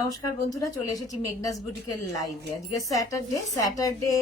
নমস্কার বন্ধুরা, চলে এসেছি মেঘনাস বুটিকের লাইভে। আজকে স্যাটারডে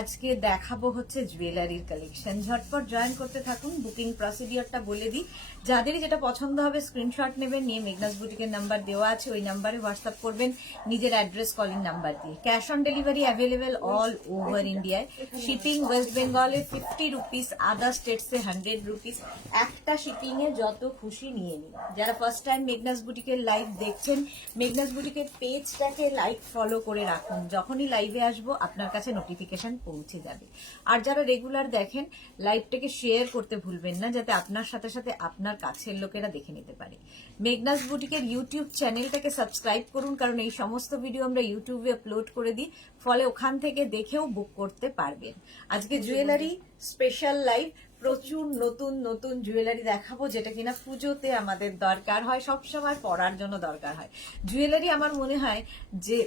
আজকে দেখাবো হচ্ছে জুয়েলারির কালেকশন। ঝটপট জয়েন করতে থাকুন। বুকিং প্রসিডিওরটা বলে দিই, যাদেরই যেটা পছন্দ হবে স্ক্রিনশট নেবেন, নিয়ে মেঘনাস বুটিকের নাম্বার দেওয়া আছে, ওই নাম্বারে হোয়াটসঅ্যাপ করবেন নিজের অ্যাড্রেস, কলিং নাম্বার দিয়ে। Cash on delivery available all over ইন্ডিয়ায়। শিপিং ওয়েস্ট বেঙ্গলে 50 রুপিস, আদার স্টেটসে 100 রুপিস। একটা শিপিং এ যত খুশি নিয়ে নিন। যারা ফার্স্ট টাইম মেঘনাস বুটিকের লাইভ দেখছেন, মেঘনাস বুটিকের পেজটাকে লাইক ফলো করে রাখুন। যখনই লাইভে আসবো আপনার কাছে নোটিফিকেশন পৌঁছে যাবে। আর যারা রেগুলার দেখেন, লাইভটাকে শেয়ার করতে ভুলবেন না, যাতে আপনার সাথে সাথে আপনার কাছের লোকেরা দেখে নিতে পারে। মেঘনাস বুটিকের ইউটিউব চ্যানেলটাকে সাবস্ক্রাইব করুন, কারণ এই সমস্ত ভিডিও আমরা ইউটিউবে আপলোড করে দিই, ফলে ওখান থেকে দেখেও বুক করতে পারবেন। আজকে জুয়েলারি স্পেশাল লাইভ, প্রচুর নতুন নতুন জুয়েলারি দেখাবো, যেটা কিনা পুজোতে আমাদের দরকার হয়, সবসময় পরার জন্য দরকার হয়। জুয়েলারি আমার মনে হয় যে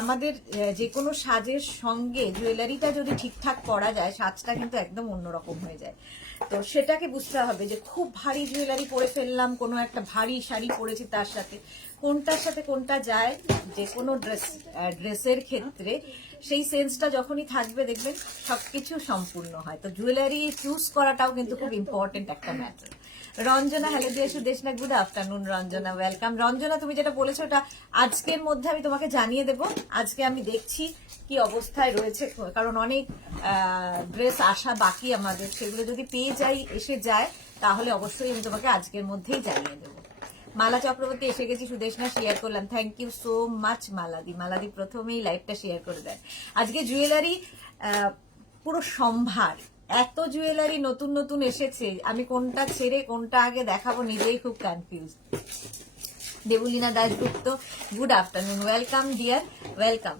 আমাদের যে কোনো সাজের সঙ্গে জুয়েলারিটা যদি ঠিকঠাক পরা যায়, সাজটা কিন্তু একদম অন্যরকম হয়ে যায়। তো সেটাকে বুঝতে হবে যে খুব ভারী জুয়েলারি পরে ফেললাম, কোনো একটা ভারী শাড়ি পরেছি, তার সাথে কোনটার সাথে কোনটা যায়, যে কোনো ড্রেসের ক্ষেত্রে সেই সেন্সটা যখনই থাকবে, দেখবেন সবকিছু সম্পূর্ণ হয়। তো জুয়েলারি চুজ করাটাও কিন্তু খুব ইম্পর্টেন্ট একটা ম্যাটার। রঞ্জনা, হ্যালো দিয়ে Sudeshna, good afternoon Ranjana, welcome. Ranjana, তুমি যেটা বলেছো ওটা আজকের মধ্যে আমি তোমাকে জানিয়ে দেবো। আজকে আমি দেখছি কি অবস্থায় রয়েছে, কারণ অনেক ড্রেস আসা বাকি আমাদের, সেগুলো যদি পেয়ে যাই, এসে যায়, তাহলে অবশ্যই আমি তোমাকে আজকের মধ্যেই জানিয়ে দেবো। মালা চক্রবর্তী, এসে গেছি সুদেশনা, শেয়ার করলাম, থ্যাংক ইউ সো মাচ মালাদি। মালাদি প্রথমেই লাইভটা শেয়ার করে দেয়। আজকে জুয়েলারি পুরো সম্ভার, এত জুয়েলারি নতুন নতুন এসেছে, আমি কোনটা ছেড়ে কোনটা আগে দেখাবো নিজেই খুব confuse. Debleena Dasgupta, good afternoon, welcome dear, welcome.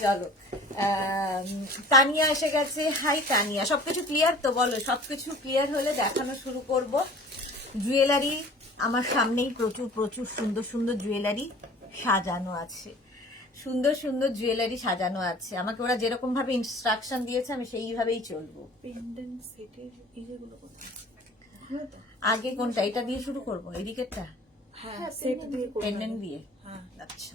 চলো, তানিয়া এসে গেছে, হাই তানিয়া। সবকিছু ক্লিয়ার তো? বলো, সবকিছু ক্লিয়ার হলে দেখানো শুরু করব। জুয়েলারি আমার সামনেই প্রচুর প্রচুর সুন্দর সুন্দর জুয়েলারি সাজানো আছে, সুন্দর সুন্দর জুয়েলারি সাজানো আছে। আমাকে ওরা যেরকম ভাবে ইনস্ট্রাকশন দিয়েছে, আমি সেইভাবেই চলবো। আগে কোনটা, এটা দিয়ে শুরু করবো? এই দিকেরটা পেন্ডেন্ট দিয়ে। আচ্ছা,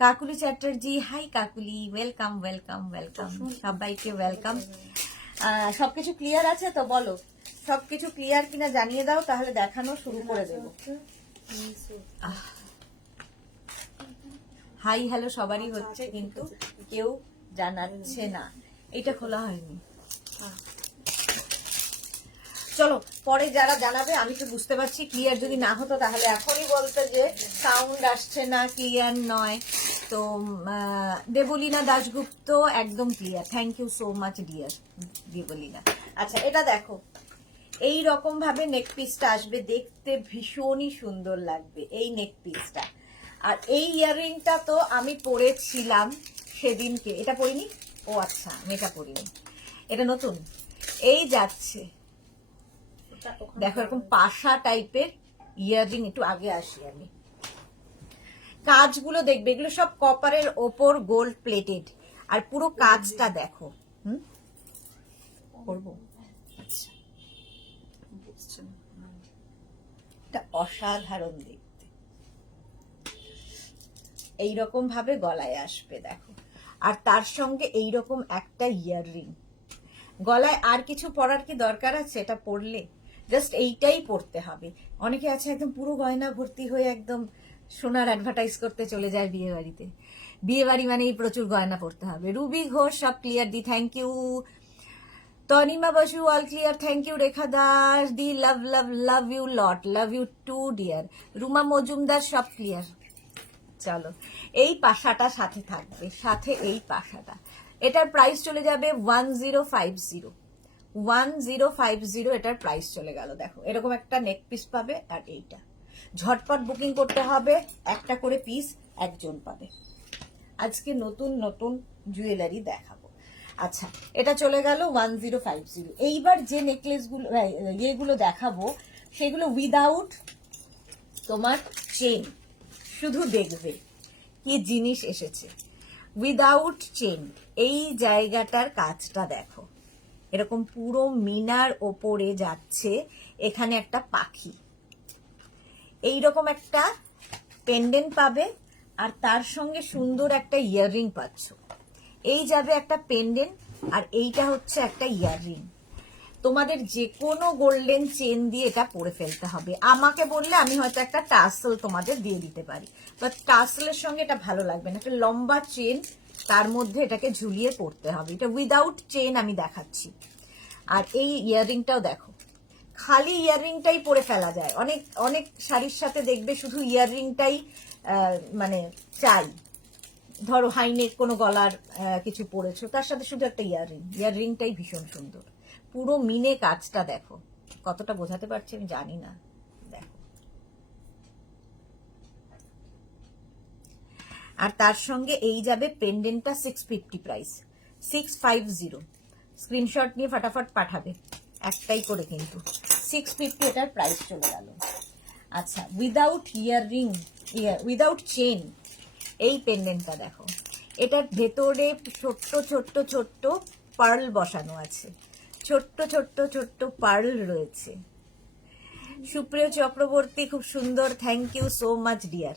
Kakuli Chatterjee, hi Kakuli, welcome welcome welcome, সবাইকে ওয়েলকাম। সবকিছু ক্লিয়ার আছে তো? বলো সবকিছু ক্লিয়ার কিনা, জানিয়ে দাও, তাহলে দেখানো শুরু করে দেবো। হাই হ্যালো সবারই হচ্ছে, কিন্তু কেউ জানাচ্ছে না। এটা খোলা হয়নি। চলো, পরে যারা জানাবে, আমি তো বুঝতে পারছি। ক্লিয়ার যদি না হতো তাহলে এখনই বলতে যে সাউন্ড আসছে না, ক্লিয়ার নয়। তো দেবলীনা দাশগুপ্ত একদম clear, thank you so much dear Debleena. আচ্ছা, এটা দেখো, এই রকম ভাবে নেক পিসটা আসবে, দেখতে ভীষণই সুন্দর লাগবে এই নেক পিসটা। আর এই ইয়াররিংটা তো আমি পরেছিলাম সেদিনকে, এটা পরিনি। ও আচ্ছা, আমি এটা পরিনি, এটা নতুন। এই যাচ্ছে, দেখো এরকম পাশা টাইপের ইয়াররিং। একটু আগে আসি আমি, কাজগুলো দেখবে, এগুলো সব কপারের ওপর গোল্ড প্লেটেড, আর পুরো কাজটা দেখো। করবো, এটা অসাধারণ দেখতে। এইরকম ভাবে গলায় আসবে, দেখো, আর তার সঙ্গে এইরকম একটা ইয়াররিং। গলায় আর কিছু পরার কি দরকার আছে? এটা পরলে জাস্ট এইটাই পরতে হবে। অনেকে আছে একদম পুরো গয়না ভর্তি হয়ে একদম সোনার অ্যাডভার্টাইজ করতে চলে যায় বিয়ে বাড়িতে। বিয়ে বাড়ি মানেই প্রচুর গয়না পরতে হবে। রুবি ঘোষ, সব ক্লিয়ার দি, thank you. Tanima Basu, all clear, thank you. Rekha Das দি, love love love you lot, love you too dear. Ruma Majumdar, সব ক্লিয়ার। চলো, এই পাশাটা সাথে থাকবে, সাথে এই পাশাটা। এটার প্রাইস চলে যাবে 1050, 1050 এটার প্রাইস চলে গেল। দেখো এরকম একটা নেক পিস পাবে, আর এইটা ঝটপট বুকিং করতে হবে, একটা করে পিস একজন পাবে। আজকে নতুন নতুন জুয়েলারি দেখাবো। আচ্ছা, এটা চলে গেল 1050। এইবার যে নেকলেসগুলো ইয়েগুলো দেখাবো, সেগুলো উইদাউট তোমার চেন। শুধু দেখবে কি জিনিস এসেছে, উইদাউট চেন। এই জায়গাটার কাজটা দেখো, এরকম পুরো মিনার ওপরে যাচ্ছে। এখানে একটা পাখি, এইরকম একটা পেন্ডেন্ট পাবে আর তার সঙ্গে সুন্দর একটা ইয়াররিং পাচ্ছ। এই যাবে একটা পেন্ডেন্ট আর এইটা হচ্ছে একটা ইয়াররিং। তোমাদের যে কোনো গোল্ডেন চেন দিয়ে এটা পরে ফেলতে হবে। আমাকে বললে আমি হয়তো একটা টাসেল তোমাদের দিয়ে দিতে পারি, বাট টাসেলের সঙ্গে এটা ভালো লাগবে না। একটা লম্বা চেন, তার মধ্যে এটাকে ঝুলিয়ে পড়তে হবে। এটা উইদাউট চেন আমি দেখাচ্ছি। আর এই ইয়াররিংটাও দেখো, খালি ইয়াররিংটাই পরে ফেলা যায়। অনেক অনেক শাড়ির সাথে দেখবে শুধু ইয়াররিংটাই মানে চাই। ধরো হাইনেক কোনো গলার কিছু পরেছো, তার সাথে শুধু একটা ইয়াররিংটাই ভীষণ সুন্দর। পুরো মিনে কাজটা দেখো, কতটা বোঝাতে পারছি আমি জানি না। দেখো, আর তার সঙ্গে এই যাবে পেন্ডেন্টটা 650 প্রাইস, 650। স্ক্রিনশট নিয়ে ফটাফট পাঠাবে, একটাই করে কিন্তু 650 এটার প্রাইস চলে গেল। আচ্ছা, উইদাউট ইয়াররিং, উইদাউট চেন এই পেন্ডেন্টটা দেখো, এটার ভেতরে ছোট্ট ছোট্ট ছোট্ট পার্ল বসানো আছে, ছোট্ট ছোট্ট ছোট্ট পার্ল রয়েছে। সুপ্রিয় চক্রবর্তী, খুব সুন্দর, thank you so much dear.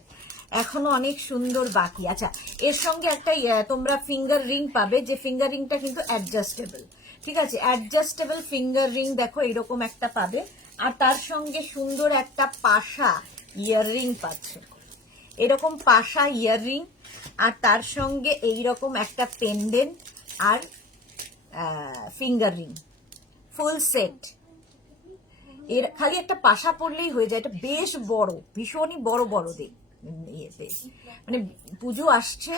এখনো অনেক সুন্দর বাকি। আচ্ছা, এর সঙ্গে একটা তোমরা ফিঙ্গার রিং পাবে, যে ফিঙ্গার রিংটা কিন্তু অ্যাডজাস্টেবল। ঠিক আছে, অ্যাডজাস্টেবল ফিঙ্গার রিং দেখো এরকম একটা পাবে। আর তার সঙ্গে সুন্দর একটা পাশা ইয়াররিং পাচ্ছ, এরকম পাশা ইয়াররিং। আর তার সঙ্গে এইরকম একটা পেন্ডেন্ট আর ফিঙ্গার রিং, ফুল সেট। এর খালি একটা পাশা পড়লেই হয়ে যায়। এটা বেশ বড়, ভীষণই বড় বড় ইয়েতে, মানে পুজো আসছে,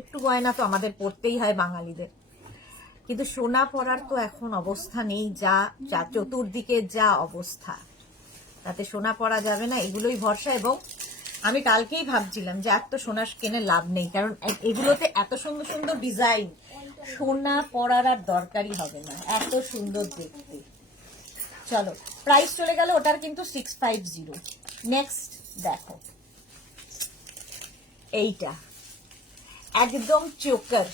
একটু গয়না তো আমাদের পড়তেই হয় বাঙালিদের। কিন্তু সোনা পরার তো এখন অবস্থা নেই, যা চতুর্দিকে যা অবস্থা, তাতে সোনা পরা যাবে না, এগুলোই ভরসা। এবং আমি কালকেই ভাবছিলাম যে এত সোনা কিনে লাভ নেই, কারণ এগুলোতে এত সুন্দর সুন্দর ডিজাইন, সোনা পরার আর দরকারই হবে না, এত সুন্দর দেখতে। চলো, প্রাইস চলে গেল ওটার কিন্তু 650। নেক্সট দেখো, এইটা একদম চোকার,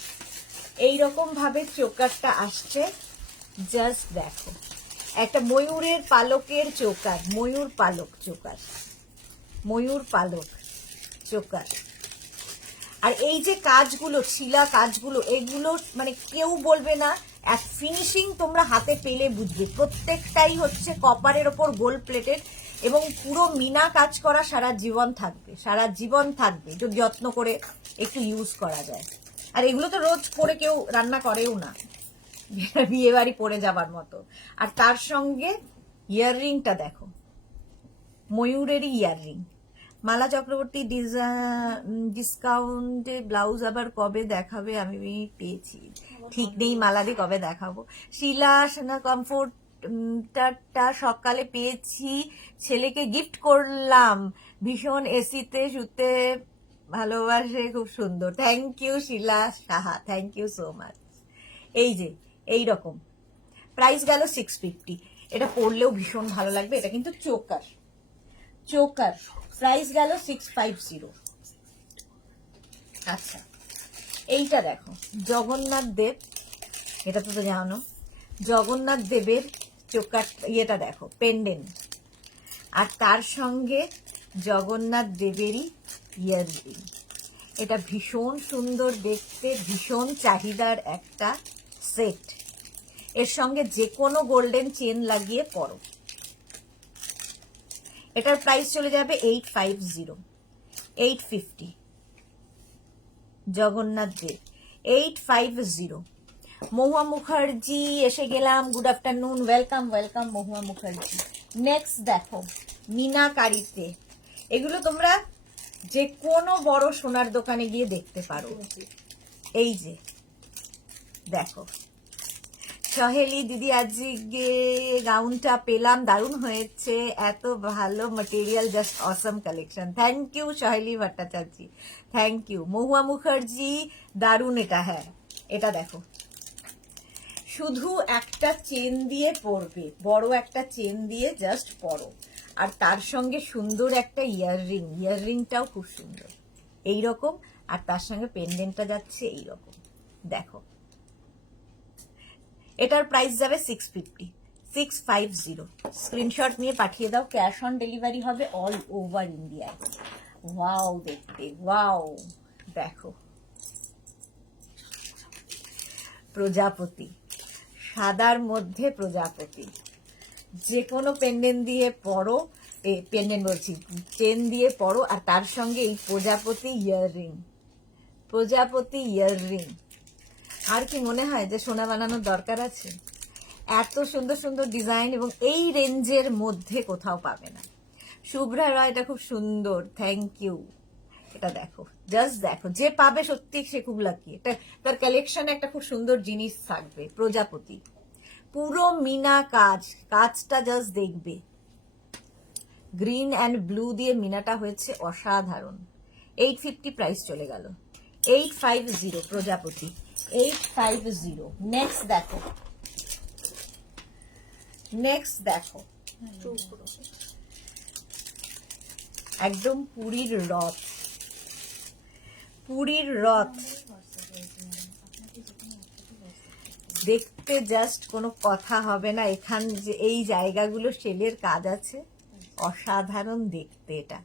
এইরকম ভাবে চোকারটা আসছে। জাস্ট দেখো, একটা ময়ূরের পালকের চোকার, ময়ূর পালক চোকার, ময়ূর পালক চোকার। আর এই যে কাজগুলো, ছিলা কাজগুলো, এগুলো মানে কেউ বলবে না। এক ফিনিশিং তোমরা হাতে পেলে বুঝবে, প্রত্যেকটাই হচ্ছে কপারের ওপর গোল্ড প্লেটেড এবং পুরো মিনা কাজ করা। সারা জীবন থাকবে, সারা জীবন থাকবে যদি যত্ন করে একটু ইউজ করা যায়। আর এগুলো তো রোজ পরে কেউ রান্না করেও না, বিয়ে বাড়ি পরে যাবার মতো। আর তার সঙ্গে ইয়াররিংটা দেখো, ময়ূরেরই ইয়াররিং। মালা চক্রবর্তী, ডিসকাউন্টে ব্লাউজ আবার কবে দেখাবে? আমি পেয়েছি, ঠিক নেই মালাদি, কবে দেখাবো। শিলা সোনা কমফোর্টটা সকালে পেয়েছি, ছেলেকে গিফট করলাম, ভীষণ এসিতে শুতে ভালোবাসে, খুব সুন্দর। Thank you Shila Saha, thank you so much. এই যে এইরকম প্রাইস গেল 650। এটা পরলেও ভীষণ ভালো লাগবে। এটা কিন্তু চোকার, চোকার, প্রাইস গেল 650। আচ্ছা, এইটা দেখো, জগন্নাথ দেব, এটা তো জানো, জগন্নাথ দেবের চোকার ইয়েটা দেখো, পেন্ডেন্ট, আর তার সঙ্গে জগন্নাথ দেবেরই ইয়াররিং। এটা ভীষণ সুন্দর দেখতে, ভীষণ চাহিদার একটা সেট। এর সঙ্গে যে কোনো গোল্ডেন চেন লাগিয়ে পরো। এটার প্রাইস চলে যাবে 850, 850। জগন্নাথ দেব 850। মহুয়া মুখার্জি এসে গেলাম, গুড আফটারনুন, ওয়েলকাম ওয়েলকাম মহুয়া মুখার্জি। নেক্সট দেখো, মিনাকারিতে, এগুলো তোমরা যে কোনো বড় সোনার দোকানে গিয়ে দেখতে পারো। এই যে দেখো, সহেলি দিদি আজকে গাউনটা পেলাম, দারুণ হয়েছে, এত ভালো material, just awesome collection. Thank you Saheli Bhattacharya, thank you. Mahua Mukherjee, দারুণ এটা। হ্যাঁ, এটা দেখো, শুধু একটা চেন দিয়ে পরবে, বড় একটা চেন দিয়ে জাস্ট পরো, আর তার সঙ্গে সুন্দর একটা ইয়াররিং, ইয়াররিংটাও খুব সুন্দর এইরকম, আর তার সঙ্গে পেন্ডেন্টটা যাচ্ছে এইরকম। দেখো, এটার প্রাইস যাবে 650, 650। স্ক্রিনশট নিয়ে পাঠিয়ে দাও, ক্যাশ অন ডেলিভারি হবে অল ওভার ইন্ডিয়ায়। ওয়াও দেখতে, ওয়াও দেখো প্রজাপতি, সাদার মধ্যে প্রজাপতি। যে কোনো পেন্ডেন্ট দিয়ে পরো, পেন্ডেন্ট বলছি, চেন দিয়ে পরো, আর তার সঙ্গে এই প্রজাপতি ইয়াররিং, প্রজাপতি ইয়াররিং। আর কি মনে হয় যে সোনা বানানোর দরকার আছে? এত সুন্দর সুন্দর ডিজাইন, এবং এই রেঞ্জের মধ্যে কোথাও পাবে না। শুভ্রা রয়, এটা খুব সুন্দর, থ্যাংক ইউ। এটা দেখো, জাস্ট দেখো, যে পাবে সত্যি সে খুব লাকি। এটা তার কালেকশনে একটা খুব সুন্দর জিনিস থাকবে। প্রজাপতি, পুরো মিনা কাজ, কাজটা জাস্ট দেখবে। গ্রিন অ্যান্ড ব্লু দিয়ে মিনাটা হয়েছে অসাধারণ। 850 প্রাইস চলে গেল। 850 প্রজাপতি, 850। নেক্সট দেখো, নেক্সট দেখো, একদম পুরীর রথ, পুরীর রথ দেখতে জাস্ট কোনো কথা হবে না। এখান যে এই জায়গাগুলো সেলের কাজ আছে, অসাধারণ দেখতে এটা।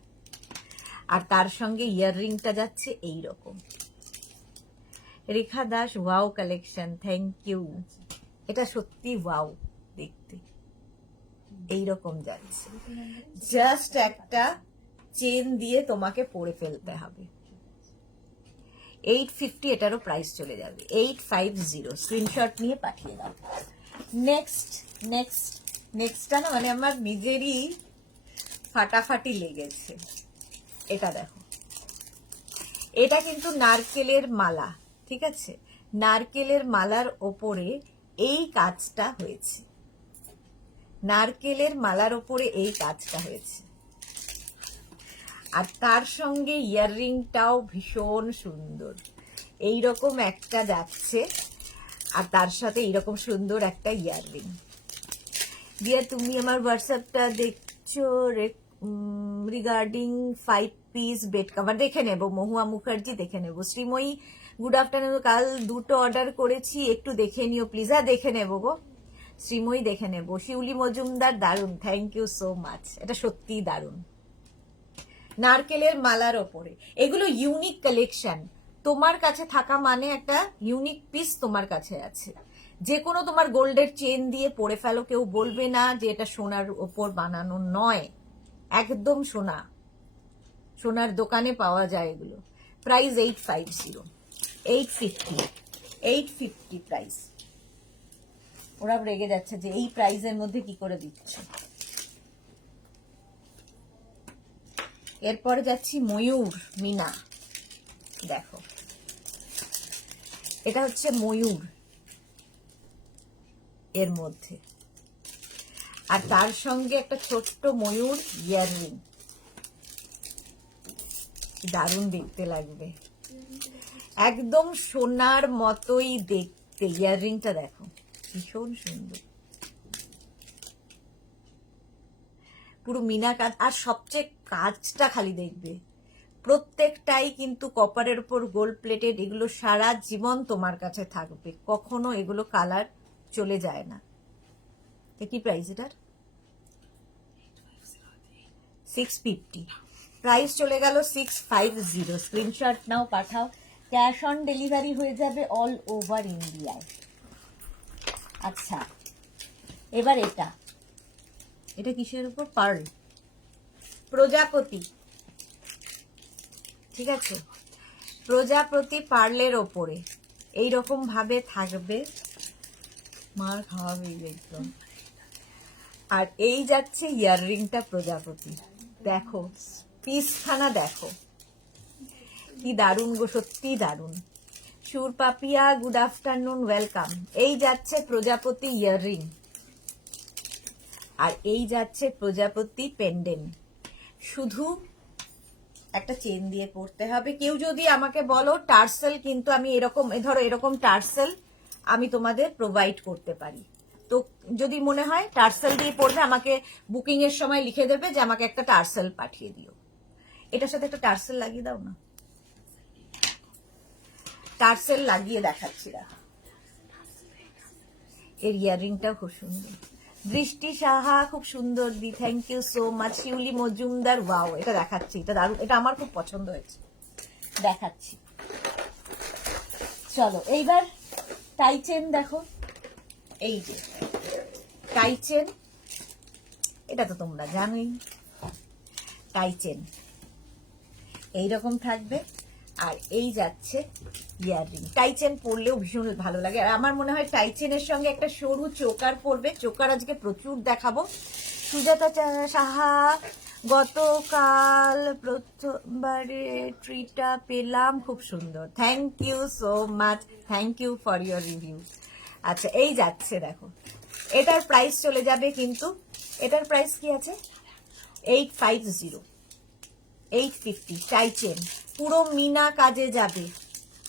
আর তার সঙ্গে ইয়াররিংটা যাচ্ছে এই রকম। Rekha Das, wow collection, thank you. এটা সত্যি ওয়াও দেখতে, এইরকম যাচ্ছে। জাস্ট একটা চেন দিয়ে তোমাকে পরে ফেলতে হবে। 850, এটারও প্রাইস চলে যাবে। 850, স্ক্রিনশট নিয়ে পাঠিয়ে দাও। নেক্সট নেক্সট নেক্সটটা না মানে আমার নিজেরই ফাটাফাটি লেগেছে। এটা দেখো, এটা কিন্তু নারকেলের মালা, ঠিক আছে? নারকেলের মালার ওপরে এই কাজটা হয়েছে, নারকেলের মালার ওপরে এই কাজটা হয়েছে। আর তার সঙ্গে ইয়াররিংটাও ভীষণ সুন্দর, এইরকম একটা যাচ্ছে, আর তার সাথে এইরকম সুন্দর একটা ইয়াররিং দিয়ে। তুমি আমার হোয়াটসঅ্যাপটা দেখছো রিগার্ডিং 5 পিস বেড কভার, দেখে নেবো। মহুয়া মুখার্জি, দেখে নেবো। Srimoyee, good afternoon. কাল 2টো অর্ডার করেছি, একটু দেখে নিও প্লিজ। হ্যাঁ দেখে নেবো গো শ্রীময়ী, দেখে নেবো। শিউলি মজুমদার, দারুন, থ্যাংক ইউ সো মাচ। এটা সত্যিই দারুন, নারকেলের মালার ওপরে। এগুলো ইউনিক কালেকশন, তোমার কাছে থাকা মানে একটা ইউনিক পিস তোমার কাছে আছে। যে কোনো তোমার গোল্ডের চেন দিয়ে পরে ফেলো, কেউ বলবে না যে এটা সোনার ওপর বানানো নয়, একদম সোনা। সোনার দোকানে পাওয়া যায় এগুলো। Price 850, 850, 850 price. ওরা রেগে যাচ্ছে যে এই প্রাইসের মধ্যে কি করে দিচ্ছে। এরপরে যাচ্ছি ময়ূর মিনা, দেখো এটা হচ্ছে ময়ূর এর মধ্যে, আর তার সঙ্গে একটা ছোট্ট ময়ূর ইয়াররিং, দারুণ দেখতে লাগবে, একদম সোনার মতোই দেখতে। ইয়াররিংটা দেখো, ভীষণ সুন্দর, পুরো মিনা কাজ। আর সবচেয়ে কাজটা খালি দেখবে, প্রত্যেকটাই কিন্তু কপারের উপর গোল্ড প্লেটেড। এগুলো সারা জীবন তোমার কাছে থাকবে, কখনো এগুলো কালার চলে যায় না। কি প্রাইস এটার? 650, প্রাইস চলে গেল 650। স্ক্রিনশট নাও, পাঠাও। ক্যাশ অন ডেলিভারি হয়ে যাবে অল ওভার ইন্ডিয়ায়। আচ্ছা, এবার এটা, এটা কিসের উপর? পার্ল, প্রজাপতি, ঠিক আছে? প্রজাপতি পার্লের ওপরে এইরকম ভাবে থাকবে, মার খাওয়াবে একদম। আর এই যাচ্ছে ইয়াররিংটা প্রজাপতি, দেখো পিসখানা দেখো, কি দারুণ গো, সত্যি দারুণ। সুর পাপিয়া, গুড আফটারনুন, ওয়েলকাম। এই যাচ্ছে প্রজাপতি ইয়াররিং, আর এই যাচ্ছে প্রজাপতি পেন্ডেন্ট। শুধু একটা চেন দিয়ে পড়তে হবে। কেউ যদি আমাকে বলো টার্সেল, কিন্তু আমি এরকম, ধরো এরকম টার্সেল আমি তোমাদের প্রোভাইড করতে পারি। তো যদি মনে হয় টার্সেল দিয়ে পড়বে, আমাকে বুকিং এর সময় লিখে দেবে যে আমাকে একটা টার্সেল পাঠিয়ে দিও। এটার সাথে একটা টার্সেল লাগিয়ে দাও না, টার্সেল লাগিয়ে দেখাচ্ছি। এর ইয়াররিংটাও খুব সুন্দর। দৃষ্টি সাহা খুব সুন্দর দি, thank you so much. Shiuli Majumdar, wow, এটা দেখাচ্ছি, এটা দারুণ, এটা আমার খুব পছন্দ হয়েছে, দেখাচ্ছি। চলো এইবার টাই চেন দেখো, এই যে টাই চেন, এটা তো তোমরা জানোই, টাই চেন এইরকম থাকবে, আর এই যাচ্ছে ইয়াররিং। টাই চেন পরলেও ভীষণ ভালো লাগে, আর আমার মনে হয় টাই চেনের সঙ্গে একটা সরু চোকার পরবে, চোকার আজকে প্রচুর দেখাবো। সুজাতা সাহা, গতকাল প্রথমবারে ট্রিটা পেলাম, খুব সুন্দর, thank you so much, thank you for your review. আচ্ছা এই যাচ্ছে দেখো, এটার প্রাইস চলে যাবে, কিন্তু এটার প্রাইস কি আছে, 850, 850 টাই চেন, পুরো মিনা কাজে যাবে,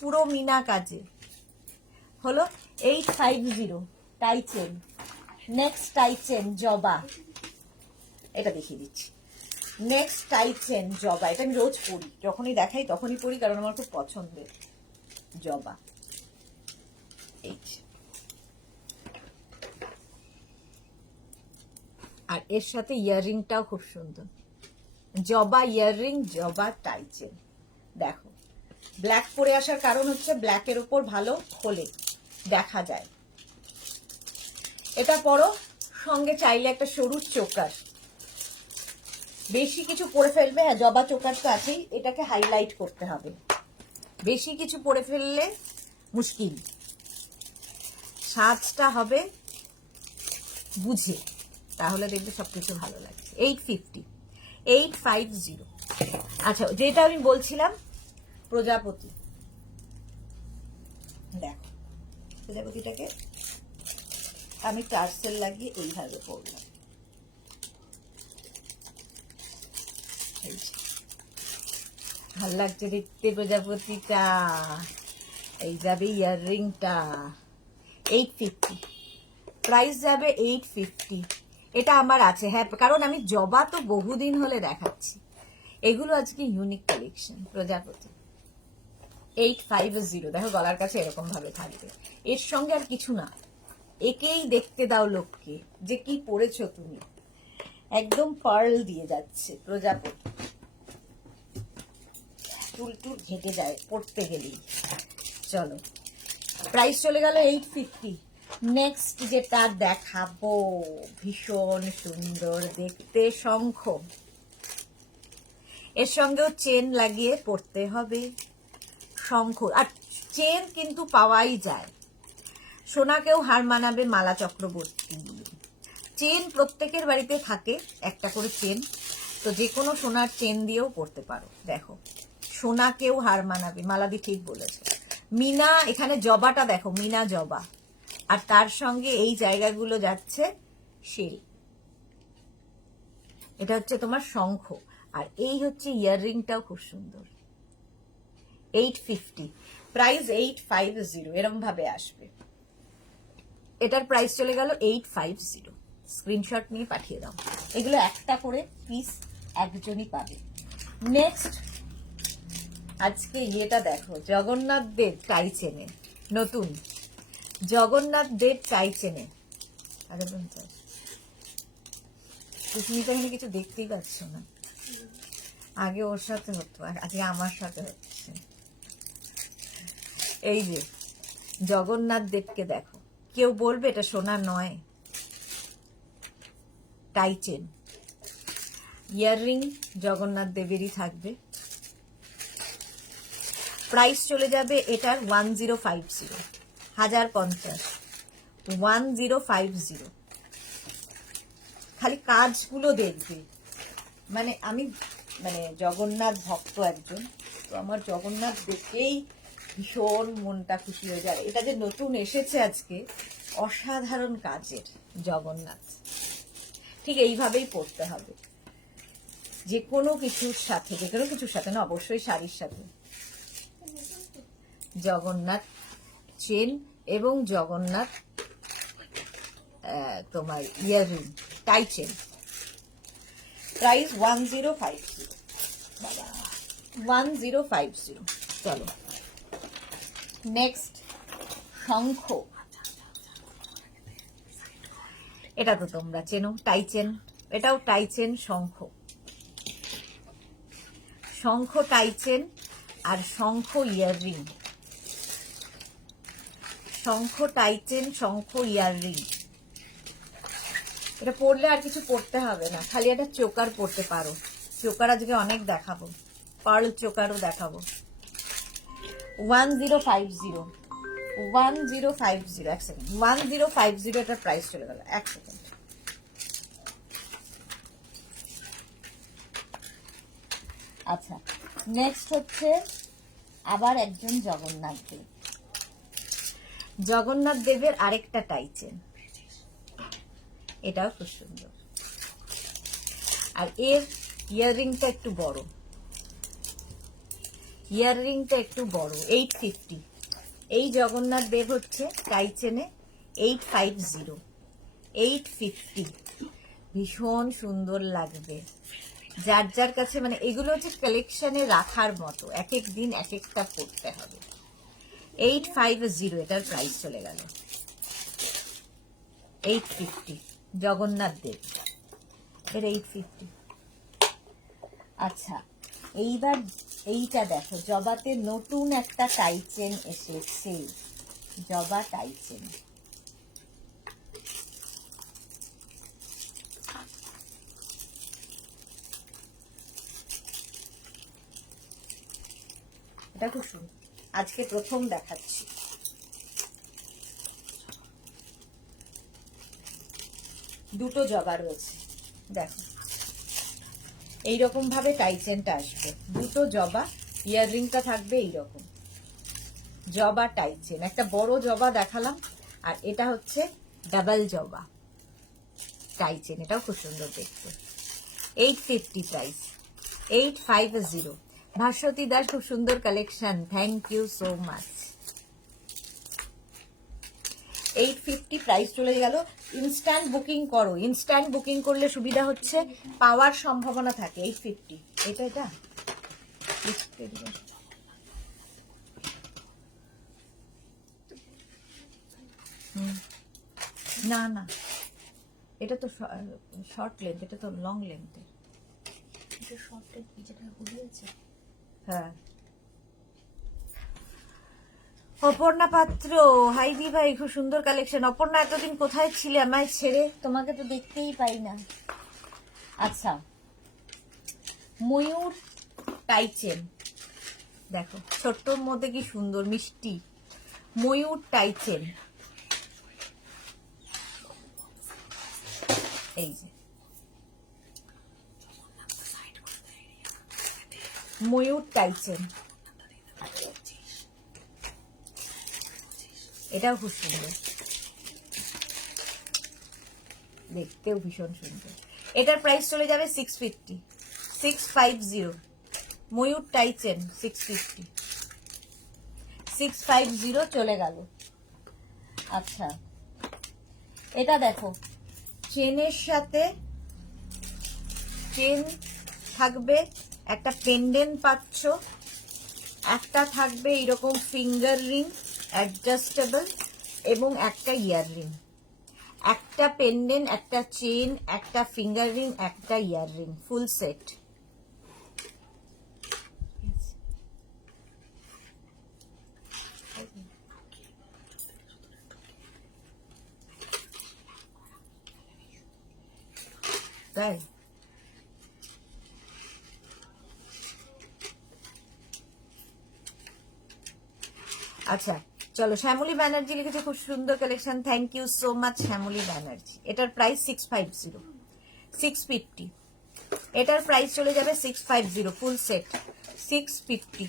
পুরো মিনা কাজে হলো 850 tie chain. Next tie chain জবা, এটা দেখিয়ে দিচ্ছি। নেক্সট টাই চেন জবা, এটা আমি রোজ পরি, যখনই দেখাই তখনই পরি, কারণ আমার খুব পছন্দের জবা। এই আর এর সাথে ইয়াররিংটাও খুব সুন্দর, জবা ইয়াররিং, জবা টাই চেন। দেখো ব্ল্যাক পরে আসার কারণ হচ্ছে ব্ল্যাকের উপর ভালো খোলে, দেখা যায়। এটা পরো, সঙ্গে চাইলে একটা সরু চোকার, বেশি কিছু পরে ফেলবে, হ্যাঁ জবা চোকার তো আছেই, এটাকে হাইলাইট করতে হবে, বেশি কিছু পরে ফেললে মুশকিল, সাজটা হবে বুঝে, তাহলে দেখবে সবকিছু ভালো লাগছে। 850। আচ্ছা যেটা আমি বলছিলাম প্রজাপতি, দেখো প্রজাপতিটাকে আমি টার্সেল লাগিয়ে এইভাবে পরলাম, ভাল লাগছে দেখতে প্রজাপতিটা, এই যাবে ইয়াররিংটা 850, প্রাইস যাবে 850। এটা আমার আছে, হ্যাঁ, কারণ আমি জবা তো বহুদিন হলে দেখাচ্ছি, এগুলো আজকে ইউনিক কালেকশন। প্রজাপতি 850, দেখো গলার কাছে এরকম ভাবে থাকবে, এর সঙ্গে আর কিছু না, একেই দেখতে দাও লোককে যে কি পরেছো তুমি, একদম পার্ল দিয়ে যাচ্ছে প্রজাপতি, চুল টুল ঘেটে যায় পড়তে গেলেই। চলো প্রাইস চলে গেল 850। নেক্সট যেটা দেখাবো ভীষণ সুন্দর দেখতে, শঙ্খ, এর সঙ্গেও চেন লাগিয়ে পড়তে হবে, শঙ্খ। আর চেন কিন্তু পাওয়াই যায়, সোনাকেও হার মানাবে মালা চক্রবর্তী, চেন প্রত্যেকের বাড়িতে থাকে একটা করে চেন, তো যে কোনো সোনার চেন দিয়েও পড়তে পারো। দেখো সোনাকেও হার মানাবে, মালাদি ঠিক বলেছে। মিনা, এখানে জবাটা দেখো, মিনা জবা, আর তার সঙ্গে এই জায়গাগুলো যাচ্ছে শিল, এটা হচ্ছে তোমার শঙ্খ, আর এই হচ্ছে ইয়াররিংটাও খুব সুন্দর। 850, প্রাইস 850, এরম ভাবে আসবে। এটার প্রাইস চলে গেল 850, স্ক্রিনশট নিয়ে পাঠিয়ে দাও, এগুলো একটা করে পিস একজনই পাবে। নেক্সট আজকে ইয়েটা দেখো, জগন্নাথ দেব টাই চেনে, নতুন জগন্নাথ দেব টাই চেনে, আরে তুমি তো এখানে কিছু দেখতেই পাচ্ছ না, আগে ওর সাথে হতো, আজকে আমার সাথে হচ্ছে। এই যে জগন্নাথ দেবকে দেখো, কেউ বলবে এটা সোনা নয়, টাই চেন, ইয়াররিং জগন্নাথ দেবেরই থাকবে। প্রাইস চলে যাবে এটার 1050, 1050, 1050। খালি কাজগুলো দেখবে, মানে আমি জগন্নাথ ভক্ত একজন, তো আমার জগন্নাথ দেখেই ভীষণ মনটা খুশি হয়ে যায়। এটা যে নতুন এসেছে আজকে, অসাধারণ কাজের জগন্নাথ, ঠিক এইভাবেই পড়তে হবে, যে কোনো কিছুর সাথে, যে কোনো কিছুর সাথে না, অবশ্যই শাড়ির সাথে। জগন্নাথ চেন এবং জগন্নাথ তোমার ইয়াররিং, টাই চেন, প্রাইস 1050, বাবা 1050। চলো নেক্সট শঙ্খ, এটা তো তোমরা চেনো, টাই চেন। এটাও টাই চেন, শঙ্খ, শঙ্খ টাই চেন আর শঙ্খ ইয়াররিং, শঙ্খ টাই চেন, শঙ্খ ইয়াররিং। এটা পরলে আর কিছু পরতে হবে না, খালি একটা চোকার পরতে পারো। চোকার আজকে অনেক দেখাবো, পার্ল চোকারও দেখাবো। 1050, 1050, এক সেকেন্ড, 1050 এটার প্রাইস চলে গেল, এক সেকেন্ড। আচ্ছা, নেক্সট হচ্ছে আবার একজন জগন্নাথ দেব। জগন্নাথ দেবের আরেকটা টাইচেন, এটাও খুব সুন্দর। আর এর ইয়াররিংটা একটু বড়, ইয়াররিংটা একটু বড়, 850। এই জগন্নাথ দেব হচ্ছে টাইচেনে 850, 850। ভীষণ সুন্দর লাগবে যার যার কাছে, মানে এগুলো হচ্ছে কালেকশনে রাখার মতো, এক এক দিন এক একটা পড়তে হবে। 850 এটার প্রাইস চলে গেল, 850 জগন্নাথ দেব এর 850। আচ্ছা, এইবার এইটা দেখো, জবাতে নতুন একটা টাইচেন এসেছে, জবা টাইচেন। এটা খুব সুন্দর, আজকে প্রথম দেখাচ্ছি। দুটো জবা রয়েছে, দেখো এইরকম ভাবে টাইচেনটা আসবে, দুটো জবা, ইয়াররিংটা থাকবে এইরকম। জবা টাইচেন, একটা বড় জবা দেখালাম, আর এটা হচ্ছে ডাবল জবা টাইচেন, এটাও খুব সুন্দর দেখতে। 850 প্রাইস, 850। ভাস্বতী দাস, খুব সুন্দর collection, thank you so much. 850 price চলে গেল। ইনস্ট্যান্ট বুকিং করো, ইনস্ট্যান্ট বুকিং করলে সুবিধা হচ্ছে, পাওয়ার সম্ভাবনা থাকে। 850, এটা এটা না না, এটা তো শর্ট লেন্থ, এটা তো লং লেন্থের। এটা শর্ট লেন্থ, যেটা ঘুরিয়েছে। হ্যাঁ, অপর্ণা পাত্র, হাই দি ভাই, খুব সুন্দর কালেকশন। অপর্ণা, এতদিন কোথায় ছিলে আমায় ছেড়ে? তোমাকে তো দেখতেই পাই না। আচ্ছা, ময়ূর টাইচেন দেখো, ছোট্টর মধ্যে কি সুন্দর মিষ্টি ময়ূর টাইচেন। এই যে ময়ূর টাইচেন, এটাও খুব সুন্দর, দেখতেও ভীষণ সুন্দর। এটার প্রাইস চলে যাবে 650, 650 ময়ূর টাইচেন, 650, 650 চলে গেল। আচ্ছা, এটা দেখো, চেনের সাথে চেন থাকবে, একটা পেন্ডেন্ট পাচ্ছ, একটা থাকবে এরকম ফিঙ্গার রিং অ্যাডজাস্টেবল, এবং একটা ইয়াররিং। একটা পেন্ডেন্ট, একটা চেন, একটা ফিঙ্গার রিং, একটা ইয়াররিং, ফুল সেট। তাই আচ্ছা, চলো, শ্যামলী ব্যানার্জি লিখেছে খুব সুন্দর collection, thank you so much Shyamali Banerjee. এটার প্রাইস 650, 650। এটার প্রাইস চলে যাবে 650, ফুল সেট 650।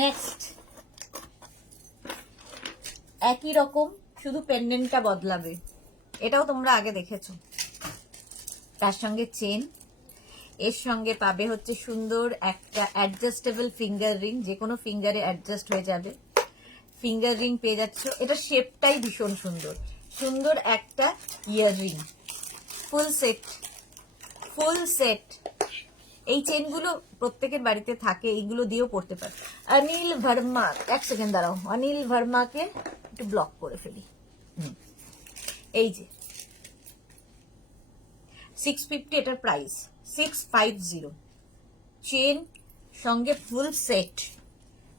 নেক্সট, একই রকম, শুধু পেন্ডেন্টটা বদলাবে, এটাও তোমরা আগে দেখেছো। তার সঙ্গে চেন, এর সঙ্গে পাবে হচ্ছে সুন্দর একটা অ্যাডজাস্টেবল ফিঙ্গার রিং, যে কোনো ফিঙ্গারে অ্যাডজাস্ট হয়ে যাবে, ফিঙ্গার রিং পেয়ে যাচ্ছ। এটা শেপটাই ভীষণ সুন্দর, সুন্দর একটা earring, full set, full set. এই চেনগুলো প্রত্যেকের বাড়িতে থাকে, এইগুলো দিয়েও পড়তে পারে। অনিল ভার্মা, এক সেকেন্ড দাঁড়াও, অনিল ভার্মাকে একটু ব্লক করে ফেলি। এই যে 650 এটার প্রাইস, 650। চেন সঙ্গে ফুল সেট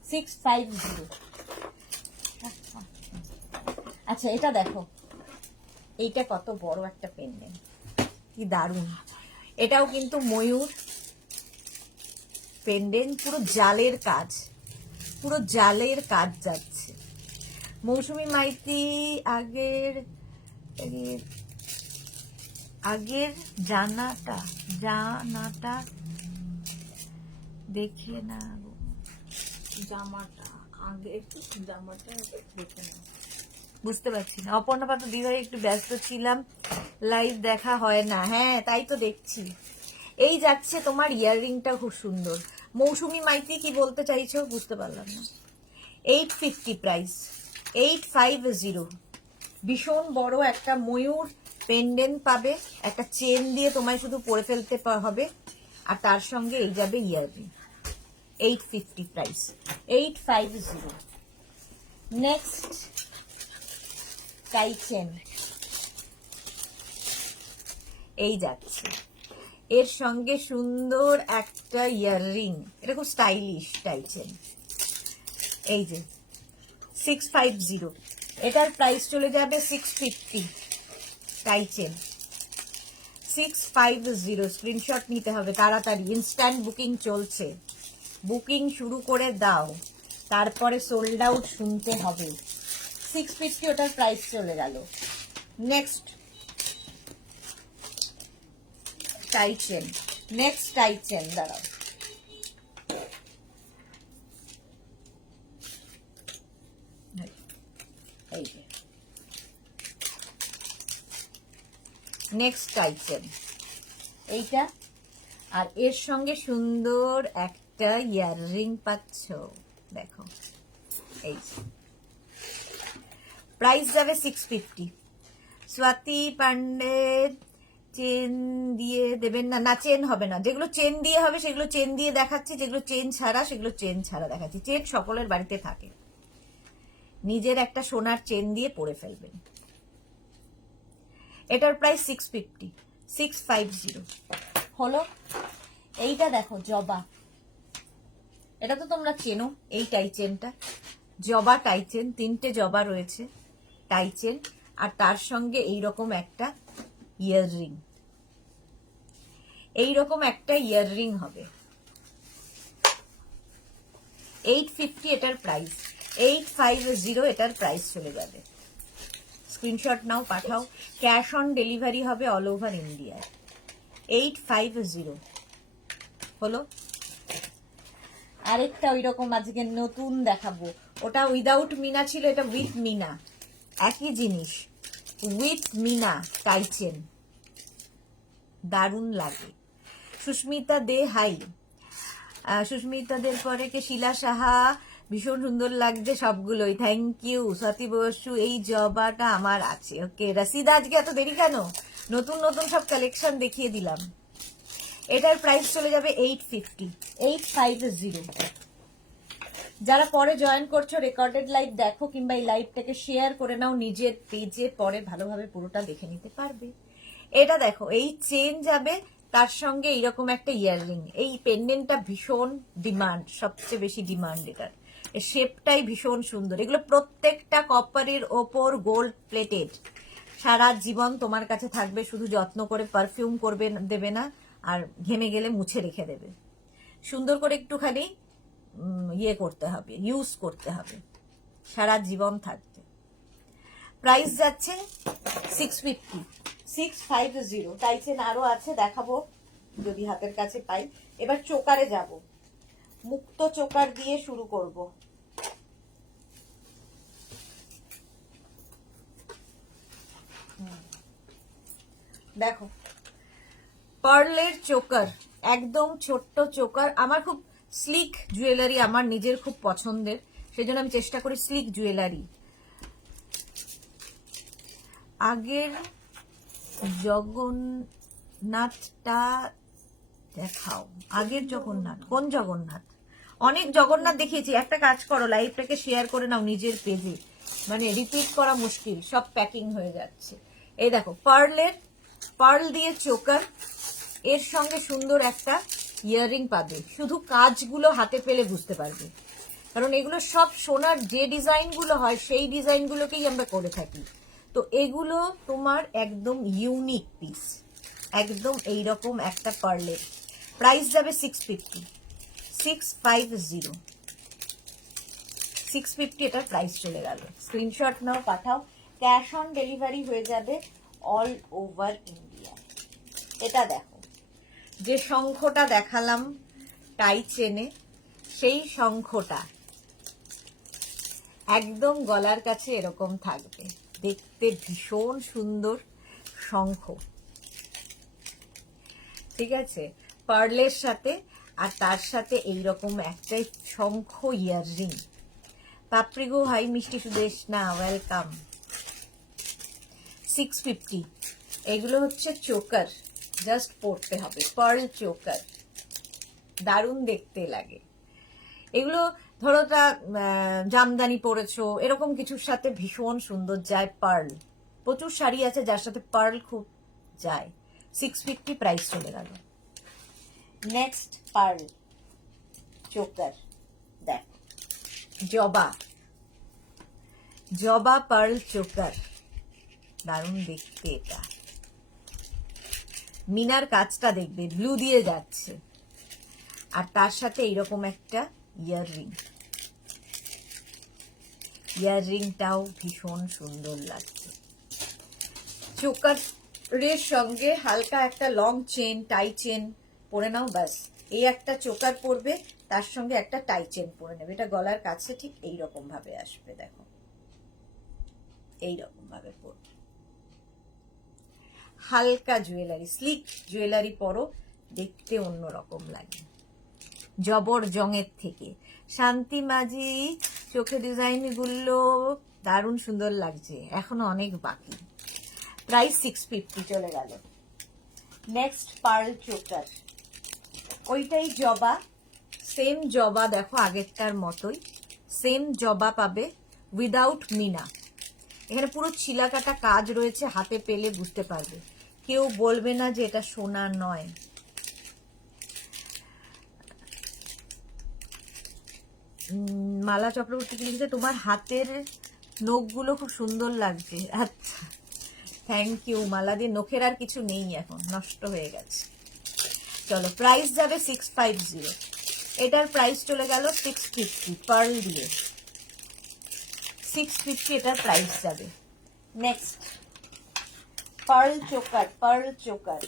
650। আচ্ছা এটা দেখো, এইটা কত বড় একটা পেন্ডেন্ট, কি দারুণ। এটাও কিন্তু ময়ূর পেন্ডেন্ট, পুরো জালের কাজ, পুরো জালের কাজ যাচ্ছে। মৌসুমী মাইতি আগের জানাটা দেখে না, জামাটা আগের জামাটা দেখে না, বুঝতে পারছি না। অপর্ণা পাত্র দিদিভাই একটু ব্যস্ত ছিলাম, লাইভ দেখা হয় না। হ্যাঁ তাই তো দেখছি। এই যাচ্ছে তোমার ইয়াররিংটা খুব সুন্দর। মৌসুমী মাইতি কি বলতে চাইছো বুঝতে পারলাম না। 850 প্রাইস, 850। ভীষণ বড় একটা ময়ূর পেন্ডেন্ট পাবে, একটা চেন দিয়ে তোমায় শুধু পরে ফেলতে হবে, আর তার সঙ্গে এই যাবে earring. 850 price, 850। Next tie chain, এই যাচ্ছে, এর সঙ্গে সুন্দর একটা ইয়াররিং, এটা খুব স্টাইলিশ টাই চেন। এই যে 650, এটার প্রাইস চলে যাবে 650। টাই চেন 650, স্ক্রিনশট নিতে হবে তাড়াতাড়ি, ইনস্ট্যান্ট বুকিং চলছে, বুকিং শুরু করে দাও, তারপরে সোল্ড আউট শুনতে হবে। 650 ওটার প্রাইস চলে গেল। Next tie chain, next tie chain, দাঁড়াও, এই যে নেক্সট টাই চেন এইটা, আর এর সঙ্গে সুন্দর একটা ইয়াররিং পাচ্ছ, দেখো এই প্রাইস যাবে 650। স্বাতি পান্ডের চেন দিয়ে দেবেন না? না চেন হবে না, যেগুলো চেন দিয়ে হবে সেগুলো চেন দিয়ে দেখাচ্ছি, যেগুলো চেন ছাড়া সেগুলো চেন ছাড়া দেখাচ্ছি। চেন সকলের বাড়িতে থাকে, নিজের একটা সোনার চেন দিয়ে পরে ফেলবেন। এটার প্রাইস 650, 650 হলো। এইটা দেখো জবা, এটা তো তোমরা চেনো, এই টাই চেনটা জবা টাই চেন, 3টে জবা রয়েছে টাই চেন, আর তার সঙ্গে এইরকম একটা ইয়াররিং, এইরকম একটা ইয়াররিং হবে। 850 এটার প্রাইস, 850 এটার প্রাইস চলে যাবে। স্ক্রিনশট নাও, পাঠাও, ক্যাশ অন ডেলিভারি হবে অল ওভার ইন্ডিয়ায়। 850 হলো। আরেকটা ওই রকম আজকে নতুন দেখাবো, ওটা উইদাউট মিনা ছিল, এটা উইথ মিনা, একই জিনিস, উইথ মিনা টাই চেন, দারুণ লাগে। সুস্মিতা দে হাই, সুস্মিতা দের পরে কে শিলা সাহা, ভীষণ সুন্দর লাগছে সবগুলোই, থ্যাংক ইউ। স্বাতি বসু, এই জবাটা আমার আছে। ওকে রাশিদা, আজকে এত দেরি কেন? নতুন নতুন সব কালেকশন দেখিয়ে দিলাম। এটার প্রাইস চলে যাবে 850, 850। যারা পরে জয়েন করছো রেকর্ডেড লাইভ দেখো, কিংবা এই লাইভটাকে শেয়ার করে নাও নিজের পেজে, পরে ভালোভাবে পুরোটা দেখে নিতে পারবে। এটা দেখো, এই চেন যাবে, তার সঙ্গে এইরকম একটা ইয়াররিং। এই পেন্ডেন্টটা ভীষণ ডিমান্ড, সবচেয়ে বেশি ডিমান্ড এটার, শেপটাই ভীষণ সুন্দর। এগুলো প্রত্যেকটা কপারের ওপর গোল্ড প্লেটেড, সারা জীবন তোমার কাছে থাকবে, শুধু যত্ন করে পারফিউম করবে, দেবে না, আর ঘেমে গেলে মুছে রেখে দেবে। সুন্দর করে একটুখানি ইয়ে করতে হবে, ইউজ করতে হবে, সারা জীবন থাকবে। প্রাইস যাচ্ছে 650, 650। টাইচেন আরো আছে, দেখাবো যদি হাতের কাছে পাই। এবার চোকারে যাব, মুক্ত চোকার দিয়ে শুরু করব। দেখো পার্লের চোকার, একদম ছোট্ট চোকার। আমার খুব স্লিক জুয়েলারি, আমার নিজের খুব পছন্দের, সেজন্য আমি চেষ্টা করি স্লিক জুয়েলারি। আগের জগন্নাথটা দেখাও, আগের জগন্নাথ, কোন জগন্নাথ? অনেক জগন্নাথ দেখিয়েছি। একটা কাজ করো, লাইভটাকে শেয়ার করে নাও নিজের পেজে, মানে রিপিট করা মুশকিল, সব প্যাকিং হয়ে যাচ্ছে। এই দেখো পার্ল দিয়ে চোকার, এর সঙ্গে সুন্দর একটা ইয়াররিং পাবে। শুধু কাজগুলো হাতে পেলে বুঝতে পারবে, কারণ এগুলো সব সোনার যে ডিজাইনগুলো হয় সেই ডিজাইনগুলোকেই আমরা করে থাকি। তো এগুলো তোমার একদম ইউনিক পিস, একদম এইরকম একটা পার্লের। প্রাইস যাবে 650, 650, 650 এটার প্রাইস চলে গেল। স্ক্রিনশট নাও, পাঠাও। ক্যাশ অন ডেলিভারি হয়ে যাবে অল ওভার ইন্ডিয়া। এটা দেখো, যে শঙ্খটা দেখালাম টাই চেনে, সেই শঙ্খটা একদম গলার কাছে এরকম থাকবে, দেখতে ভীষণ সুন্দর শঙ্খ, ঠিক আছে, পার্লের সাথে। আর তার সাথে এইরকম একটা শঙ্খ ইয়াররিং। পাপড়িগো হাই মিষ্টি সুদেশনা, ওয়েলকাম। 650। এগুলো হচ্ছে চোকার, জাস্ট পরতে হবে, পার্ল চোকার, দারুণ দেখতে লাগে এগুলো। ধরো তা জামদানি পরেছো, এরকম কিছুর সাথে ভীষণ সুন্দর যায় পার্ল। প্রচুর শাড়ি আছে যার সাথে পার্ল খুব যায়। 650 প্রাইস চলে গেল। নেক্সট পার্ল চোকার, দেখ, জবা পার্ল চোকার, দারুণ দেখতে এটা। মিনার কাজটা দেখবে, ব্লু দিয়ে যাচ্ছে, আর তার সাথে এইরকম একটা ইয়াররিংটাও ভীষণ সুন্দর লাগছে। চোকারের সঙ্গে হালকা একটা লং চেন, টাই চেন পরে নাও, ব্যাস। এই একটা চোকার পরবে, তার সঙ্গে একটা টাই চেন পরে নেবে। এটা গলার কাছে ঠিক এইরকম ভাবে আসবে, দেখো, এইরকম ভাবে পরবে। হালকা জুয়েলারি, স্লিক জুয়েলারি পরো, দেখতে অন্যরকম লাগে জবর জংয়ের থেকে। শান্তি মাঝি, চোখে ডিজাইন গুলো দারুণ সুন্দর লাগছে, এখনো অনেক বাকি। প্রাইস 650 চলে গেল। নেক্সট পার্ল চোকার, ওইটাই জবা, সেম জবা, দেখো আগেরটার মতোই সেম জবা পাবে, উইদাউট মিনা। এখানে পুরো ছিলাকাটা কাজ রয়েছে, হাতে পেলে বুঝতে পারবে, কেউ বলবে না যে এটা সোনা নয়। মালা চক্রবর্তী লিখেছে তোমার হাতের নখগুলো খুব সুন্দর লাগছে। আচ্ছা, থ্যাংক ইউ। মালা দিয়ে নখের আর কিছু নেই এখন, নষ্ট হয়ে গেছে। চলো, প্রাইস যাবে 650, এটার প্রাইস চলে গেল 650 পার্ল দিয়ে। 650 এটার প্রাইস যাবে। নেক্সট পার্ল চোকার,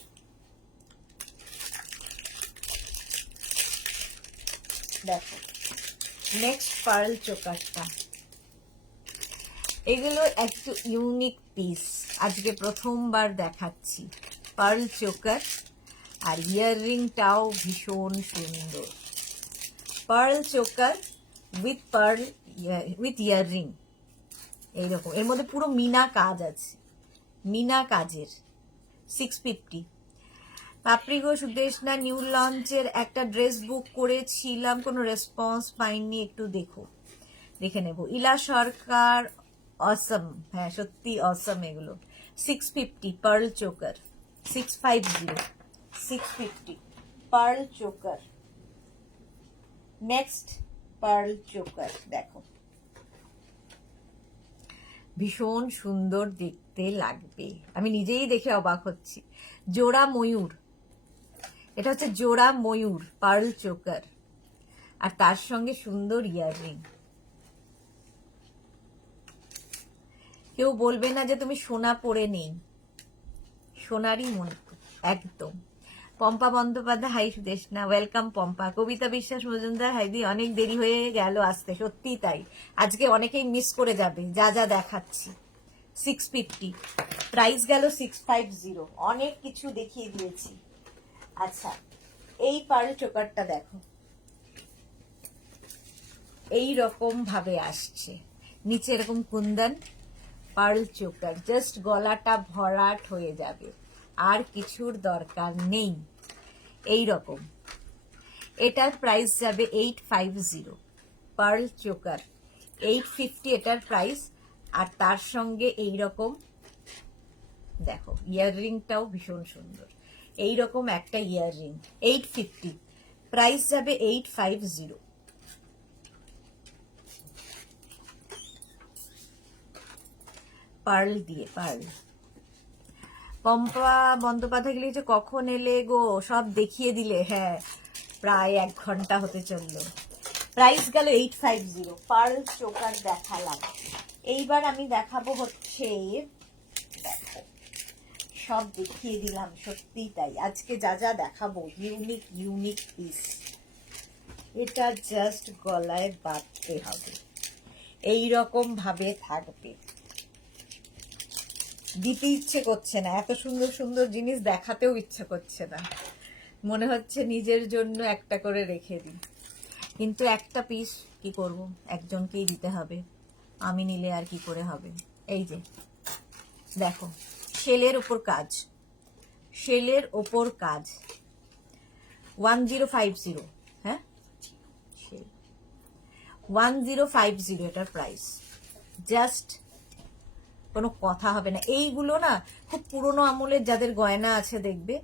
দেখো, নেক্সট পার্ল চোকারটা, এগুলো একটু ইউনিক পিস, আজকে প্রথমবার দেখাচ্ছি। পার্ল চোকার, আর ইয়াররিংটাও ভীষণ সুন্দর। পার্ল চোকার উইথ ইয়াররিং, এইরকম। এর মধ্যে পুরো মিনা কাজ আছে, মিনা কাজের। 650। পাপড়িগো সুদেশনা, নিউ লঞ্চের একটা ড্রেস বুক করেছিলাম, কোনো রেসপন্স পাইনি, একটু দেখে নেব। ইলা সরকার, অসম, হ্যাঁ সত্যি অসম এগুলো। 650 pearl choker, 650 pearl choker. Next pearl choker, দেখো, ভীষণ সুন্দর দেখতে লাগবে, আমি নিজেই দেখে অবাক হচ্ছি। জোড়া ময়ূর, এটা হচ্ছে জোড়া ময়ূর পার্ল চোকার, আর তার সঙ্গে সুন্দর ইয়াররিং। কেউ বলবে না যে তুমি সোনা পরে নেই, সোনারই মনে একদম। Pampa Bandyopadhyay, hi Sudeshna, welcome Pampa. কবিতা বিশ্বাস মজুমদার, হাইদি, অনেক দেরি হয়ে গেল আসতে, সত্যি তাই, আজকে অনেকেই মিস করে যাবে যা যা দেখাচ্ছি। 650 প্রাইস গেল 650, অনেক কিছু দেখিয়ে দিয়েছি। আচ্ছা, এই পার্ল চোকারটা দেখো, এই রকম ভাবে আসছে, নিচে এরকম কুন্দন, পার্ল চোকার, জাস্ট গলাটা ভরাট হয়ে যাবে, আর কিছুর দরকার নেই। এই রকম, এটার প্রাইস যাবে 850, পার্ল চোকার 850 এটার প্রাইস। আর তার সঙ্গে এই রকম দেখো ইয়াররিংটাও ভীষণ সুন্দর, এইরকম একটা ইয়াররিং 850, প্রাইস যাবে 850। পার্ল দিয়ে, পার্ল। পম্পা বন্দ্যোপাধ্যায় লিখেছে কখন এলে গো, সব দেখিয়ে দিলে। হ্যাঁ, প্রায় 1 ঘন্টা হতে চললো। প্রাইস গেল 850, পার্ল চোকার দেখালাম। এইবার আমি দেখাবো হচ্ছে, দেখো সব দেখিয়ে দিলাম, সত্যি তাই। আজকে যা যা দেখাবো ইউনিক ইউনিক পিস। এটা জাস্ট গলায় বাঁধতে হবে, এইরকম ভাবে থাকবে। দিতে ইচ্ছে করছে না, এত সুন্দর সুন্দর জিনিস দেখাতেও ইচ্ছে করছে না, মনে হচ্ছে নিজের জন্য একটা করে রেখে দিই। কিন্তু একটা পিস কি করব, একজনকেই দিতে হবে, আমি নিলে আর কি করে হবে। এই যে দেখো, শেলের ওপর কাজ, শেলের ওপর কাজ, 1050। হ্যাঁ, 1050 এটার প্রাইস। জাস্ট কোনো কথা হবে না। এইগুলো না খুব পুরনো আমলের যাদের গয়না আছে দেখবে,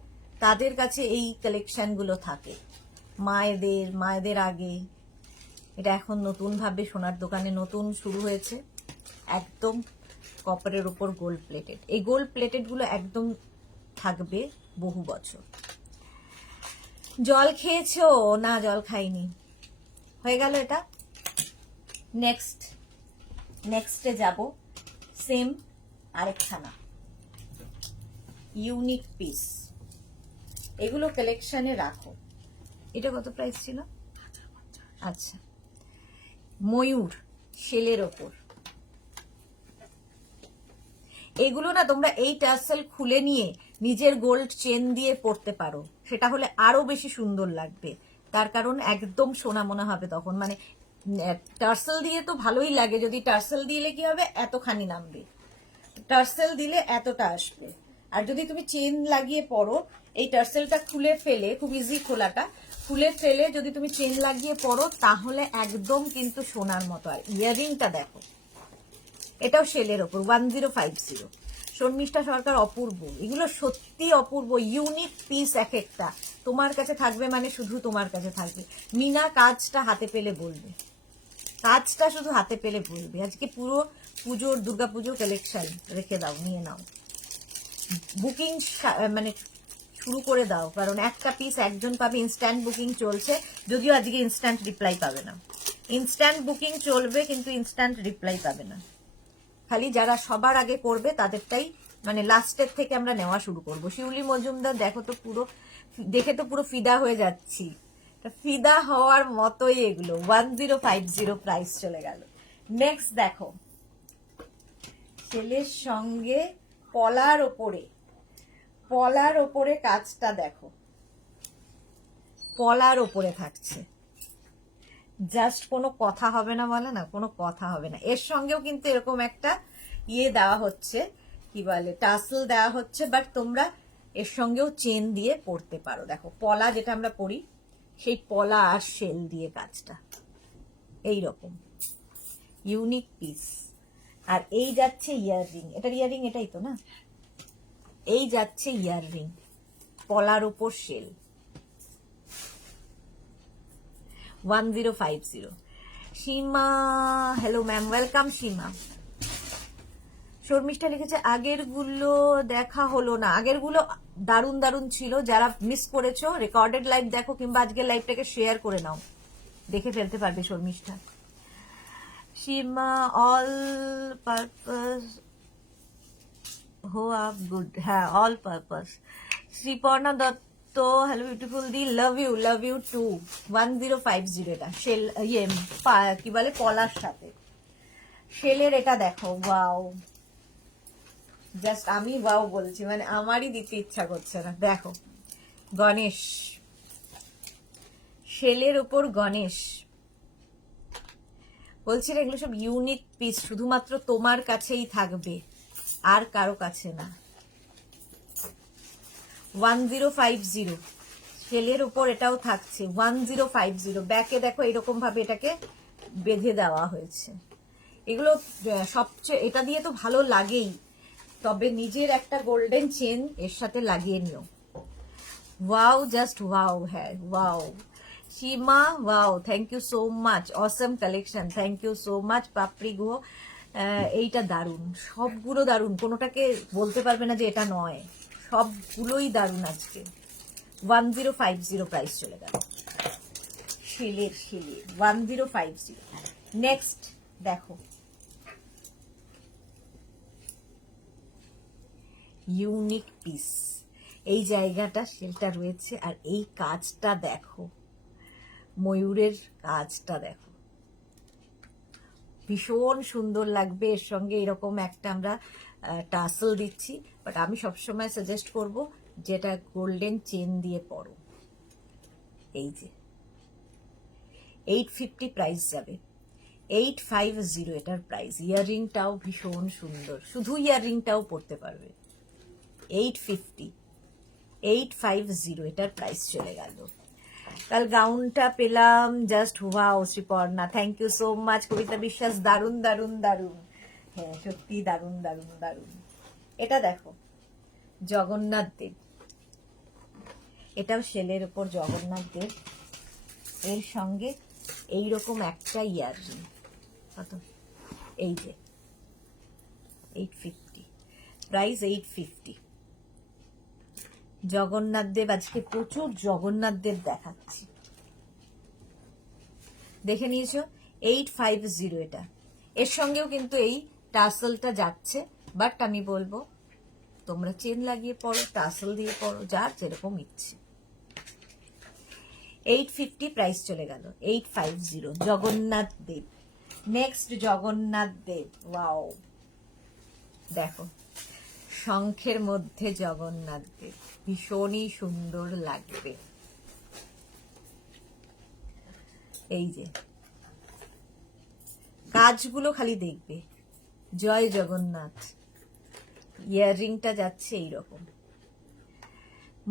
তাদের কাছে এই কালেকশনগুলো থাকে, মায়েদের আগে। এটা এখন নতুনভাবে সোনার দোকানে নতুন শুরু হয়েছে, একদম কপারের ওপর গোল্ড প্লেটেড। এই গোল্ড প্লেটেডগুলো একদম থাকবে বহু বছর। জল খেয়েছো? না, জল খাইনি। হয়ে গেল এটা। নেক্সটে যাব, সেম আরেকখানা ইউনিক পিস। এগুলো কালেকশনে রাখো। এটা কত প্রাইস ছিল? আচ্ছা, ময়ূর শেলের ওপর। এগুলো না তোমরা এই টার্সেল খুলে নিয়ে নিজের গোল্ড চেন দিয়ে পরতে পারো, সেটা হলে আরো বেশি সুন্দর লাগবে। তার কারণ একদম সোনা মনে হবে তখন। মানে টার্সেল দিয়ে তো ভালোই লাগে, যদি টার্সেল দিলে কি হবে, এতখানি নামবে, টার্সেল দিলে এতটা আসবে। আর যদি তুমি চেন লাগিয়ে পরো, এই টার্সেলটা খুলে ফেলে, খুব ইজি খোলাটা, খুলে ফেলে যদি তুমি চেন লাগিয়ে পরো, তাহলে একদম কিন্তু সোনার মতো। আর ইয়াররিংটা দেখো, এটাও শেলের ওপর, 1050। শর্মিষ্ঠা সরকার, অপূর্ব। এগুলো সত্যি অপূর্ব, ইউনিক পিস। এক একটা তোমার কাছে থাকবে মানে শুধু তোমার কাছে থাকবে। মিনা কাজটা হাতে পেলে বলবে, কাজটা শুধু হাতে পেলে বলবে। আজকে পুরো পুজোর, দুর্গাপুজোর কালেকশন রেখে দাও, নিয়ে নাও, বুকিং মানে শুরু করে দাও। কারণ একটা পিস একজন পাবে। ইনস্ট্যান্ট বুকিং চলছে, যদিও আজকে ইনস্ট্যান্ট রিপ্লাই পাবে না। ইনস্ট্যান্ট বুকিং চলবে, কিন্তু ইনস্ট্যান্ট রিপ্লাই পাবে না। খালি যারা সবার আগে করবে তাদেরটাই, মানে লাস্টের থেকে আমরা নেওয়া শুরু করবো। শিউলি মজুমদার, দেখো তো পুরো, দেখে তো পুরো ফিদা হয়ে যাচ্ছি। ফিদা হওয়ার মতোই এগুলো। 1050 প্রাইস চলে গেল। নেক্সট দেখো, ছেলের সঙ্গে পলার ওপরে কাজটা দেখো, পলার ওপরে থাকছে। জাস্ট কোনো কথা হবে না, বলে না, কোনো কথা হবে না। এর সঙ্গেও কিন্তু এরকম একটা ইয়ে দেওয়া হচ্ছে, কি বলে, টাসেল দেওয়া হচ্ছে, বাট তোমরা এর সঙ্গেও চেন দিয়ে পরতে পারো। দেখো পলা যেটা আমরা পরি, সেই পলা আর শেল দিয়ে কাজটা, এইরকম ইউনিক পিস। আর এই যাচ্ছে ইয়াররিং, এটার ইয়াররিং এটাই তো না, এই যাচ্ছে ইয়াররিং, পলার উপর শেল, 1050। সীমা, হ্যালো ম্যাম, ওয়েলকাম সীমা। শর্মিষ্ঠা লিখেছে আগের গুলো দেখা হলো না। আগের গুলো দারুণ দারুণ ছিল, যারা মিস করেছো রেকর্ডেড লাইভ দেখো, কিংবা আজকের লাইভটাকে শেয়ার করে নাও, দেখে ফেলতে পারবে শর্মিষ্ঠা। সীমা, অল পারপাস হো আপ গুড, হ্যাঁ all purpose. Sreeparna Dutta, hello beautiful দি, লাভ ইউ টু। 1050 এটা শেল, ইয়ে কি বলে, পলার সাথে শেলের। এটা দেখো, ওয়াও, জাস্ট আমি ওয়াও বলছি, মানে আমারই দিতে ইচ্ছা করছে না। দেখো গণেশ, শেলের ওপর গণেশ। বলছি না, এগুলো সব ইউনিক পিস, শুধুমাত্র তোমার কাছেই থাকবে, আর কারো কাছে না। 1050 শেলের উপর এটাও থাকছে, 1050। ব্যাকে দেখো এরকম ভাবে এটাকে বেঁধে দেওয়া হয়েছে। এগুলো সবচেয়ে, এটা দিয়ে তো ভালো লাগেই, তবে নিজের একটা গোল্ডেন চেন এর সাথে লাগিয়ে নিও। Wow, just wow. হ্যাঁ, wow Seema, wow, thank you so much, awesome collection, thank you so much Papri গো। এইটা দারুণ, সবগুলো দারুণ, কোনোটাকে বলতে পারবে না যে এটা নয়, সবগুলোই দারুণ। আজকে 1050 প্রাইস চলে গেল, শিলের 1050। নেক্সট দেখো, ইউনিক পিস, এই জায়গাটা সেলটা রয়েছে, আর এই কাজটা দেখো, ময়ূরের কাজটা দেখো, ভীষণ সুন্দর লাগবে। এর সঙ্গে এরকম একটা আমরা টাসেল দিচ্ছি, বাট আমি সবসময় সাজেস্ট করব যেটা গোল্ডেন চেন দিয়ে পরো। এই যে 850 প্রাইস যাবে, 850 এটার প্রাইস। ইয়াররিংটাও ভীষণ সুন্দর, শুধু ইয়াররিংটাও পরতে পারবে। 850 এটার প্রাইস চলে গেল। কাল গাউনটা পেলাম, just wow Sriparna, thank you so much. Kabita Biswas, দারুণ দারুণ দারুণ, হ্যাঁ সত্যি দারুণ দারুণ দারুণ। এটা দেখো, জগন্নাথ দেব, এটাও সেলের উপর জগন্নাথ দেব, এর সঙ্গে এইরকম একটা ইয়াররিং, কত, এই যে 850 প্রাইস, 850। জগন্নাথ দেব, আজকে প্রচুর জগন্নাথ দেব দেখাচ্ছি, দেখে নিয়েছো, 850 এটা। এর সঙ্গেও কিন্তু এই টাসেলটা যাচ্ছে, বাট আমি বলবো তোমরা চেন লাগিয়ে পড়ো, টাসেল দিয়ে পড়ো, যার যেরকম ইচ্ছে। 850 প্রাইস চলে গেল, 850 জগন্নাথ দেব। নেক্সট জগন্নাথ দেব, ওয়াও দেখো, শঙ্খের মধ্যে জগন্নাথ দেব, ভীষণই সুন্দর লাগবে। এই যে কাজগুলো খালি দেখবে, জয় জগন্নাথ। ইয়াররিংটা যাচ্ছে এইরকম।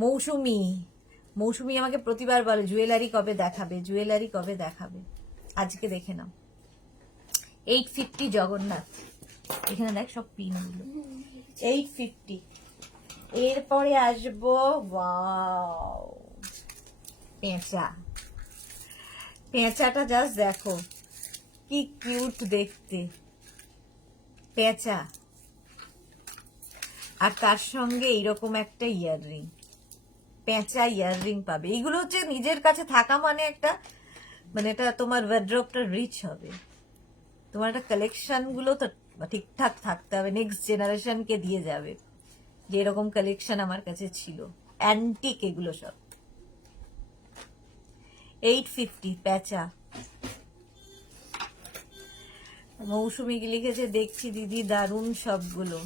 মৌসুমি, মৌসুমি আমাকে প্রতিবার বলে জুয়েলারি কবে দেখাবে, জুয়েলারি কবে দেখাবে, আজকে দেখে নাও। 850 জগন্নাথ, এখানে দেখ সব পিনগুলো, 850। এরপরে আসবো, ওয়াও পেঁচা, পেঁচাটা জাস্ট দেখো কি কিউট দেখতে, পেঁচা, আর তার সঙ্গে এইরকম একটা ইয়াররিং, পেঁচা ইয়াররিং পাবে। এইগুলো হচ্ছে নিজের কাছে থাকা মানে একটা, মানে এটা তোমার ওয়ার্ড্রোবটা রিচ হবে, তোমার একটা কালেকশন গুলো তো ঠিকঠাক থাকতে হবে, নেক্সট জেনারেশনকে দিয়ে যাবে যে এরকম কালেকশন আমার কাছে ছিল। অ্যান্টিক এগুলো সব। 850 পেঁচা। মৌসুমি লিখেছে, দেখছি দিদি দারুণ সবগুলো।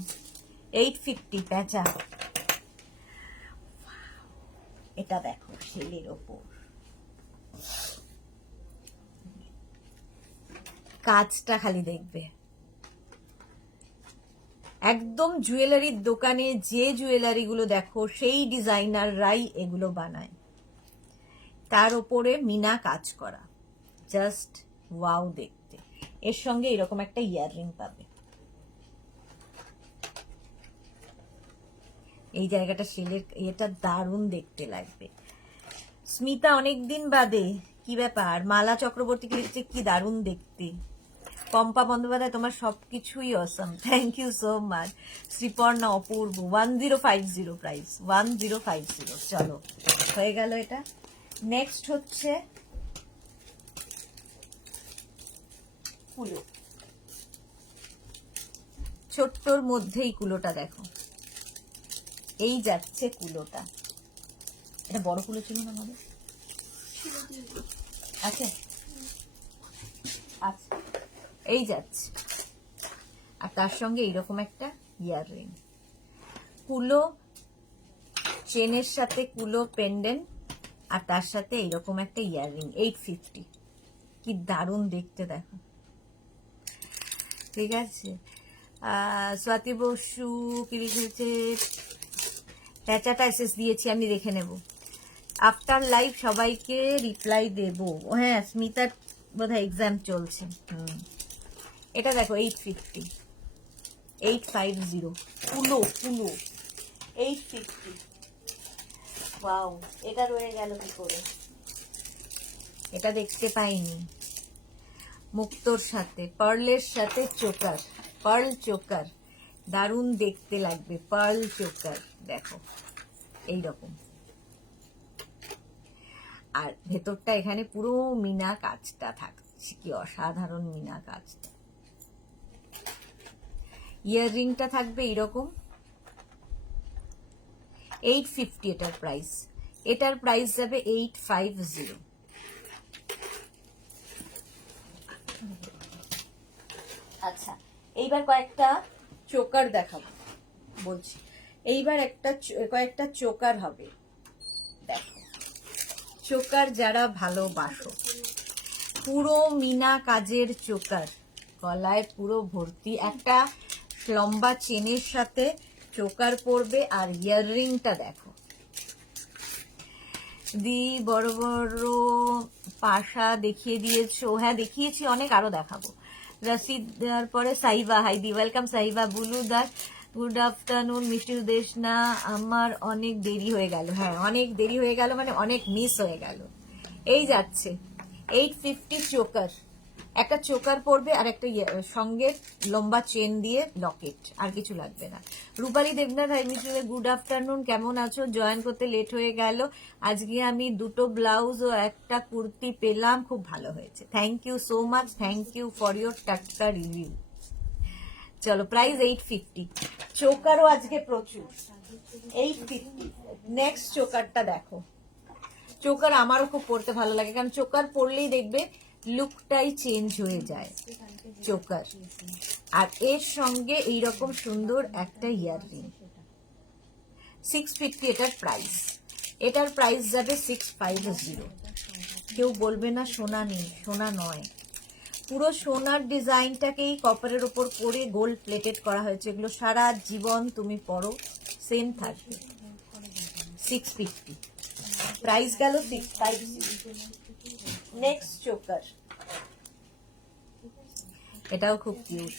850 পেঁচা। এটা দেখো সেলের ওপর, কাজটা খালি দেখবে, একদম জুয়েলারির দোকানে যে জুয়েলারি গুলো দেখো সেই ডিজাইনাররাই এগুলো বানায়, তার উপরে মিনা কাজ করা, জাস্ট ওয়াও দেখতে। এর সঙ্গে এরকম একটা ইয়াররিং পাবে, এই জায়গাটা সেলের, এটা দারুণ দেখতে লাগবে। স্মিতা অনেকদিন বাদে, কি ব্যাপার? মালা চক্রবর্তীকে লিখছে, কি দারুণ দেখতে। পম্পা বন্দ্যোপাধ্যায়, তোমার সবকিছুই awesome, thank you so much. Sriparna, অপূর্ব, 1050 প্রাইস, 1050। চলো হয়ে গেল এটা। নেক্সট হচ্ছে কুলো, ছোট্টর মধ্যেই কুলোটা দেখো, এই যাচ্ছে কুলোটা। এটা বড় কুলো ছিল না আমাদের, আচ্ছা আচ্ছা, এই যাচ্ছে, আর তার সঙ্গে এইরকম একটা ইয়াররিং, কুলো চেনের সাথে কুলো পেন্ডেন্ট, আর তার সাথে এইরকম একটা ইয়াররিং। 850, কি দারুণ দেখতে দেখো, ঠিক আছে। স্বাতি বসু কি লিখেছে, প্যাচাটা এসএস দিয়েছি আমি, দেখে নেব আফটার লাইভ, সবাইকে রিপ্লাই দেব। হ্যাঁ, স্মিতার বোধহয় এক্সাম চলছে। এটা দেখো 850, 850 পুলো 850। ওয়াও, এটা রয়ে গেল কি করে, এটা দেখতে পাইনি। মুক্তোর সাথে পার্লের সাথে চোকার, পার্ল চোকার, দারুণ দেখতে লাগবে। পার্ল চোকার দেখো এইরকম, আর ভেতরটা এখানে পুরো মিনা কাজটা থাকছে, কি অসাধারণ মিনা কাজটা। ইয়াররিংটা থাকবে এইরকম। 850 এটার প্রাইস, এটার প্রাইস যাবে 850। আচ্ছা, এইবার কয়েকটা চোকার দেখাবো বলছি। এইবার কয়েকটা চোকার হবে, দেখো চোকার যারা ভালোবাসো, পুরো মিনা কাজের চোকার, গলায় পুরো ভর্তি, একটা লম্বা চেনের সাথে চোকার পরবে। আর ইয়াররিংটা দেখো, বড় বড় পাশা দেখিয়ে দিয়েছো, হ্যাঁ দেখিয়েছি অনেক, আরো দেখাবো। রশিদ দেওয়ার পরে সাহিবা, হাইদি welcome Sahiba. Bulu Das good afternoon. মিষ্টি দেশ না, আমার অনেক দেরি হয়ে গেল। হ্যাঁ অনেক দেরি হয়ে গেল মানে অনেক মিস হয়ে গেল। এই যাচ্ছে 850 চোকার, একটা চোকার পড়বে আর একটা সঙ্গে লম্বা চেন দিয়ে লকেট, আর কিছু লাগবে না। রূপালী দেবনাথ, হাই মিষ্টি গুড আফটারনুন, কেমন আছো? জয়েন করতে লেট হয়ে গেল। আজকে আমি দুটো ব্লাউজ ও একটা কুর্তি পেলাম, খুব ভালো হয়েছে। Thank you so much, thank you for your টাটকা রিভিউ। চলো, প্রাইস 850। চোকারও আজকে প্রচুর, 850। নেক্সট চোকারটা দেখো, চোকার আমারও খুব পরতে ভালো লাগে, কারণ চোকার পরলেই দেখবে লুকটাই চেঞ্জ হয়ে যায় চোকার। আর এর সঙ্গে এইরকম সুন্দর একটা ইয়াররিং, 650 এটার প্রাইস, এটার প্রাইস যাবে 650। কেউ বলবে না সোনা নেই, সোনা নয়, পুরো সোনার ডিজাইনটাকেই কপারের ওপর করে গোল্ড প্লেটেড করা হয়েছে। এগুলো সারা জীবন তুমি পরো, সেম থাকবে। 650 প্রাইস গেল 650। নেক্সট চোকার, এটাও খুব কিউট।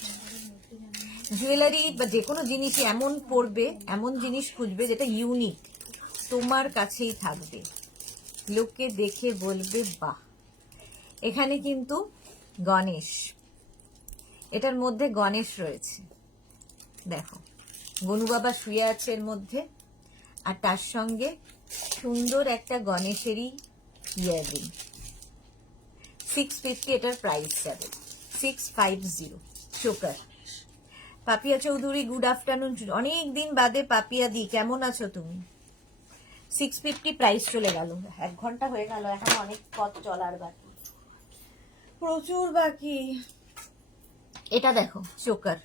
জুয়েলারি বা যে কোনো জিনিসই এমন পরবে, এমন জিনিস খুঁজবে যেটা ইউনিক, তোমার কাছেই থাকবে, লোকে দেখে বলবে বাহ। এখানে কিন্তু গণেশ, এটার মধ্যে গণেশ রয়েছে, দেখো বনু বাবা শুয়ে আছে এর মধ্যে, আর তার সঙ্গে সুন্দর একটা গণেশেরই ইয়াররিং। 650 এটার প্রাইস যাবে, 650 choker. Papiya Chowdhury good afternoon, অনেক দিন বাদে পাপিয়া দি, কেমন আছো তুমি? 650 প্রাইস চলে গেল, 1 ঘন্টা হয়ে গেল, এখন অনেক পথ চলার বাকি, প্রচুর বাকি। এটা দেখো চোকার,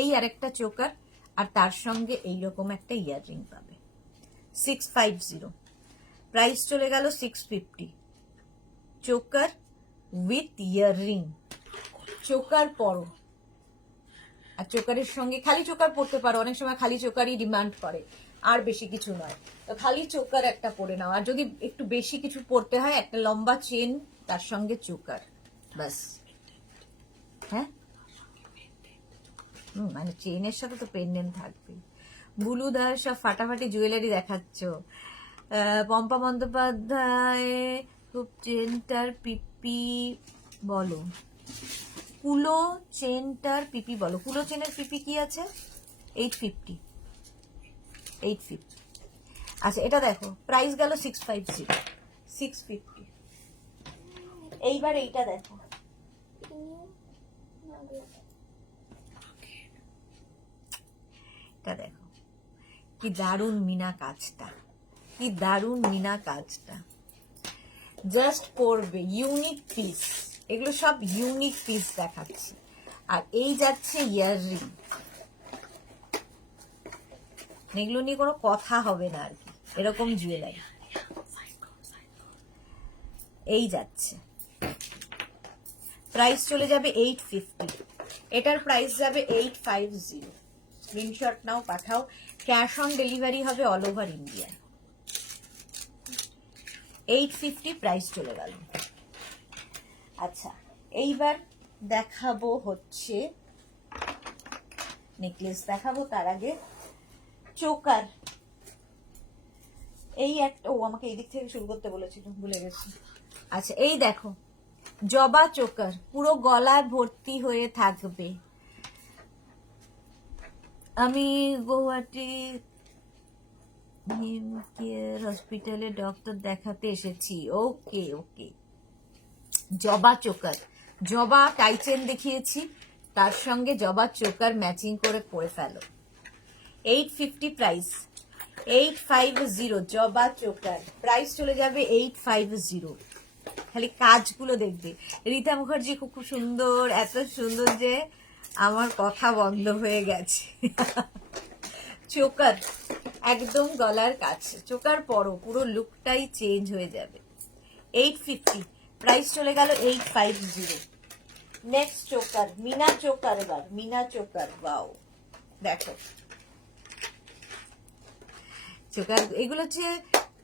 এই আরেকটা চোকার, আর তার সঙ্গে এইরকম একটা ইয়াররিং পাবে, 650 প্রাইস চলে গেল 650। চোকার উইথ ইয়াররিং, চোকার পরো, আর চোকারের সঙ্গে খালি চোকার পরতে পারো, অনেক সময় খালি চোকারই ডিমান্ড করে, আর বেশি কিছু নয়, তো খালি চোকার একটা পরে নাও। আর যদি একটু বেশি কিছু পরতে হয়, একটা লম্বা চেন, তার সঙ্গে চোকার, বাস। হ্যাঁ মানে চেনের সাথে তো পেন্ডেন্ট থাকবে। বুলু দাস সব ফাটাফাটি জুয়েলারি দেখাচ্ছ। পম্পা বন্দ্যোপাধ্যায় খুব চেনটার পিপি বলো, কুলো চেনটার পিপি বলো, কুলো চেনের পিপি কি আছে? 850। আচ্ছা এটা দেখো, প্রাইস গেল 650, 650। এইবার এইটা দেখো, এটা দেখো কি দারুণ মিনা কাজটা, কি দারুণ মিনা কাজটা, জাস্ট পরবে, ইউনিক পিস, এগুলো সব ইউনিক পিস দেখাচ্ছি। আর এই যাচ্ছে ইয়াররিং, এগুলো নিয়ে কোনো কথা হবে না আর কি, এরকম জুয়েলারি। এই যাচ্ছে, প্রাইস চলে যাবে 850, এটার প্রাইস যাবে 850। স্ক্রিনশট নাও, পাঠাও, ক্যাশ অন ডেলিভারি হবে অল ওভার ইন্ডিয়া। 850 প্রাইস চলে গেল। আচ্ছা এইবার দেখাবো হচ্ছে নেকলেস দেখাবো, তার আগে চোকার। এই একটা, ও আমাকে এই দিক থেকে শুরু করতে বলেছিল, ভুলে গেছি। আচ্ছা, এই দেখো জবা চোকার, পুরো গলায় ভর্তি হয়ে থাকবে। আমি গুয়াহাটি হসপিটালে ডক্টর দেখাতে এসেছি। ওকে ওকে, জবা চোকার, জবা টাইচেন দেখিয়েছি, তার সঙ্গে জবা চোকার ম্যাচিং করে পরে ফেলো। 850 প্রাইস, 850 জবা চোকার প্রাইস চলে যাবে 850। খালি কাজগুলো দেখবে। রীতা মুখার্জি খুব খুব সুন্দর, এত সুন্দর যে আমার কথা বন্ধ হয়ে গেছে। চোকার একদম গলার কাছে, চোকার পরো, পুরো লুকটাই চেঞ্জ হয়ে যাবে। 850 প্রাইস চলে গেল 850। নেক্সট চোকার, মিনা চোকার, এবার মিনা চোকার। ওয়াও, দেখো চোকার, এগুলো হচ্ছে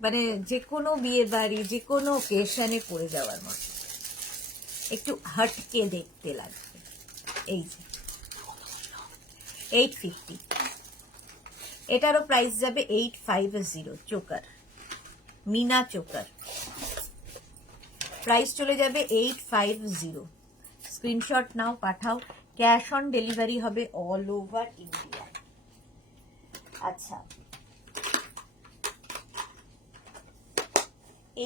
মানে যে কোনো বিয়ে বাড়ি, যে কোনো ওকেশনে পরে যাওয়ার মতো, একটু হটকে দেখতে লাগবে। এই যে 850, এটারও প্রাইস যাবে 850। চোকার, মিনা চোকার, প্রাইস চলে যাবে 850। স্ক্রিনশট নাও, পাঠাও। ক্যাশ অন ডেলিভারি হবে অল ওভার ইন্ডিয়া। আচ্ছা,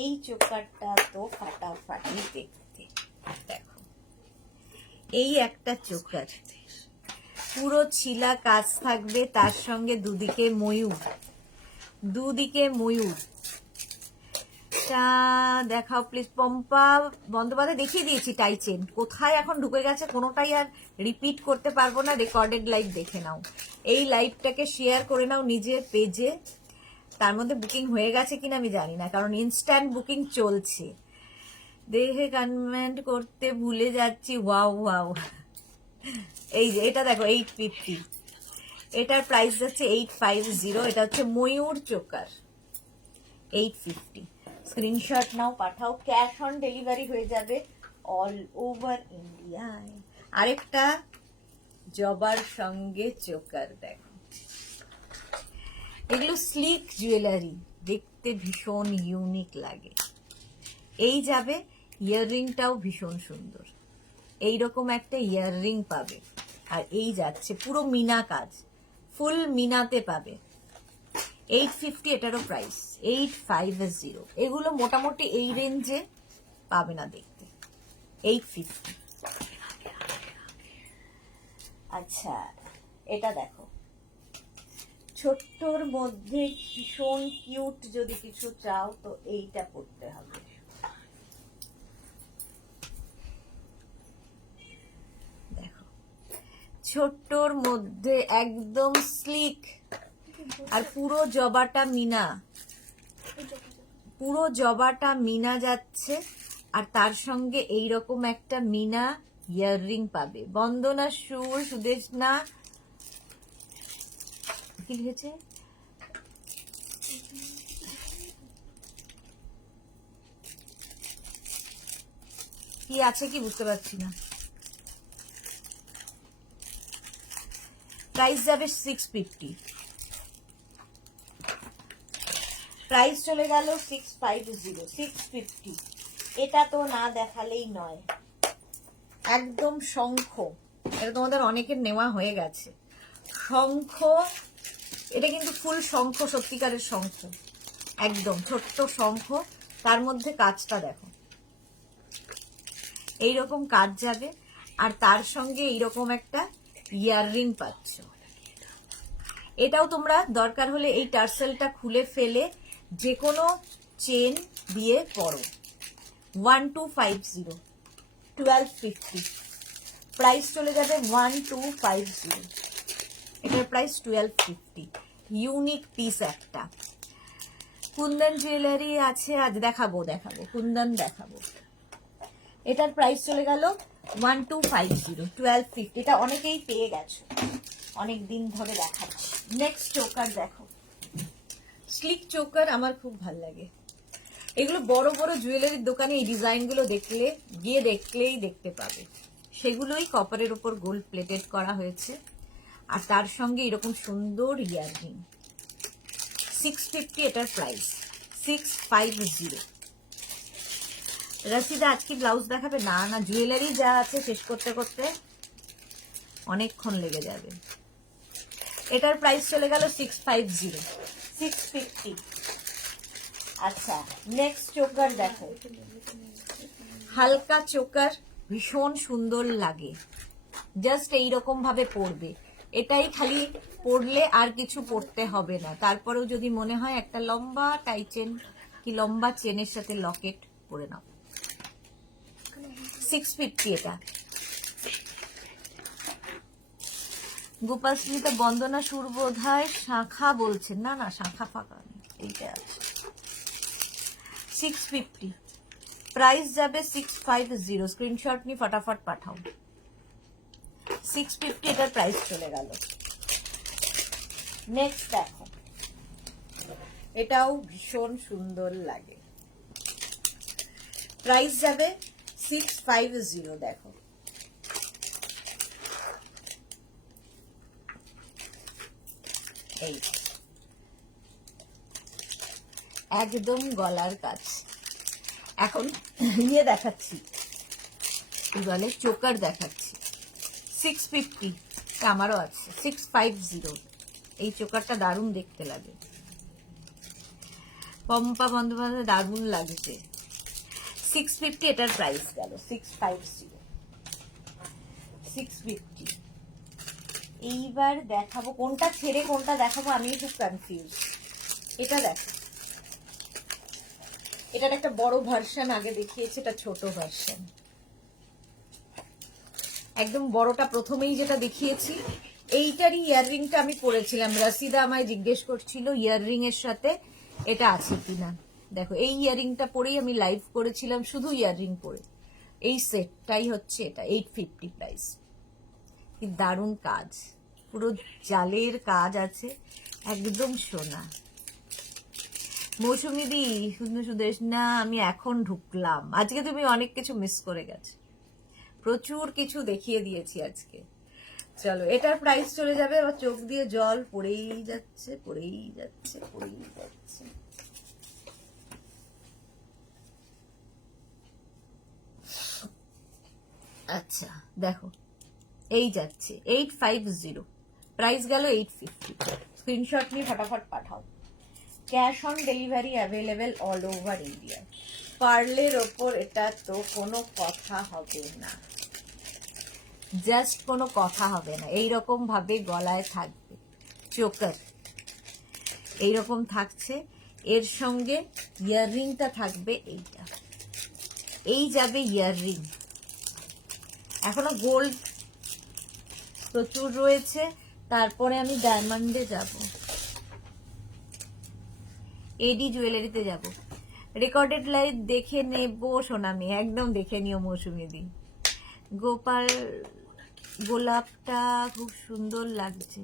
এই চোকারটা তো ফাটাফাটি দেখতে। দেখো, এই একটা চোকার, পুরো ছিলা কাজ থাকবে, তার সঙ্গে দুদিকে ময়ূর, দুদিকে ময়ূর। দেখাও প্লিজ। পম্পা বন্দ্যোপাধ্যায় দেখিয়ে দিয়েছি টাইচেন, কোথায় এখন ঢুকে গেছে কোনোটাই আর রিপিট করতে পারবো না। রেকর্ডেড লাইভ দেখে নাও, এই লাইভটাকে শেয়ার করে নাও নিজের পেজে। তার মধ্যে বুকিং হয়ে গেছে কিনা আমি জানি না, কারণ ইনস্ট্যান্ট বুকিং চলছে। দেখে কমেন্ট করতে ভুলে যাচ্ছি। ওয়াও ওয়াও, এই যে এটা দেখো 850, এটার প্রাইস যাচ্ছে 850। এটা হচ্ছে ময়ূর চোকার, 850। স্ক্রিনশট নাও, পাঠাও। ক্যাশ অন ডেলিভারি হয়ে যাবে অল ওভার ইন্ডিয়ায়। আরেকটা জবার সঙ্গে চোকার, দেখো এগুলো স্লিক জুয়েলারি, দেখতে ভীষণ ইউনিক লাগে। এই যাবে, ইয়াররিংটাও ভীষণ সুন্দর, এইরকম একটা ইয়াররিং পাবে। আর এই যাচ্ছে পুরো মিনা কাজ, ফুল মিনাতে পাবে। 850 এটারও প্রাইস 850। এগুলো মোটামুটি এই রেঞ্জে পাবে না দেখতে, 850। আচ্ছা, এটা দেখো, ছোট্টর মধ্যে ভীষণ কিউট যদি কিছু চাও তো এইটা পড়তে হবে। দেখো, ছোট্টর মধ্যে একদম স্লিক, আর পুরো জবাটা মিনা, পুরো জবাটা মিনা যাচ্ছে, আর তার সঙ্গে এইরকম একটা মিনা ইয়াররিং পাবে। বন্দনা সুর, সুদেশনা, কি লিখেছে? কি আছে কি বুঝতে পারছি না। প্রাইস যাবে 650, প্রাইস চলে গেল 650, 650। এটা তো না দেখালেই নয়, একদম শঙ্খ। এটা তোমাদের অনেকের নেওয়া হয়ে গেছে। শঙ্খ, এটা কিন্তু ফুল শঙ্খ, সত্যিকারের শঙ্খ, একদম ছোট্ট শঙ্খ, তার মধ্যে কাজটা দেখো, এইরকম কাজ যাবে, আর তার সঙ্গে এইরকম একটা ইয়াররিং পাচ্ছ। এটাও তোমরা দরকার হলে এই টার্সেলটা খুলে ফেলে যে কোনো চেন দিয়ে পরো। 1250, 1250 প্রাইস চলে যাবে 1250। এটার প্রাইস 1250। ইউনিক পিস একটা। কুন্দন জুয়েলারি আছে আজ, দেখাবো দেখাবো, কুন্দন দেখাবো। এটার প্রাইস চলে গেল 1250, 1250। এটা অনেকেই পেয়ে গেছো, অনেক দিন ধরে দেখাচ্ছি। নেক্সট চোকার দেখো, স্লিক চোকার আমার খুব ভাল লাগে। এগুলো বড় বড় জুয়েলারির দোকানে এই ডিজাইনগুলো দেখলে, গিয়ে দেখলেই দেখতে পাবে। সেগুলোই কপারের উপর গোল্ড প্লেটেড করা হয়েছে। আর তার সঙ্গে এরকম সুন্দর ইয়াররিং। 650 এটার প্রাইস, 650। রাশিদা আজকে ব্লাউজ দেখাবে? না না, জুয়েলারি যা আছে শেষ করতে করতে অনেকক্ষণ লেগে যাবে। এটার প্রাইস চলে গেল 650, 650। আচ্ছা, নেক্সট চোকার দেখো, হালকা চোকার, ভীষণ সুন্দর লাগে। জাস্ট এইরকম ভাবে পরবে, এটাই খালি পরলে আর কিছু পরতে হবে না। তারপরেও যদি মনে হয় একটা লম্বা টাই চেন কি লম্বা চেনের সাথে লকেট পরে নাও। 650 এটা। গোপালস্মিতা বন্দনা সুর বোধহয় শাখা বলছেন, না না শাখা ফাঁকা নেই, এইটা আছে। 650 প্রাইস যাবে 650। স্ক্রিনশট নিয়ে ফটাফট পাঠাও। 650 এটার প্রাইস চলে গেল। নেক্সট দেখো, এটাও ভীষণ সুন্দর লাগে, প্রাইস যাবে 650। দেখো, এই একদম গলার কাজ। এখন ইয়ে দেখাচ্ছি, কি বলে, চোকার দেখাচ্ছি। 650 আমারও আছে, 650। এই চোকারটা দারুণ দেখতে লাগে, পম্পা বন্দ্যোপাধ্যায় দারুণ লাগছে। 650 এটার প্রাইস গেল, 650, 650। এইবার দেখাবো, কোনটা ছেড়ে কোনটা দেখাবো আমি খুব কনফিউজ। এটা দেখো, এটার একটা বড় ভার্সন আগে দেখিয়েছে, এটা ছোট ভার্সন। একদম বড়টা প্রথমেই যেটা দেখিয়েছি, এইটারই ইয়াররিংটা আমি পরেছিলাম। রাশিদা আমায় জিজ্ঞেস করছিল ইয়াররিং এর সাথে এটা আছে কিনা। দেখো, এই ইয়াররিংটা পরেই আমি লাইভ করেছিলাম, শুধু ইয়াররিং পরে। এই সেটটাই হচ্ছে এটা, 850 প্রাইস। কি দারুণ কাজ, পুরো জালের কাজ আছে, একদম সোনা। মৌসুমি দি, শুধু সুদেশ না, আমি এখন ঢুকলাম। আজকে তুমি অনেক কিছু মিস করে গেছো, প্রচুর কিছু দেখিয়ে দিয়েছি আজকে। চলো, এটার প্রাইস চলে যাবে, আবার চোখ দিয়ে জল পড়েই যাচ্ছে, পড়েই যাচ্ছে, পড়েই যাচ্ছে। আচ্ছা দেখো, এই যাচ্ছে 850, প্রাইস গেল 850। স্ক্রিনশট নিয়ে ফটাফট পাঠাও। Cash on delivery available all over India. পার্লের ওপর এটা তো কোনো কথা হবে না, জাস্ট কোনো কথা হবে না। এইরকম ভাবে গলায় থাকবে চোকার, এইরকম থাকছে, এর সঙ্গে ইয়াররিংটা থাকবে এইটা, এই যাবে ইয়াররিং। এখনো গোল্ড প্রচুর রয়েছে, তারপরে আমি ডায়মন্ডে যাব, এডি জুয়েলারিতে যাব। রেকর্ডেড লাইভ দেখে নেব সোনামি, একদম দেখে নিও মৌসুমি দি। গোপাল গোলাপটা খুব সুন্দর লাগছে।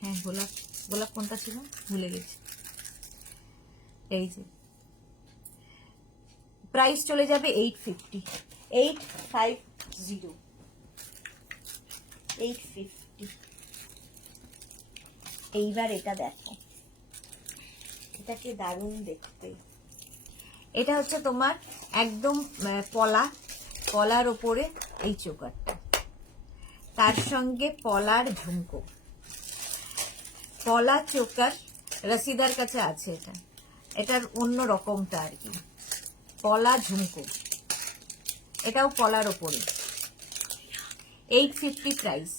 হ্যাঁ, গোলাপ, গোলাপ কোনটা ছিল ভুলে গেছি। এই যে প্রাইস চলে যাবে 850, 850, 850। এইবার এটা দেখো, এটাকে দারুণ দেখতে। এটা হচ্ছে তোমার একদম পলার ওপরে এই চোকারটা, তার সঙ্গে পলার ঝুমকো, পলা চোকার। রসিদার কাছে আছে এটা, এটার অন্য রকমটা আর কি, পলা ঝুমকো, এটাও পলার ওপরে। 850 প্রাইস।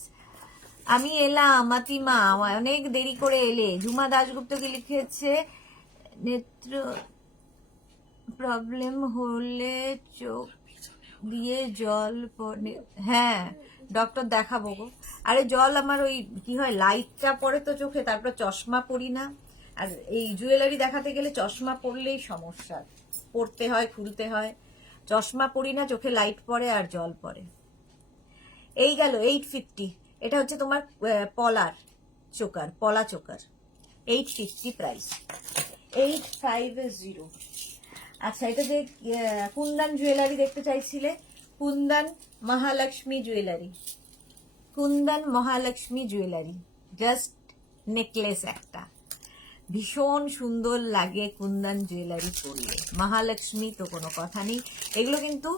আমি এলাম মাতিমা, অনেক দেরি করে এলে। ঝুমা দাশগুপ্ত কি লিখেছে, নেত্র প্রবলেম হলে চোখ দিয়ে জল পড়ে। হ্যাঁ, ডক্টর দেখাবো গো। আরে জল আমার ওই কি হয়, লাইটটা পড়ে তো চোখে, তারপর চশমা পরি না। আর এই জুয়েলারি দেখাতে গেলে চশমা পরলেই সমস্যা, পড়তে হয়, খুলতে হয়। চশমা পরি না, চোখে লাইট পড়ে আর জল পড়ে। এই গেল 850। এটা হচ্ছে তোমার পলার চোকার, পলা চোকার, 850 প্রাইস, 850। আচ্ছা, এটা যে কুন্দন জুয়েলারি দেখতে চাইছিলে, Kundan Mahalakshmi jewellery, Kundan Mahalakshmi jewellery, just necklace একটা, ভীষণ সুন্দর লাগে কুন্দন জুয়েলারি পরলে। মহালক্ষ্মী তো কোনো কথা নেই। এগুলো কিন্তু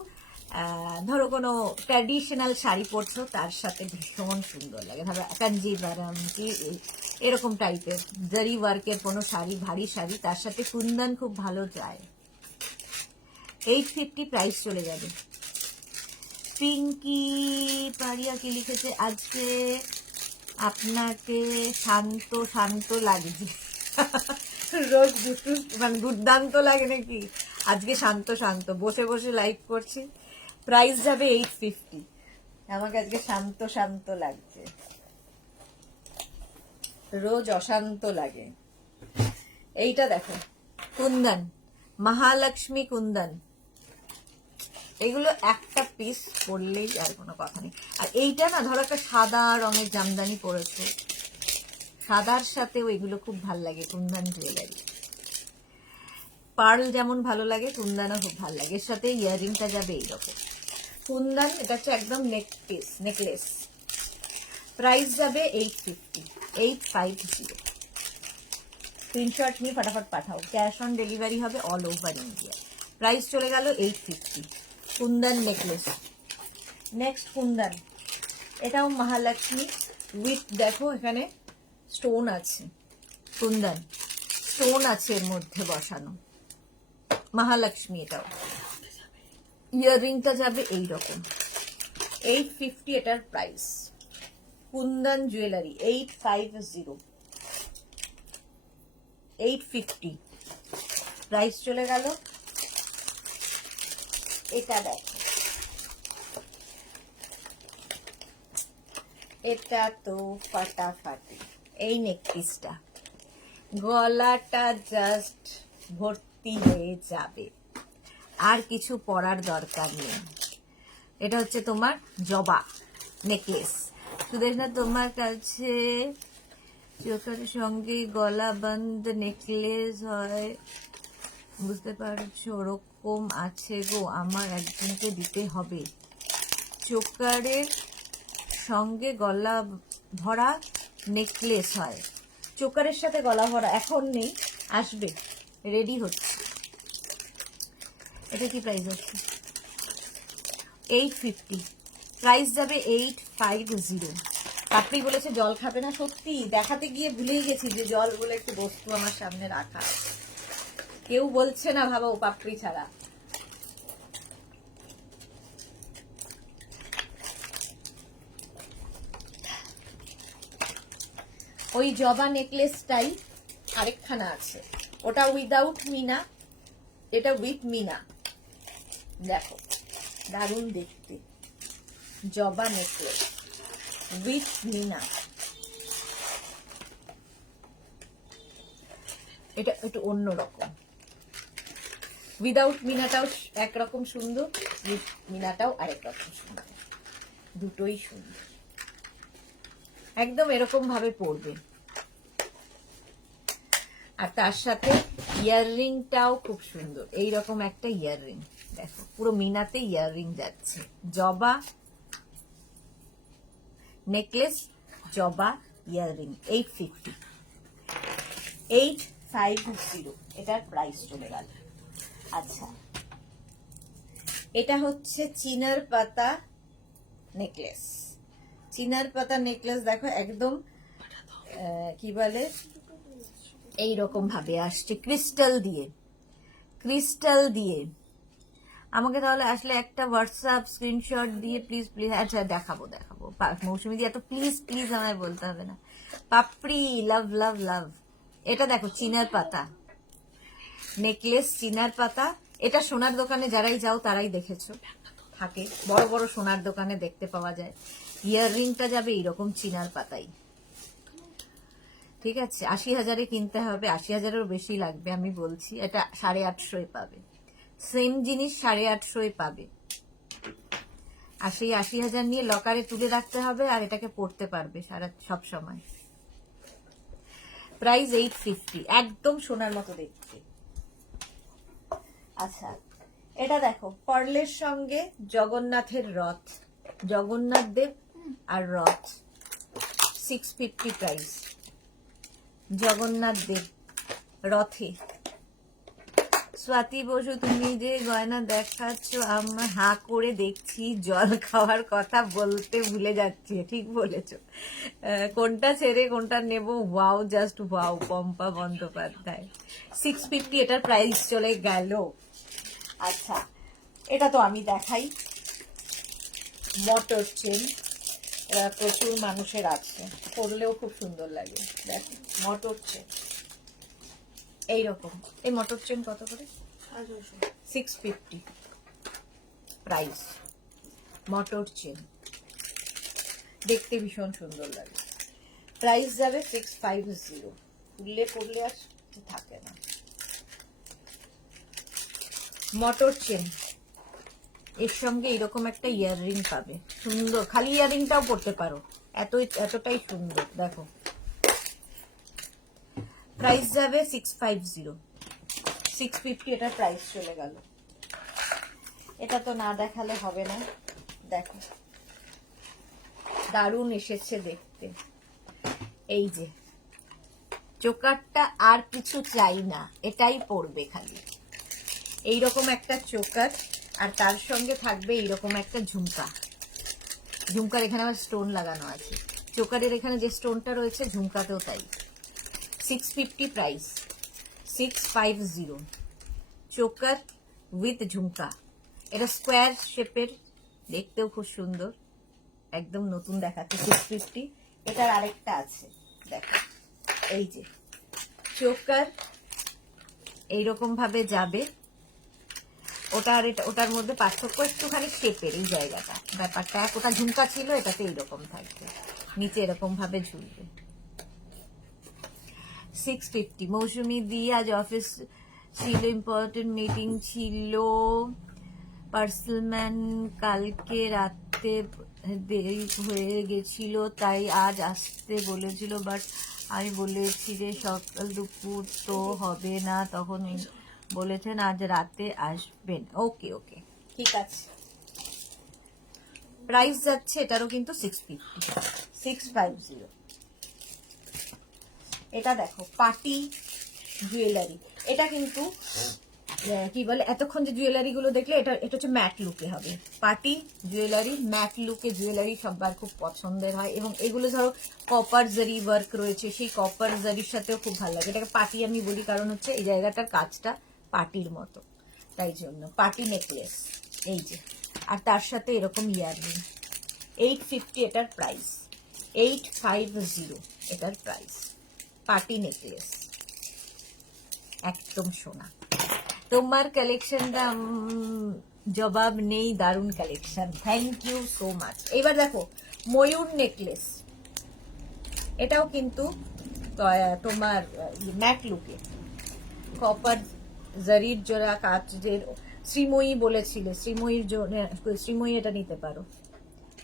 ধরো কোনো ট্র্যাডিশনাল শাড়ি পরছো তার সাথে ভীষণ সুন্দর লাগে। ধরো কাঞ্জিভারম কি এরকম টাইপের জারি ওয়ার্কের কোনো শাড়ি, ভারী শাড়ি, তার সাথে কুন্দন খুব ভালো যায়। 850 প্রাইস চলে যাবে। পিঙ্কি পারিয়া কি লিখেছে, আজকে আপনাকে শান্ত শান্ত লাগছে। রোজ দুটো মানে দুর্দান্ত লাগে নাকি? আজকে শান্ত শান্ত বসে বসে লাইভ করছি। প্রাইস যাবে 850। আমাকে আজকে শান্ত শান্ত লাগছে, রোজ অশান্ত লাগে। এইটা দেখো কুন্দন, মহালক্ষ্মী কুন্দন, এগুলো একটা পিস পরলেই আর কোনো কথা নেই। আর এইটা না ধরো একটা সাদা রঙের জামদানি পরেছো, সাদার সাথেও এগুলো খুব ভালো লাগে। কুন্দন জুয়েলারি, পার্ল যেমন ভালো লাগে কুন্দনও খুব ভালো লাগে। এর সাথে ইয়াররিংটা যাবে এইরকম কুন্দন, এটা হচ্ছে একদম নেক পিস, নেকলেস। প্রাইস যাবে 850, 850। স্ক্রিনশট নিয়ে ফটাফট পাঠাও, ক্যাশ অন ডেলিভারি হবে অল ওভার ইন্ডিয়া। প্রাইস চলে গেল 850, কুন্দন নেকলেস। নেক্সট কুন্দন, এটাও মহালক্ষ্মী উইথ, দেখো এখানে স্টোন আছে, কুন্দন স্টোন আছে এর মধ্যে বসানো, মহালক্ষ্মী। এটাও ইয়াররিংটা যাবে এইরকম। 850 এটার প্রাইস। কুন্দন জুয়েলারি 850, 850 প্রাইস চলে গেল। এটা দেখো, এটা তো ফাটাফাটি। এই নেকপিসটা গলাটা জাস্ট ভর্তি হয়ে যাবে, আর কিছু পরার দরকার নেই। এটা হচ্ছে তোমার জবা নেকলেস। সুদেশ না, তোমার কাছে চোখের সঙ্গে গলা বন্ধ নেকলেস হয়, বুঝতে পারছো? ওরকম আছে গো, আমার একজনকে দিতে হবে। চোকারের সঙ্গে গলা ভরা নেকলেস হয়, চোকারের সাথে গলা ভরা এখন নেই, আসবে, রেডি হচ্ছে। এটা কি প্রাইস আছে? 850, প্রাইস যাবে 850। পাপড়ি বলেছে জল খাবে না, সত্যি দেখাতে গিয়ে ভুলেই গেছি যে জল বলে একটু বস্তু আমার সামনে রাখা আছে। কেউ বলছে না ভাবো পাপড়ি ছাড়া। ওই জবা নেকলেসটাই আরেকখানা আছে, ওটা উইদাউট মিনা, এটা উইথ মিনা। দেখো দারুণ দেখতে, জবা নেকলেস উইথ মিনা। এটা একটু অন্যরকম, উইদাউট মিনাটাও একরকম সুন্দর, উইথ মিনাটাও আরেক রকম সুন্দর, দুটোই সুন্দর। একদম এরকম ভাবে পরবে। আর তার সাথে ইয়াররিংটাও খুব সুন্দর, এইরকম একটা ইয়াররিং দেখো, পুরো মিনাতে ইয়াররিং যাচ্ছে। জবা নেকলেস, জবা ইয়াররিং, 850, 850 এটার প্রাইস চলে গেল। আচ্ছা, এটা হচ্ছে চিনার পাতা নেকলেস। চিনার পাতা নেকলেস দেখো একদম কি বলে এইরকম ভাবে আসছে, ক্রিস্টাল দিয়ে, ক্রিস্টাল দিয়ে। আমাকে তাহলে আসলে একটা হোয়াটসঅ্যাপ স্ক্রিনশট দিয়ে প্লিজ প্লিজ, আচ্ছা দেখাবো দেখাবো। মৌসুমি দিয়ে এত প্লিজ প্লিজ আমায় বলতে হবে না। পাপড়ি লাভ লাভ লাভ। এটা দেখো চিনার পাতা নেকলেস, চিনার পাতা। এটা সোনার দোকানে যারাই যাও তারাই দেখেছো, থাকে বড় বড় সোনার দোকানে দেখতে পাওয়া যায়। ইয়াররিংটা যাবে এইরকম চিনার পাতাই, ঠিক আছে? 80,000-এ কিনতে হবে, 80,000-এরও বেশি লাগবে আমি বলছি। এটা 850 পাবে, সেম জিনিস 850 পাবে। আর সেই 80,000 নিয়ে লকারে তুলে রাখতে হবে, আর এটাকে পড়তে পারবে সারা সব সময়। প্রাইস 850, একদম সোনার মতো দেখতে। আচ্ছা, এটা দেখো পার্লের সঙ্গে জগন্নাথের রথ, জগন্নাথ দেব আর রথ 650 প্রাইস। জগন্নাথ দেব রথে। স্বাতি বসু, তুমি যে গয়না দেখাচ্ছ আমার হা করে দেখছি, জল খাওয়ার কথা বলতে ভুলে যাচ্ছি। ঠিক বলেছো, কোনটা ছেড়ে কোনটা নেব। Wow, just wow. Pampa Bandyopadhyay 650 এটার প্রাইস চলে গেল। আচ্ছা, এটা তো আমি দেখাই। মটর চেন প্রচুর মানুষের আছে, পরলেও খুব সুন্দর লাগে। দেখো মটর চেন এইরকম। এই মটর চেন কত করে? 650 প্রাইস। মটর চেন দেখতে ভীষণ সুন্দর লাগে। প্রাইস যাবে 650। খুললে পড়লে আর থাকে না। মটর চেন এর সঙ্গে এরকম একটা ইয়াররিং পাবে, সুন্দর। খালি ইয়াররিংটাও পরতে পারো, এতটাই সুন্দর। দেখো প্রাইস যাবে 650। 650 এটার প্রাইস চলে গেল। এটা তো না দেখালে হবে না। দেখো দারুণ এসেছে দেখতে। এই যে চোকারটা, আর কিছু চাই না, এটাই পরবে খালি। এইরকম একটা চোকার, আর তার সঙ্গে থাকবে এইরকম একটা ঝুমকা। ঝুমকার এখানে আবার স্টোন লাগানো আছে। চোকারের এখানে যে স্টোনটা রয়েছে ঝুমকাতেও তাই। 650 প্রাইস। 650 চোকার উইথ ঝুমকা। এটা স্কোয়ার শেপের, দেখতেও খুব সুন্দর, একদম নতুন দেখাচ্ছে। 650। এটার আরেকটা আছে, দেখো এই যে চোকার এইরকম ভাবে যাবে। ওটা আর এটা, ওটার মধ্যে পার্থক্য একটুখানি শেপের এই জায়গাটা। ব্যাপারটা ওটা ঝুমকা ছিল, এটাতে এইরকম থাকবে, নিচে এরকম ভাবে ঝুলবে। 650। মৌসুমি দি আজ অফিস ছিল, ইম্পর্টেন্ট মিটিং ছিল। পার্সেলম্যান কালকে রাতে দেরি হয়ে গেছিল, তাই আজ আসতে বলেছিল, বাট আমি বলেছি যে সকাল দুপুর তো হবে না, তখন বলেছেন আজ রাতে আসবেন। ওকে ওকে, ঠিক আছে। প্রাইস যাচ্ছে এটারও কিন্তু 650। 650। এটা দেখো পার্টি জুয়েলারি। এটা কিন্তু কি বলে, এতক্ষণ যে জুয়েলারি গুলো দেখলে, এটা হচ্ছে ম্যাট লুকে হবে। পার্টি জুয়েলারি, ম্যাট লুকে জুয়েলারি সবার খুব পছন্দের হয়। এবং এগুলো ধরো কপার জারি ওয়ার্ক রয়েছে, সেই কপার জারির সাথেও খুব ভালো লাগে। এটাকে পার্টি আমি বলি, কারণ হচ্ছে এই জায়গাটার কাজটা পার্টির মতো, তাই জন্য পার্টি নেকলেস। এই যে, আর তার সাথে এরকম ইয়াররিং। 850 এটার প্রাইস। 850 এটার প্রাইস। পার্টি নেকলেস, একদম সোনা। তোমার কালেকশনটা জবাব নেই, দারুণ collection, thank you so much. এবার দেখো ময়ূর নেকলেস। এটাও কিন্তু তোমার ম্যাট লুকে, কপার জারির জোড়া কাচের। শ্রীময়ী বলেছিলে, শ্রীময়ী এটা নিতে পারো।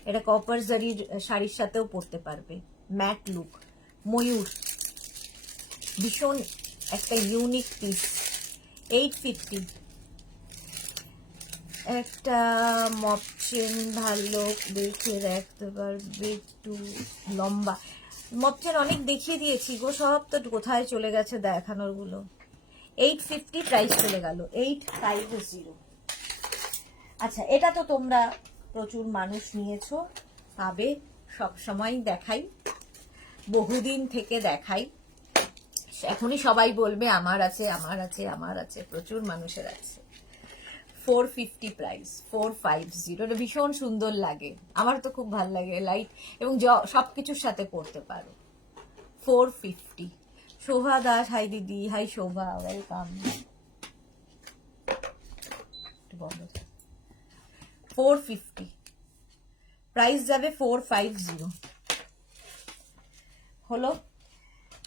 এটা কপার জারির শাড়ির সাথেও পরতে পারবে। ম্যাট লুক, ময়ূর, ভীষণ একটা ইউনিক পিস। 850। একটা মপচেন ভালো দেখে রাখতে পারবে, একটু লম্বা। মপচেন অনেক দেখিয়ে দিয়েছি গো, সব তো কোথায় চলে গেছে দেখানোর গুলো। 850 প্রাইস চলে গেল। 850। আচ্ছা, এটা তো তোমরা প্রচুর মানুষ নিয়েছো, পাবে, সব সময় দেখাই, বহুদিন থেকে দেখাই। এখনই সবাই বলবে আমার আছে, আমার আছে, আমার আছে। প্রচুর মানুষের আছে। 450 প্রাইস। 450। এটা ভীষণ সুন্দর লাগে, আমার তো খুব ভালো লাগে, লাইট এবং সবকিছুর সাথে পরতে পারো। 450। শোভা দাস, হাই দিদি। হাই শোভা, ওয়েলকাম। 450 প্রাইস যাবে। 450 হলো।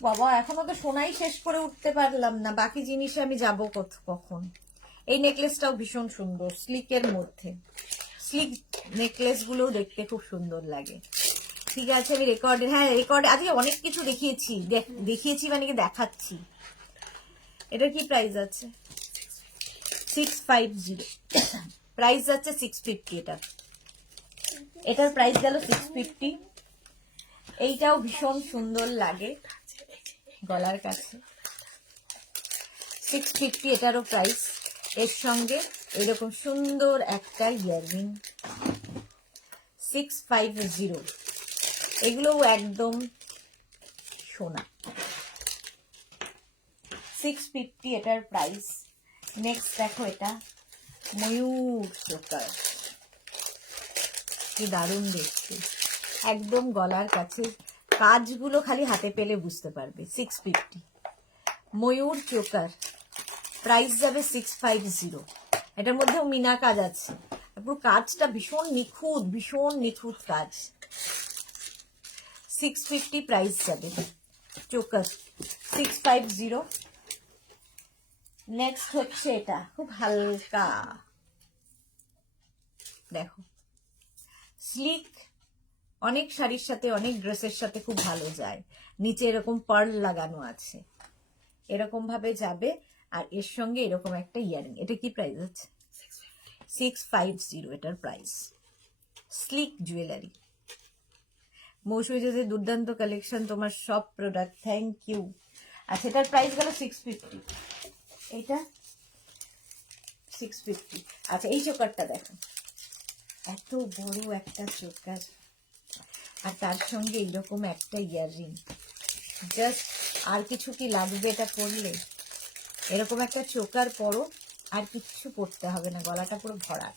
বাবা, এখনো তো সোনাই শেষ করে উঠতে পারলাম না, বাকি জিনিসে আমি যাবো কখন। এই নেকলেসটাও ভীষণ সুন্দর, স্লিকের মধ্যে। স্লিক নেকলেস গুলোও দেখতে খুব সুন্দর লাগে। ঠিক আছে, আমি রেকর্ডে, হ্যাঁ রেকর্ডে আজকে অনেক কিছু দেখিয়েছি মানে কি দেখাচ্ছি। এটার কি প্রাইস আছে? 650। প্রাইস যাচ্ছে 650 এটা। এটার প্রাইস গেল 650। এইটাও ভীষণ সুন্দর লাগে গলার কাছে, 650 এটারও প্রাইস। এর সঙ্গে এরকম সুন্দর একটা ইয়াররিং 650। এগুলোও একদম সোনা, 650 এটার প্রাইস। নেক্সট দেখো, এটা ময়ূর চোকার, কি দারুণ দেখতে, একদম গলার কাছে। কাজগুলো খালি হাতে পেলে বুঝতে পারবে। 650 ময়ূর চোকার, প্রাইস যাবে 650। এটার মধ্যেও মিনা কাজ আছে, পুরো কাজটা ভীষণ নিখুঁত, ভীষণ নিখুঁত কাজ। 650 প্রাইস যাবে চোকার, 650। নেক্সট হচ্ছে এটা, খুব হালকা, দেখো স্লিক, অনেক শাড়ির সাথে অনেক ড্রেসের সাথে খুব ভালো যায়। নিচে এরকম পার্ল লাগানো আছে, এরকম ভাবে যাবে। আর এর সঙ্গে এরকম একটা ইয়ারিং। এটা কি প্রাইস আছে? 650 এটার প্রাইস। স্লিক জুয়েলারি, মৌসুমী যে দুর্দান্ত কালেকশন, তোমার সব প্রোডাক্ট, থ্যাংক ইউ। আচ্ছা, এটার প্রাইস গেল 650, এইটা 650। আচ্ছা, এই চোকারটা দেখো, এত বড় একটা চোকার, আর তার সঙ্গে এইরকম একটা ইয়াররিং। জাস্ট আর কিছু কি লাগবে এটা পরলে? এরকম একটা চোকার পরো, আর কিচ্ছু পরতে হবে না, গলাটা পুরো ভরা।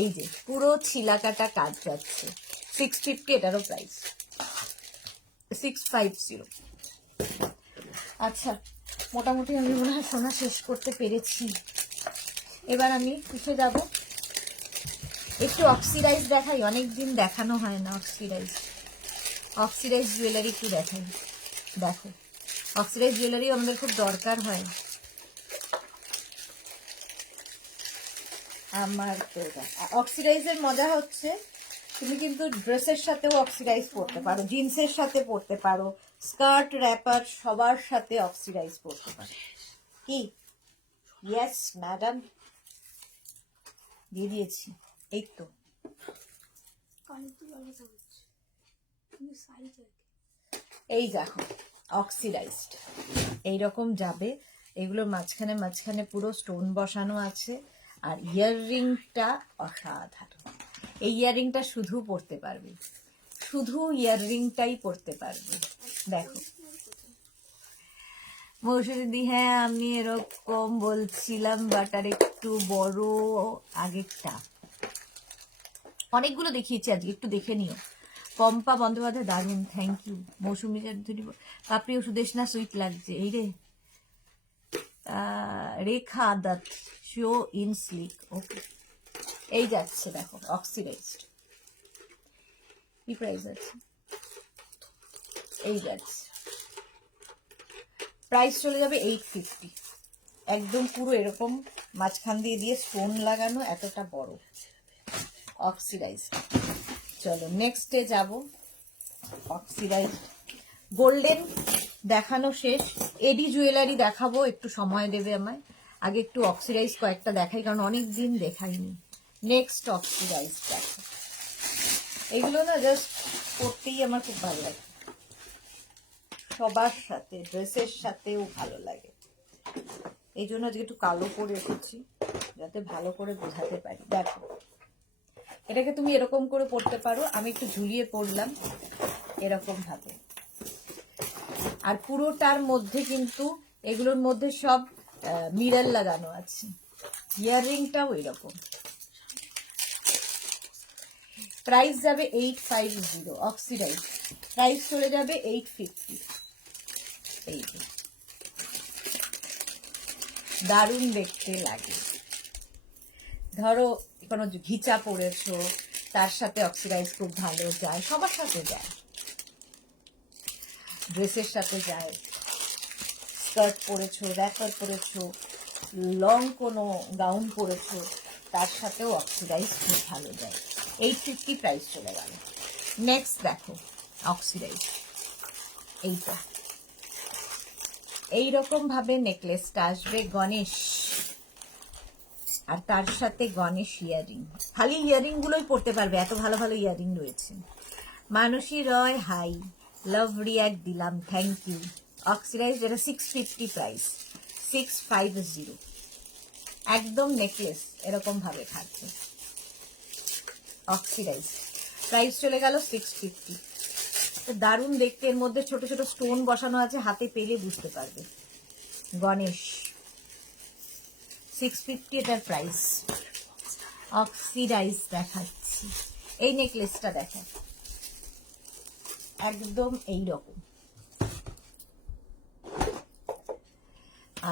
এই যে পুরো ছিলাকাটা কাজ যাচ্ছে। 650 এটারও প্রাইস, 650। আচ্ছা, মোটামুটি আমি মনে হয় সোনা শেষ করতে পেরেছি। এবার আমি কিসে যাব? একটু অক্সিডাইজ দেখাই, অনেকদিন দেখানো হয় না অক্সিডাইজ। অক্সিডাইজ জুয়েলারি একটু দেখাই। দেখো, অক্সিডাইজ জুয়েলারি আমাদের খুব দরকার হয়। আমার তো অক্সিডাইজের মজা হচ্ছে, তুমি কিন্তু ড্রেসের সাথেও অক্সিডাইজ পরতে পারো, জিন্সের সাথে পরতে পারো, স্কার্ট, র্যাপার, সবার সাথে অক্সিডাইজ পরতে পারো। কি? ইয়েস ম্যাডাম, দিয়ে দিয়েছি। এই তো এই দেখো অক্সিডাইজড, এইরকম যাবে। এগুলোর মাঝখানে মাঝখানে পুরো স্টোন বসানো আছে। আর ইয়াররিংটা অসাধারণ। এই ইয়াররিংটা শুধু পরতে পারবে, শুধু ইয়াররিংটাই পরতে পারবে। দেখো মৌসুমী, হ্যাঁ আমি এরকম বলছিলাম, বাট আর একটু বড় আগেরটা। অনেকগুলো দেখিয়েছি আজকে, একটু দেখে নিও। পম্পা বন্দ্যোপাধ্যায়, দারুণ, থ্যাংক ইউ। মৌসুমী চৌধুরী, পাপড়িও সুদেশনা, সুইট লাগছে। এই রে Rekha Dutta, show in slick, okay. এই যাচ্ছে দেখো অক্সিডাইজড, কি প্রাইস আছে? এই যাচ্ছে, প্রাইস চলে যাবে 850। একদম পুরো এরকম মাঝখান দিয়ে দিয়ে স্টোন লাগানো, এতটা বড় অক্সিডাইজ। চলো নেক্সটে যাব। অক্সিডাইজ গোল্ডেন দেখানো শেষ, এডি জুয়েলারি দেখাবো, একটু সময় দেবে আমায়। আগে একটু অক্সিডাইজ কয়েকটা দেখাই, কারণ অনেক দিন দেখাইনি। নেক্সট অক্সিডাইজ দেখো, এগুলো না জাস্ট পরতেই আমার খুব ভালো লাগে, সবার সাথে, ড্রেসের সাথেও ভালো লাগে। এই জন্য আজকে একটু কালো পরে এসেছি, যাতে ভালো করে বোঝাতে পারি। দেখো, এটাকে তুমি এরকম করে পরতে পারো, আমি একটু ঝুলিয়ে পরলাম এরকম ভাবে। আর পুরোটার মধ্যে কিন্তু এগুলোর মধ্যে সব মিরর লাগানো আছে। ইয়াররিংটাও এরকম। প্রাইস যাবে 850, অক্সিডাইজ প্রাইস চলে যাবে 850। এই যে দারুণ দেখতে লাগে। ধরো কোনো ঘিচা পরেছো, তার সাথে অক্সিডাইজ খুব ভালো যায়, সবার সাথে যায়, ড্রেসের সাথে যায়। স্কার্ট পরেছো, র্যাপার পরেছো, লং কোনো গাউন পরেছো, তার সাথেও অক্সিডাইজ খুব ভালো যায়। 850 প্রাইস চলে গেল। নেক্সট দেখো অক্সিডাইজ, এইটা এইরকম ভাবে নেকলেসটা আসবে। গণেশ, আর তার সাথে গণেশ ইয়ারিং। খালি ইয়ারিং গুলোই পড়তে পারবে, এত ভালো ভালো ইয়ারিং রয়েছে। মানসী রয় হাই, লাভ রিয়াক্ট দিলাম, থ্যাংক ইউ। অক্সিডাইজ, এটা 650 প্রাইস, 650। একদম নেকলেস এরকম ভাবে থাকবে। অক্সিডাইজ প্রাইস চলে গেল 650। দারুণ দেখতে, এর মধ্যে ছোট ছোট স্টোন বসানো আছে, হাতে পেলে বুঝতে পারবে। গণেশ 650 এটার প্রাইস। অক্সিডাইজ দেখাচ্ছি, এই নেকলেসটা দেখা, একদম এইরকম।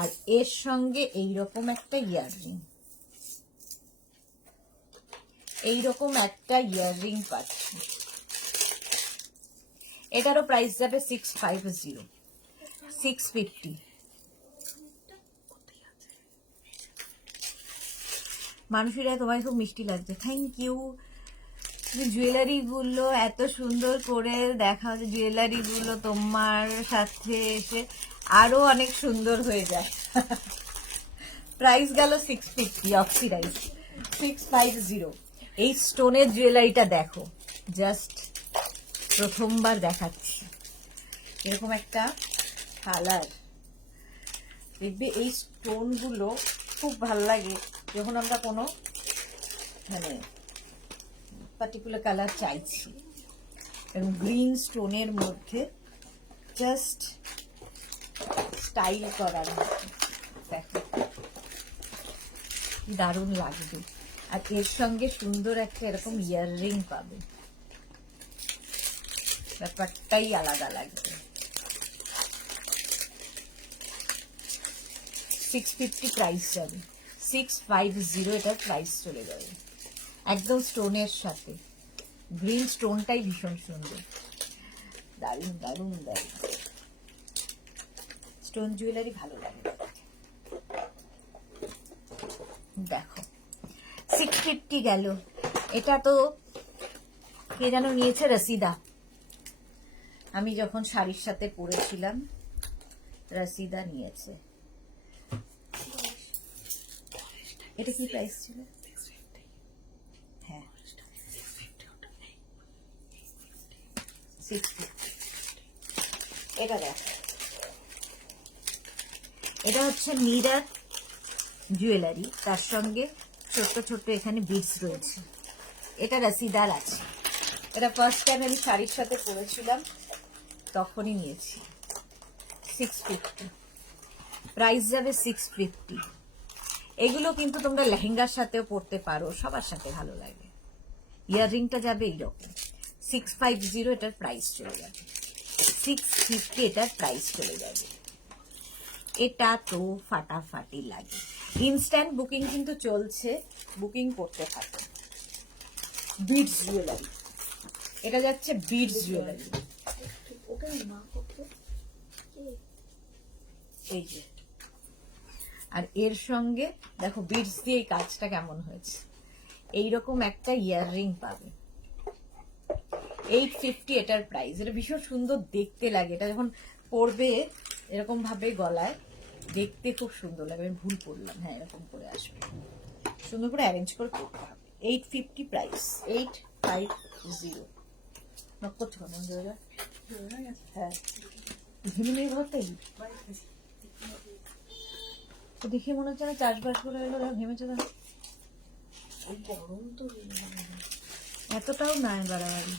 আর এর সঙ্গে এইরকম একটা ইয়াররিং, এইরকম একটা ইয়াররিং পাচ্ছি। এটারও প্রাইস যাবে 650, 650। মানুষেরা তোমায় খুব মিষ্টি লাগছে, থ্যাংক ইউ। জুয়েলারি গুলো এত সুন্দর করে দেখা, জুয়েলারি গুলো তোমার সাথে এসে আরো অনেক সুন্দর হয়ে যায়। প্রাইস গেল 650, অক্সিডাইজ 650। এই স্টোনের জুয়েলারিটা দেখো, জাস্ট প্রথমবার দেখাচ্ছি। এরকম একটা কালার দেখবে, এই স্টোন গুলো খুব ভাল লাগে যখন আমরা কোনো মানে পার্টিকুলার কালার চাইছি। এবং গ্রিন স্টোনের মধ্যে জাস্ট স্টাইল করার মতো, দেখো দারুণ লাগবে। আর এর সঙ্গে সুন্দর একটা এরকম ইয়াররিং পাবে, ব্যাপারটাই আলাদা লাগবে। 650 প্রাইস যাবে, 650 এটার প্রাইস চলে যাবে। একদম স্টোনের সাথে, গ্রিন স্টোনটাই ভীষণ সুন্দর, দারুণ দারুণ দারুণ। স্টোন জুয়েলারি ভালো লাগে। দেখো 650 গেল। এটা তো কে যেন নিয়েছে, রসিদা। আমি যখন শাড়ির সাথে পরেছিলাম, রসিদা নিয়েছে। এটা কি প্রাইস ছিল? হ্যাঁ 650। এটা দেখ, এটা হচ্ছে মিরর জুয়েলারি, তার সঙ্গে ছোট্ট ছোট্ট এখানে বিটস রয়েছে। এটা রসিদার আছে। এটা ফার্স্ট টাইম আমি শাড়ির সাথে পরেছিলাম, তখনই নিয়েছি। 650 প্রাইস যাবে, 650। এগুলো কিন্তু তোমরা লেহেঙ্গার সাথেও পরতে পারো, সবার সাথে ভালো লাগে। ইয়াররিংটা যাবে এইরকম, 650 এটার প্রাইস চলে যাবে, 650 এটার প্রাইস চলে যাবে। এটা তো ফাটাফাটি লাগে। ইনস্ট্যান্ট বুকিং কিন্তু চলছে, বুকিং করতে থাকো। বিডস জুয়েলারি, এটা যাচ্ছে বিডস জুয়েলারি। এই যে, আর এর সঙ্গে দেখো বিডস দিয়ে এই কাজটা কেমন হয়েছে। এইরকম একটা ইয়াররিং পাবে, 850 এটার প্রাইস। এটা ভীষণ সুন্দর দেখতে লাগে, এটা যখন পরবে এরকম ভাবে গলায়, দেখতে খুব সুন্দর লাগে। আমি ভুল করলাম, হ্যাঁ এরকম করে আসবে, সুন্দর করে অ্যারেঞ্জ করে পরতে হবে। 850 প্রাইস, 850। নক করছো কেন? হ্যাঁ ঘেমে নেই ঘরটাই তো, দেখে মনে হচ্ছে না চাষবাস করে এলো, ঘেমেছে কেন? গরম তো এতটাও নাই বাড়াবাড়ি।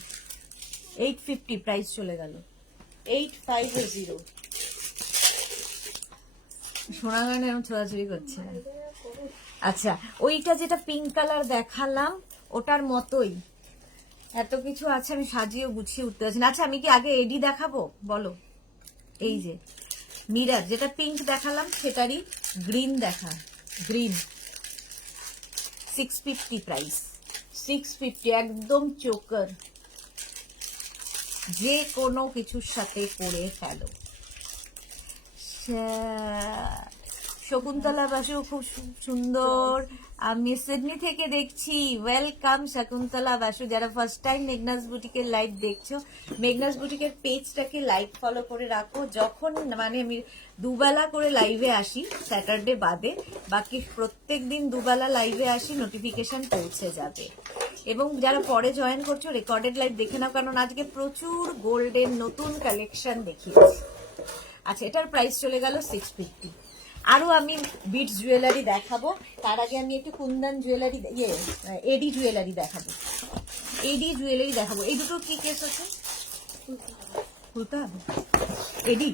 850 প্রাইস চলে গেল, 850। সোনা গানে এরকম ছোড়াছুড়ি করছে। আচ্ছা, ওইটা যেটা পিঙ্ক কালার দেখালাম ওটার মতোই এত কিছু আছে, আমি সাজিয়ে গুছিয়ে উঠতে পারছি না। আচ্ছা, আমি কি আগে এডি দেখাবো বলো? এই যে মিরর, যেটা পিঙ্ক দেখালাম সেটারই গ্রিন দেখা, গ্রিন 650 প্রাইস, 650 একদম চোকার, যে কোনো কিছুর সাথে পরে ফেলো। শকুন্তলা বাসু খুব সুন্দর। আমি সিডনি থেকে দেখছি, ওয়েলকাম শকুন্তলা বাসু। যারা ফার্স্ট টাইম মেঘনাস বুটিকের লাইভ দেখছো, মেঘনাস বুটিকের পেজটাকে লাইক ফলো করে রাখো। যখন মানে আমি দুবেলা করে লাইভে আসি স্যাটারডে বাদে, বাকি প্রত্যেক দিন দুবেলা লাইভে আসি, নোটিফিকেশন পৌঁছে যাবে। এবং যারা পরে জয়েন করছো রেকর্ডেড লাইভ দেখে নাও, কারণ আজকে প্রচুর গোল্ডের নতুন কালেকশন দেখিয়েছি। আচ্ছা, এটার প্রাইস চলে গেল 650। আরো আমি বিটস জুয়েলারি দেখাবো, তার আগে আমি একটু কুন্দন জুয়েলারি এডি জুয়েলারি দেখাবো। এডি জুয়েলারি দেখাবো। এই দুটো কি কেস আছে? খুলতে হবে এডি।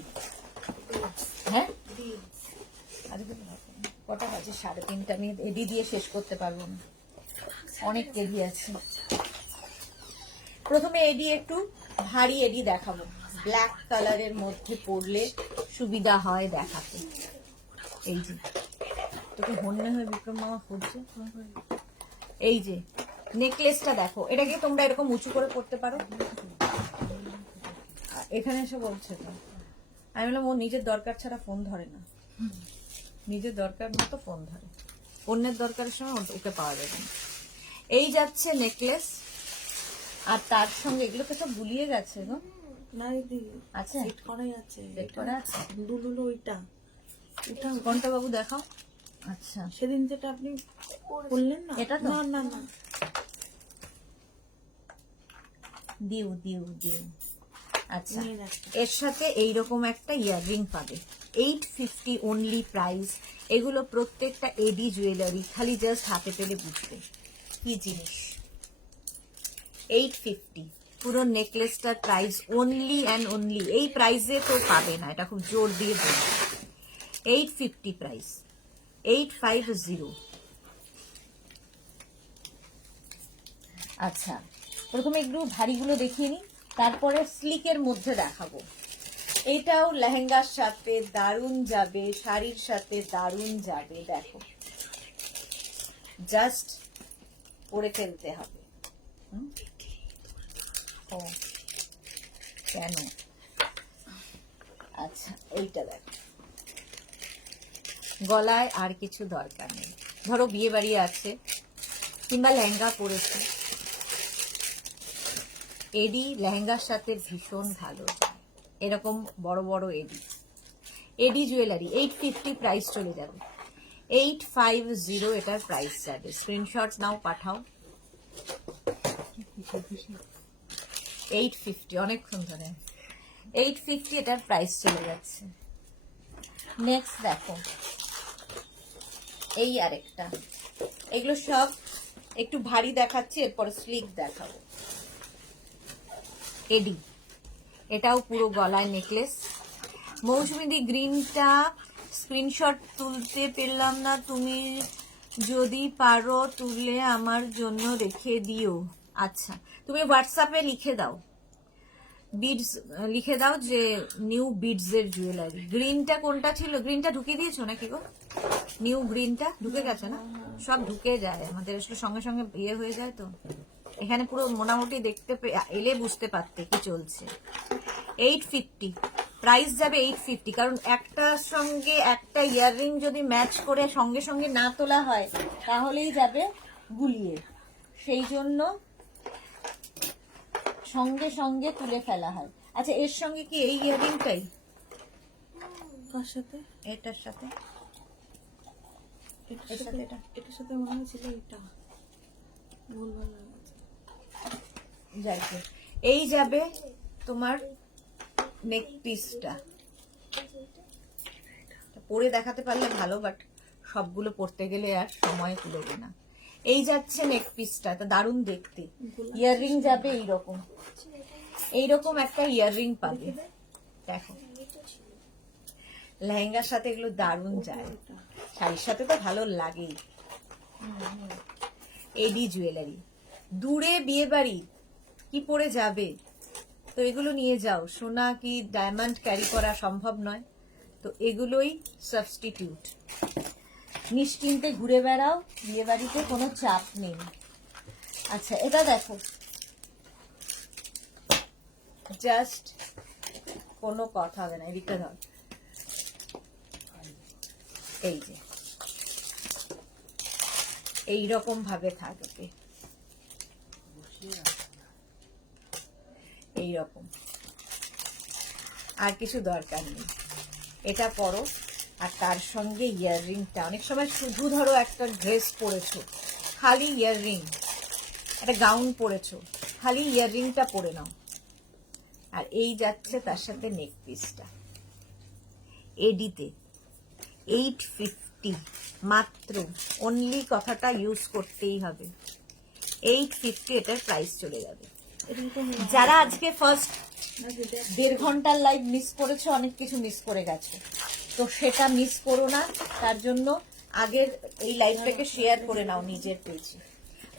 হ্যাঁ, কটা বাজে? 3:30। আমি এডি দিয়ে শেষ করতে পারবো না, অনেক এডি আছে। প্রথমে এডি একটু ভারী এডি দেখাবো, ব্ল্যাক কালারের মধ্যে পরলে সুবিধা হয় দেখাতে। এই যে তোকে হন্যে হয়ে বিক্রম মামা খুঁজছে। এই যে নেকলেসটা দেখো, এটাকে তোমরা এরকম উঁচু করে পড়তে পারো। এখানে এসে বলছে তো, আমি বললাম ও নিজের দরকার ছাড়া ফোন ধরে না, নিজের দরকার মতো ফোন ধরে, অন্যের দরকারের সময় ওকে পাওয়া যাবে না। এই যাচ্ছে নেকলেস, আর তার সঙ্গে এগুলো তো সব গুলিয়ে গেছে গো। না দিদি আছে, সেট করাই আছে, সেট করা আছে। দুলুলো ওইটা ওটা কোনটা বাবু দেখাও। আচ্ছা, সেদিন যেটা আপনি বললেন না, এটা তো? না না না, দিউ দিউ দিউ। আচ্ছা, নিয়ে যাচ্ছে। এর সাথে এইরকম একটা ইয়াররিং পাবে, 850 অনলি প্রাইস। এগুলো প্রত্যেকটা এডি জুয়েলারি, খালি জাস্ট হাতে পেলে বুঝবে কি জিনিস। 850 পুরো নেকলেসটার প্রাইস, অনলি অ্যান্ড অনলি এই প্রাইসে তো পাবে না, এটা খুব জোর দিয়ে বলবো। 850 প্রাইস, 850। আচ্ছা, প্রথমে একটু ভারীগুলো দেখিয়ে নি, তারপরে স্লিকের মধ্যে দেখাবো। এইটাও লেহেঙ্গার সাথে দারুণ যাবে, শাড়ির সাথে দারুণ যাবে। দেখো, জাস্ট পরে ফেলতে হবে। ও কেন? আচ্ছা, এইটা দেখো, গলায় আর কিছু দরকার নেই। ধরো বিয়ে বাড়ি আছে কিংবা লেহেঙ্গা পরেছে, এডি লেহেঙ্গার সাথে ভীষণ ভালো যায়, এরকম বড় বড় এডি। এডি জুয়েলারি 850 প্রাইস চলে যাবে, 850 এটার প্রাইস যাবে। স্ক্রিনশট নাও, পাঠাও। 850 অনেকক্ষণ ধরে, 850 এটার প্রাইস চলে যাচ্ছে। নেক্সট দেখো, এই আরেকটা, এগুলো সব একটু ভারী দেখাচ্ছি, এরপর স্লিক দেখাবো। এডি, এটাও পুরো গলায় নেকলেস। মৌসুমী গ্রিনটা স্ক্রিনশট তুলতে পেলাম না, তুমি যদি পারো তুলে আমার জন্য রেখে দিও। আচ্ছা, তুমি হোয়াটসঅ্যাপে লিখে দাও, বিডস লিখে দাও যে নিউ বিডস এর জুয়েলারি। গ্রিনটা কোনটা ছিল? গ্রিনটা ঢুকিয়ে দিয়েছো নাকি গো? নিউ গ্রিনটা ঢুকে গেছে না? সব ঢুকে যায় আমাদের, আসলে সঙ্গে সঙ্গে ইয়ে হয়ে যায় তো। এখানে পুরো মোটামুটি দেখতে এলে বুঝতে পারতে কি চলছে। 850 প্রাইস যাবে, 850। কারণ একটার সঙ্গে একটা ইয়াররিং যদি ম্যাচ করে সঙ্গে সঙ্গে না তোলা হয় তাহলেই যাবে গুলিয়ে, সেই জন্য সঙ্গে সঙ্গে তুলে ফেলা হয়। আচ্ছা, এর সঙ্গে কি এই ইয়াররিংটাই? কার সাথে? এটার সাথে, এটার সাথে এটা, এটার সাথে মনে হয়েছিল এটা ভুলভাল হয়ে গেছে। যাই হোক, এই যাবে তোমার নেক পিসটা। পরে দেখাতে পারলে ভালো, বাট সবগুলো পড়তে গেলে আর সময় কুলোবে না। এই যাচ্ছে নেক পিসটা, তো দারুণ দেখতে। ইয়াররিং যাবে এইরকম, এইরকম একটা ইয়াররিং পাবে। দেখো, লেহেঙ্গার সাথে এগুলো দারুণ যায়, শাড়ির সাথে তো ভালো লাগেই। এডি জুয়েলারি, দূরে বিয়ে বাড়ি কি পরে যাবে, তো এগুলো নিয়ে যাও। সোনা কি ডায়মন্ড ক্যারি করা সম্ভব নয়, তো এগুলোই সাবস্টিটিউট। নিশ্চিন্তে ঘুরে বেড়াও, বিয়ে বাড়িতে কোনো চাপ নেই। আচ্ছা, এটা দেখো, জাস্ট কোনো কথা হবে না। এদিকটা ধর, এই যে এইরকম ভাবে থাকবে, এইরকম, আর কিছু দরকার নেই। এটা পরো, আর তার সঙ্গে ইয়াররিংটা, অনেক সময় শুধু ধরো একটা ড্রেস পরেছো, খালি ইয়াররিং, একটা গাউন পরেছো, খালি ইয়াররিংটা পরে নাও, আর এই যাচ্ছে তার সাথে নেক পিসটা। এডিতে 850 মাত্র, অনলি কথাটা ইউজ করতেই হবে। 850 এটার প্রাইস চলে যাবে। যারা আজকে ফার্স্ট 1.5 ঘন্টার লাইভ মিস করেছো, অনেক কিছু মিস করে গেছো, তো সেটা মিস করো না। তার জন্য আগের এই লাইভটাকে শেয়ার করে নাও নিজের পেজে,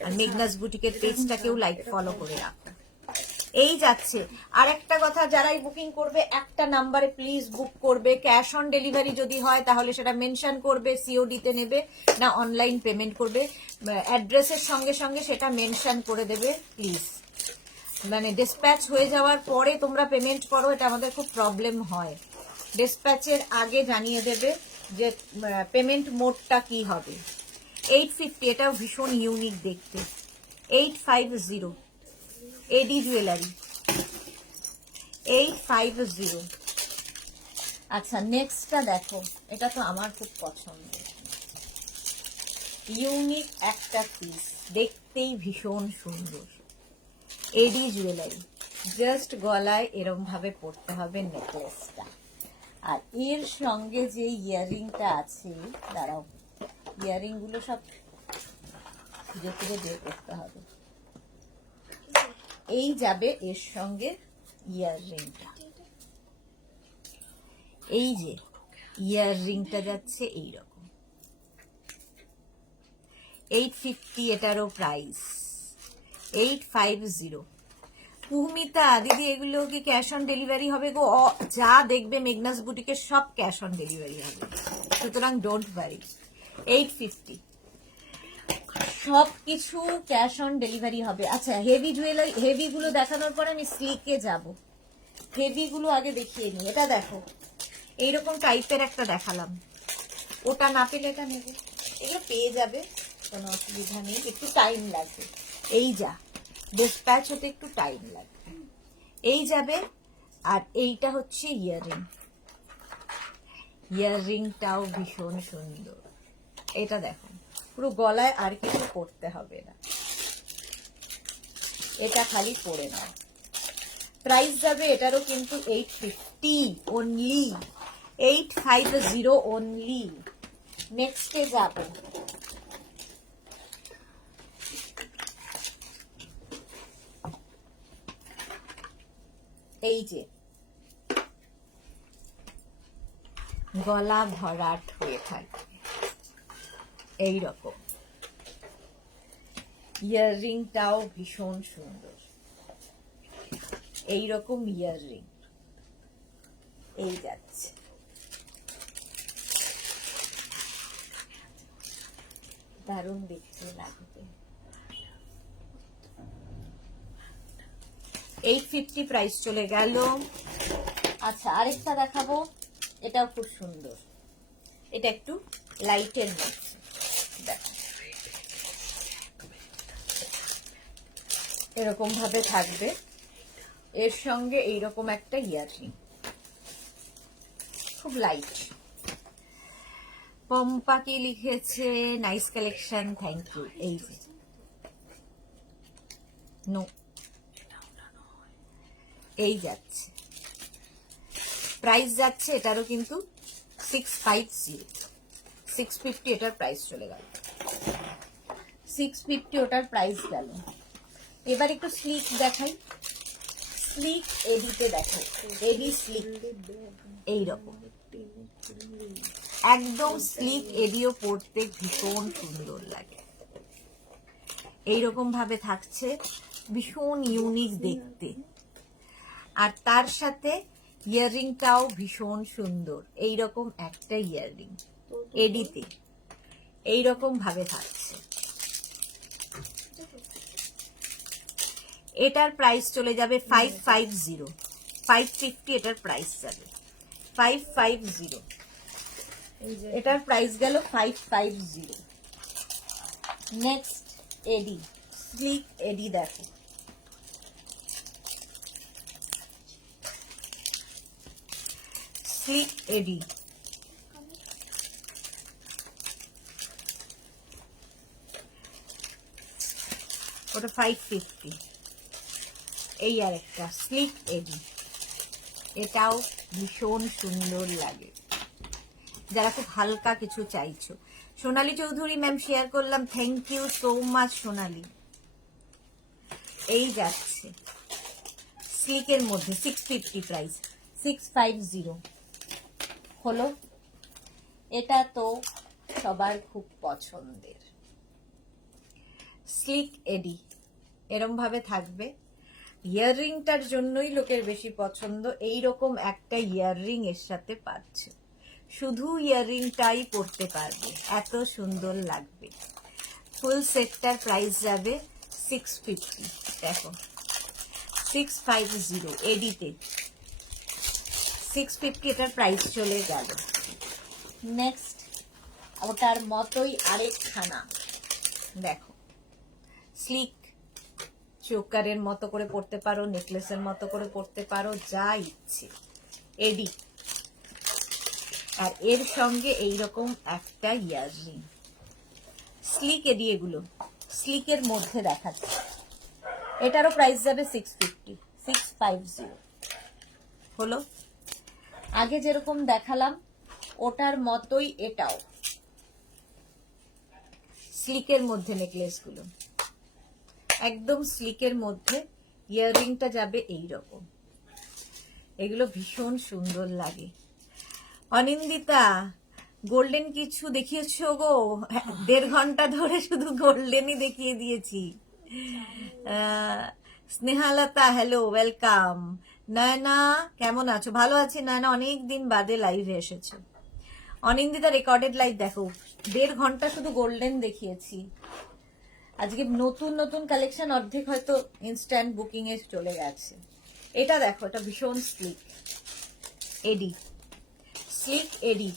আর মেঘনাস বুটিকের পেজটাকেও লাইক ফলো করে রাখো। এই যাচ্ছে। আর একটা কথা, যারাই বুকিং করবে একটা নাম্বারে প্লিজ বুক করবে। ক্যাশ অন ডেলিভারি যদি হয় তাহলে সেটা মেনশন করবে, সিওডি তে নেবে না অনলাইন পেমেন্ট করবে, অ্যাড্রেসের সঙ্গে সঙ্গে সেটা মেনশন করে দেবে প্লিজ। মানে ডিসপ্যাচ হয়ে যাওয়ার পরে তোমরা পেমেন্ট করো, এটা আমাদের খুব প্রবলেম হয়। ডিসপ্যাচের আগে জানিয়ে দেবে যে পেমেন্ট মোডটা কি হবে। 850, এটাও ভীষণ ইউনিক দেখতে। 850 এডি জুয়েলারি, 850। আচ্ছা, নেক্সটটা দেখো, এটা তো আমার খুব পছন্দ, ইউনিক একটা পিস, দেখতেই ভীষণ সুন্দর। এডি জুয়েলারি, জাস্ট গলায় এরম ভাবে পড়তে হবে নেকলেসটা, আর এর সঙ্গে যে ইয়াররিংটা আছে, দাঁড়াও, ইয়াররিং গুলো সব খুঁজে খুঁজে বের করতে হবে। এই যাবে এর সঙ্গে ইয়াররিংটা, এই যে ইয়াররিংটা যাচ্ছে এইরকম। 850 এটারও প্রাইস, 850। পুহমিতা দিদি, এগুলো কি ক্যাশ অন ডেলিভারি হবে গো? যা দেখবে মেঘনাস বুটিকের সব ক্যাশ অন ডেলিভারি হবে, সুতরাং ডোন্ট ওয়ারি। 850 সবকিছু ক্যাশ অন ডেলিভারি হবে। আচ্ছা, হেভি জুয়েলারি, হেভি গুলো দেখানোর পর আমি স্লিকে যাব। হেভি গুলো আগে দেখিয়ে নি। এটা দেখো, এইরকম টাইপের একটা দেখালাম, ওটা না পেলে এটা নেবে, এগুলো পেয়ে যাবে, কোনো অসুবিধা নেই, একটু টাইম লাগবে। এই যা ডিসপ্যাচ হতে একটু টাইম লাগবে, এই যাবে। আর এইটা হচ্ছে ইয়াররিং, ইয়াররিংটাও ভীষণ সুন্দর। এটা দেখো, পুরো গলায় আর কিছু করতে হবে না, এটা খালি পরে নাও। প্রাইস যাবে এটারও কিন্তু 850 অনলি, 850 অনলি। নেক্সটে যাব, এই যে গলা ভরাট হয়ে থাকে এইরকম, ইয়াররিংটাও ভীষণ সুন্দর, এইরকম ইয়াররিং, এই যাচ্ছে। দারুণ দেখতে লাগবে। 850 প্রাইস চলে গেল। আচ্ছা, আরেকটা দেখাবো, এটাও খুব সুন্দর, এটা একটু লাইটের মধ্যে, দেখো এরকম ভাবে থাকবে, এর সঙ্গে এইরকম একটা ইয়াররিং, খুব লাইট। পম্পা কি লিখেছে, নাইস কালেকশন, থ্যাংক ইউ। এই যে নো, এই যাচ্ছে, প্রাইস যাচ্ছে এটারও কিন্তু 650, 650 এটার প্রাইস চলে গেল, 650 ওটার প্রাইস গেল। এবার একটু স্লিক দেখাই, স্লিক এডিতে দেখো, এডি স্লিক এইরকম একদম স্লিক এডিও পড়তে ভীষণ সুন্দর লাগে, এইরকম ভাবে থাকছে, ভীষণ ইউনিক দেখতে। আর তার সাথে ইয়াররিংটাও ভীষণ সুন্দর, এইরকম একটা ইয়াররিং এডিতে এইরকম ভাবে থাকছে। এটার প্রাইস চলে যাবে 550, 550 এটার প্রাইস যাবে 550। এই যে এটার প্রাইস গেল 550। নেক্সট এডি, স্লিক এডি দেখো, স্লিক এডি। ওটা 550। এই আর একটা স্লিক এডি, এটাও ভীষণ সুন্দর লাগে যারা খুব হালকা কিছু চাইছো। সোনালী চৌধুরী ম্যাম শেয়ার করলাম, থ্যাংক ইউ সো মাচ সোনালী। এই যাচ্ছে স্লিকের মধ্যে 650 প্রাইস, 650 হলো। এটা তো সবার খুব পছন্দের স্লিক এডি, এরম ভাবে থাকবে। ইয়াররিংটার জন্যই লোকের বেশি পছন্দ। এইরকম একটা ইয়াররিং এর সাথে পাচ্ছে, শুধু ইয়াররিংটাই পরতে পারবে, এত সুন্দর লাগবে। ফুল সেটটার প্রাইস যাবে 650। দেখো 650 এডিতে 650 এটার প্রাইস চলে গেল। নেক্সট ওটার মতোই আরেকখানা দেখো, স্লিক চোকারের মতো করে পড়তে পারো, নেকলেসের মতো করে পড়তে পারো, যা ইচ্ছে এডি। আর এর সঙ্গে এইরকম একটা ইয়াররিং, স্লিক এডি, এগুলো স্লিকের মধ্যে দেখাচ্ছে। এটারও প্রাইস যাবে 650, 650 হলো। আগে যেরকম দেখালাম ওটার মতোই এটাও স্লিকের মধ্যে, নেকলেসগুলো একদম স্লিকের মধ্যে, ইয়াররিংটা যাবে এইরকম। এগুলো ভীষণ সুন্দর লাগে। অনিন্দিতা, গোল্ডেন কিছু দেখিয়েছো গো? 1.5 ঘন্টা ধরে শুধু গোল্ডেনই দেখিয়ে দিয়েছি। স্নেহালতা হ্যালো, ওয়েলকাম। নয়না কেমন আছো? ভালো আছি নয়না, অনেকদিন বাদে লাইভে এসেছো। অনিন্দিতা রেকর্ডেড লাইভ দেখো, 1.5 ঘন্টা শুধু গোল্ডেন দেখিয়েছি। আজকে নতুন নতুন কালেকশন অর্ধেক হয়তো ইনস্ট্যান্ট বুকিং এ চলে গেছে। এটা দেখো, এটা ভীষণ স্লিক এডি, স্লিক এডি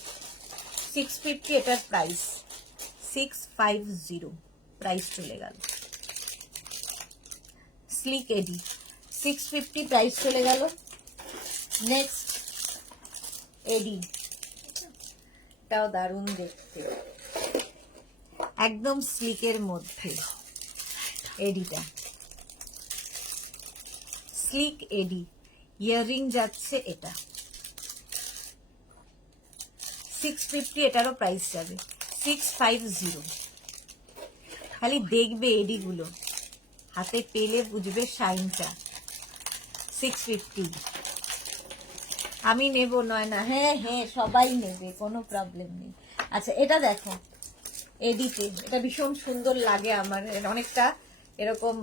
650, এটার প্রাইস 650, প্রাইস চলে গেল। স্লিক এডি 650 প্রাইস চলে গেল। নেক্সট এডি, এটাও দারুণ দেখতে, একদম স্লিকের মধ্যে এডিটা, স্লিক এডি, ইয়াররিং যাচ্ছে এটা 650, এটারও প্রাইস যাবে 650। খালি দেখবে এডি গুলো, হাতে পেলে বুঝবে শাইনটা। 650 আমি নেব নয় না, হ্যাঁ হ্যাঁ সবাই নেবে, কোনো প্রবলেম নেই। আচ্ছা এটা দেখো এডিতে, এটা ভীষণ সুন্দর লাগে আমার, অনেকটা এরকম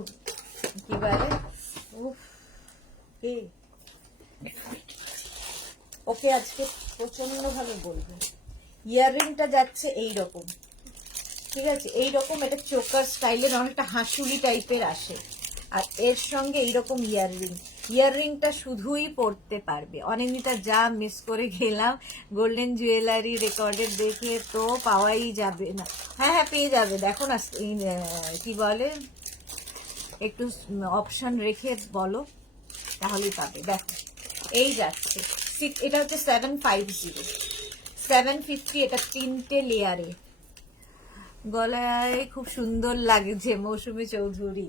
কি বলে, উফ কে ওকে আজকে প্রচন্ড ভাবে বলবো। ইয়াররিংটা যাচ্ছে এইরকম, ঠিক আছে, এইরকম, এটা চোকার স্টাইলের, অনেকটা হাসুলি টাইপের আসে। আর এর সঙ্গে এইরকম ইয়াররিং, ইয়াররিংটা শুধুই পরতে পারবে। অনিন্দিতা যা মিস করে গেলাম, গোল্ডেন জুয়েলারি রেকর্ডের দেখে তো পাওয়াই যাবে না। হ্যাঁ হ্যাঁ পেয়ে যাবে, দেখো না কি বলে, একটু অপশন রেখে বলো তাহলেই পাবে। দেখো এই যাচ্ছে, এটা হচ্ছে 750, 750, এটা 3টে লেয়ারে। গলায় খুব সুন্দর লাগছে মৌসুমী চৌধুরী,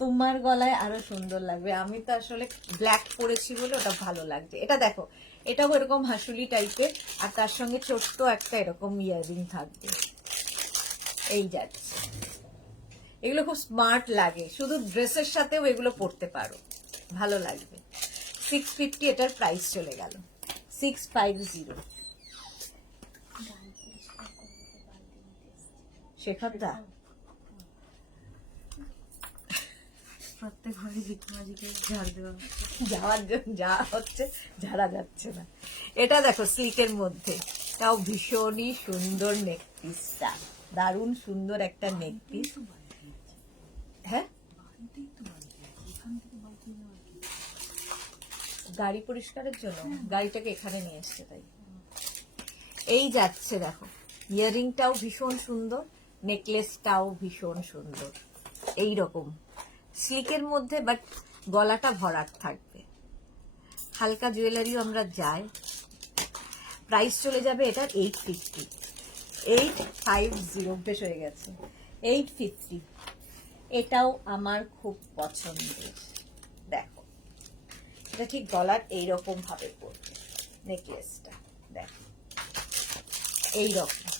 তোমার গলায় আরো সুন্দর লাগবে। আমি তো আসলে ব্ল্যাক পরেছি বলে ওটা ভালো লাগছে। এটা দেখো, এটাও এরকম হাসুলি টাইপের, আর তার সঙ্গে ছোট্ট একটা এরকম ইয়াররিং থাকবে। এই যাচ্ছে, এগুলো খুব স্মার্ট লাগে, শুধু ড্রেসের সাথেও এগুলো পরতে পারো, ভালো লাগবে। 650, এটার প্রাইস চলে গেল 650। শেখরদা প্রত্যেক ঘরে জিকুমাজিকে ঝাড় দেওয়া, যাওয়ার জন্য যা হচ্ছে ঝাড়া যাচ্ছে না। এটা দেখো স্লিকের মধ্যে, তাও ভীষণই সুন্দর নেক পিসটা, দারুণ সুন্দর একটা নেক পিস। হ্যাঁ গাড়ি পরিষ্কারের জন্য গাড়িটাকে এখানে নিয়ে এসছে তাই। এই যাচ্ছে দেখো, ইয়াররিংটাও ভীষণ সুন্দর, নেকলেসটাও ভীষণ সুন্দর, এই রকম সিল্কের মধ্যে, বাট গলাটা ভরাট থাকবে। হালকা জুয়েলারিও আমরা যাই। প্রাইস চলে যাবে এটার 850, 850 বেশ হয়ে গেছে, 850। এটাও আমার খুব পছন্দের। দেখো, এটা ঠিক গলার এইরকম ভাবে পড়বে, নেকলেসটা দেখো এইরকম,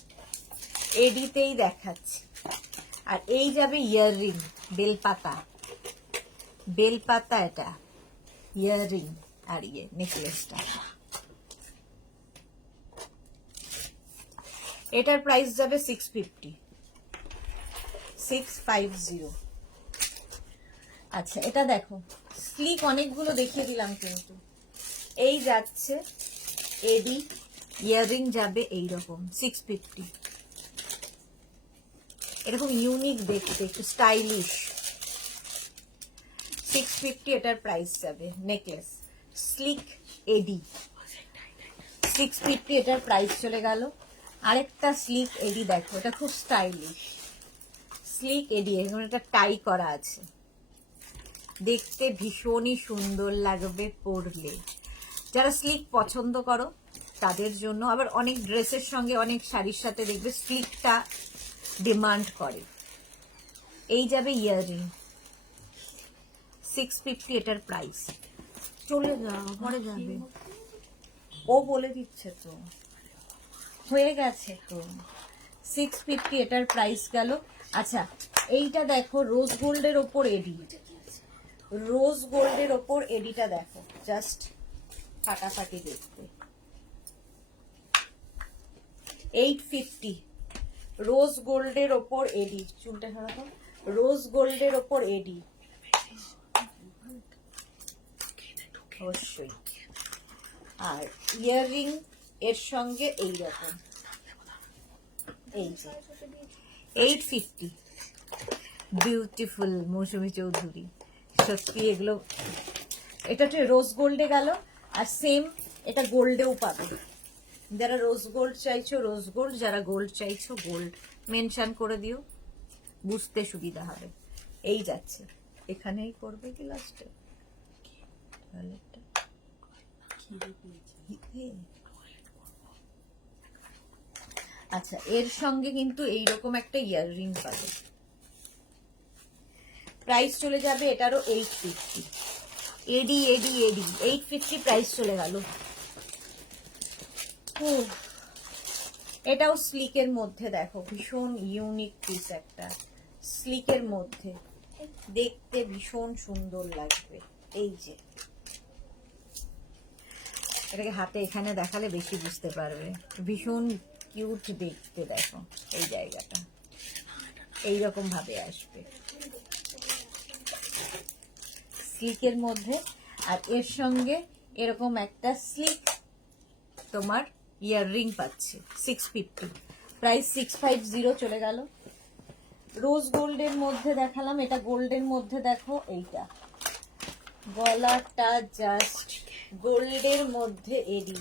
এডিতেই দেখাচ্ছি। আর এই যাবে ইয়াররিং, বেলপাতা, বেলপাতা, এটা ইয়াররিং আর নেকলেসটা। এটার প্রাইস যাবে 650, 650। আচ্ছা, এটা দেখো, স্লিক অনেকগুলো দেখিয়ে দিলাম, কিন্তু এই যাচ্ছে এডি, ইয়াররিং যাবে এইরকম 650। এরকম ইউনিক দেখতে, একটু স্টাইলিশ, 650 এটার প্রাইস যাবে। নেকলেস স্লিক এডি 650, এটার প্রাইস চলে গেল। আরেকটা স্লিক এডি দেখো, এটা খুব স্টাইলিশ স্লিক এডি, এখন এটা টাই করা আছে, দেখতে ভীষণই সুন্দর লাগবে পরলে। যারা স্লিক পছন্দ করো তাদের জন্য, আবার অনেক ড্রেসের সঙ্গে, অনেক শাড়ির সাথে দেখবে স্লিকটা ডিমান্ড করে। এই যাবে ইয়াররিং 650, এটার প্রাইস। চলে যাও, পরে যাবে, ও বলে দিচ্ছে তো, হয়ে গেছে তো। 650 এটার প্রাইস গেল। আচ্ছা, এইটা দেখো, রোজ গোল্ডের ওপর এডি, রোজ গোল্ডের ওপর এডিটা দেখো, জাস্ট ফাটাফাটি দেখতে। 850, রোজ গোল্ডের ওপর এডি, চুলটা সরাতো, রোজ গোল্ডের ওপর এডি, অবশ্যই। আর ইয়াররিং এর সঙ্গে এইরকম, এই যে 850, বিউটিফুল মৌসুমী চৌধুরী, সত্যি এগুলো। এটা তো রোজ গোল্ডে গেল, আর সেম এটা গোল্ডেও পাবে। যারা রোজ গোল্ড চাইছো রোজ গোল্ড, যারা গোল্ড চাইছো গোল্ড, মেনশন করে দিও, বুঝতে সুবিধা হবে। এই যাচ্ছে, এখানেই করবে কি লাস্টে? আচ্ছা, এর সঙ্গে কিন্তু এইরকম একটা ইয়াররিং পাবে, প্রাইস চলে যাবে এটারও 850। এডি এডি এডি 850 প্রাইস চলে গেল। এটাও স্লিকের মধ্যে দেখো, ভীষণ ইউনিক পিস একটা, স্লিকের মধ্যে দেখতে ভীষণ সুন্দর লাগবে। এই যে এটাকে হাতে এখানে দেখালে বেশি বুঝতে পারবে, ভীষণ কিউট দেখতে। দেখো এই জায়গাটা এইরকম ভাবে আসবে স্লিকের মধ্যে, আর এর সঙ্গে এরকম একটা স্লিক তোমার ইয়াররিং পাচ্ছে 650, প্রাইস 650 চলে গেল। রোজ গোল্ডের মধ্যে দেখালাম, এটা গোল্ডের মধ্যে দেখো, এইটা গলাটা জাস্ট গোল্ডের মধ্যে এডি,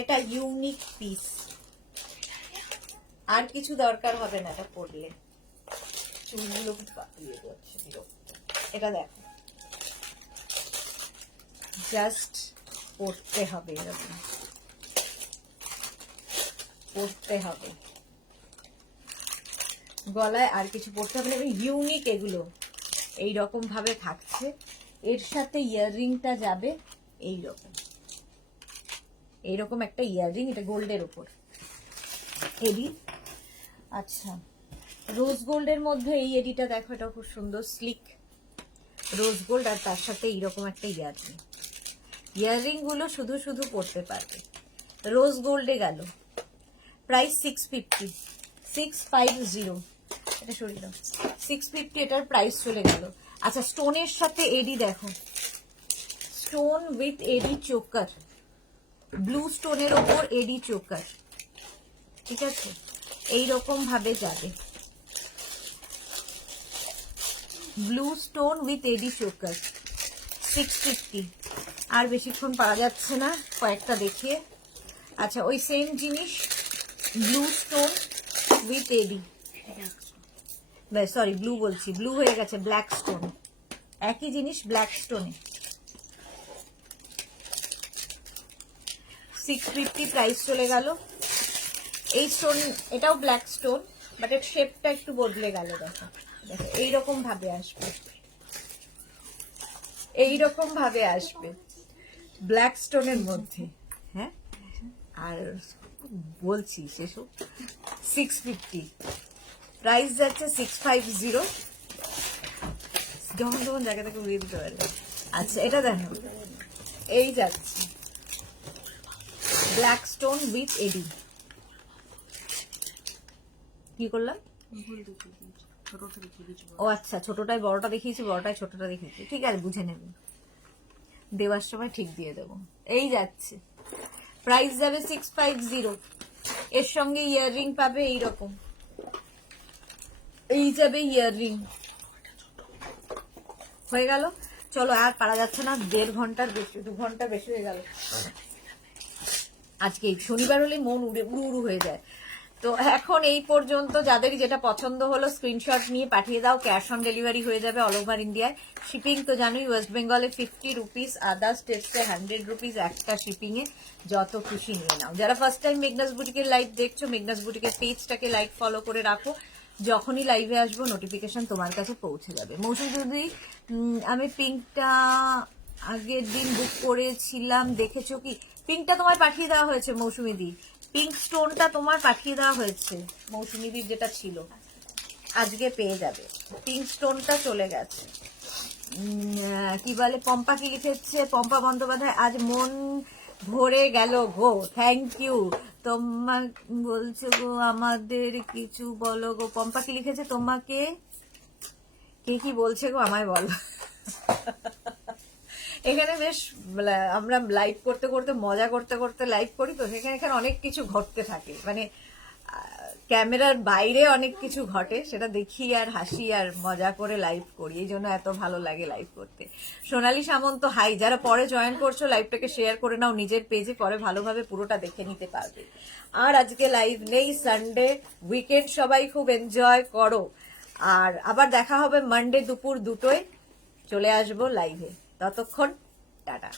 এটা ইউনিক পিস, আর কিছু দরকার হবে না এটা পরলে, চুলগুলো পাকিয়ে যাচ্ছে বিরক্ত। এটা দেখো, জাস্ট পরতে হবে, এরকম পরতে হবে, গলায় আর কিছু পরতে হবে না, ইউনিক এগুলো এইরকম ভাবে থাকছে। এর সাথে ইয়াররিংটা যাবে এইরকম, এইরকম একটা ইয়াররিং, এটা গোল্ডের উপর এডি। আচ্ছা, রোজ গোল্ডের মধ্যে এই এডিটা দেখো, এটা খুব সুন্দর স্লিক রোজ গোল্ড, আর তার সাথে এইরকম একটা ইয়াররিং। ইয়াররিং গুলো শুধু শুধু পরতে পারবে। রোজ গোল্ডে গেল, প্রাইস 650, 650, এটা সরিয়ে দাও, 650 এটার প্রাইস চলে গেল। আচ্ছা, স্টোনের সাথে এডি দেখো, stone with AD choker, blue স্টোনের ওপর এডি চোকার, ঠিক আছে, এইরকম ভাবে যাবে, blue stone with AD choker 650। আর বেশিক্ষণ পাওয়া যাচ্ছে না, কয়েকটা দেখিয়ে আচ্ছা, ওই সেম জিনিস blue stone with AD, sorry blue বলছি, ব্লু হয়ে গেছে, ব্ল্যাক স্টোন, একই জিনিস ব্ল্যাক স্টোনে 650 প্রাইস চলে গেল। এই স্টোন, এটাও ব্ল্যাক স্টোন, বাট এর শেপটা একটু বদলে গেল। দেখো দেখো এইরকম ভাবে আসবে, এইরকম ভাবে আসবে ব্ল্যাক স্টোনের মধ্যে। হ্যাঁ, আর বলছি সেসব 650 প্রাইস যাচ্ছে 650, যখন তখন জায়গা থেকে উড়িয়ে দিতে পারবে। আচ্ছা, এটা দেখো, এই যাচ্ছে ব্ল্যাক স্টোন উইথ এডি। কি করলাম? ও আচ্ছা, ছোটটায় বড়টা দেখিয়েছি, বড়টায় ছোটটা দেখিয়েছি, ঠিক আছে, বুঝে নেবেন, দেওয়ার সময় ঠিক দিয়ে দেবো। এই যাচ্ছে, প্রাইস যাবে 650, এর সঙ্গে ইয়াররিং পাবে এইরকম, এই যাবে ইয়াররিং। হয়ে গেল, চলো আর পারা যাচ্ছে না, 1.5 ঘন্টার বেশি, 2 ঘন্টা বেশি হয়ে গেল। আজকে শনিবার হলে মন উড়ু হয়ে যায়। তো এখন এই পর্যন্ত, যাদের যেটা পছন্দ হলো স্ক্রিনশট নিয়ে পাঠিয়ে দাও, ক্যাশ অন ডেলিভারি হয়ে যাবে অল ওভার ইন্ডিয়ায়। শিপিং তো জানোই, ওয়েস্ট বেঙ্গলে 50 রুপিস, আদার স্টেটসে 100 রুপিস একটা শিপিং এ, যত খুশি নিয়ে নাও। যারা ফার্স্ট টাইম মেঘনাস বুটিকের লাইভ দেখছো, মেঘনাস বুটিকের পেজটাকে লাইক ফলো করে রাখো, যখনই লাইভে আসবো নোটিফিকেশন তোমার কাছে পৌঁছে যাবে। মৌসুম যদি আমি পিঙ্কটা আগের দিন বুক করেছিলাম, দেখেছো কি? পিঙ্কটা তোমায় পাঠিয়ে দেওয়া হয়েছে মৌসুমিদি, পিঙ্ক স্টোনটা তোমার পাঠিয়ে দেওয়া হয়েছে মৌসুমিদির, যেটা ছিল আজকে পেয়ে যাবে। পিঙ্ক স্টোনটা চলে গেছে। কি বলে, পম্পা কি লিখেছে, পম্পা বন্দ্যোপাধ্যায়, আজ মন ভরে গেল গো, থ্যাংক ইউ। তোমার বলছো গো, আমাদের কিছু বলো গো। পম্পা কি লিখেছে, তোমাকে কে কি বলছে গো, আমায় বলো। এখানে বেশ আমরা লাইভ করতে করতে, মজা করতে করতে লাইভ করি, তো সেখানে এখানে অনেক কিছু ঘটতে থাকে, মানে ক্যামেরার বাইরে অনেক কিছু ঘটে, সেটা দেখি আর হাসি আর মজা করে লাইভ করি, এই জন্য এত ভালো লাগে লাইভ করতে। সোনালী সামন্ত হাই, যারা পরে জয়েন করছো লাইভটাকে শেয়ার করে নাও নিজের পেজে, পরে ভালোভাবে পুরোটা দেখে নিতে পারবে। আর আজকে লাইভ নেই, সানডে উইকেন্ড, সবাই খুব এনজয় করো। আর আবার দেখা হবে মানডে দুপুর 2টোয়, চলে আসবো লাইভে, ততক্ষণ টাটা।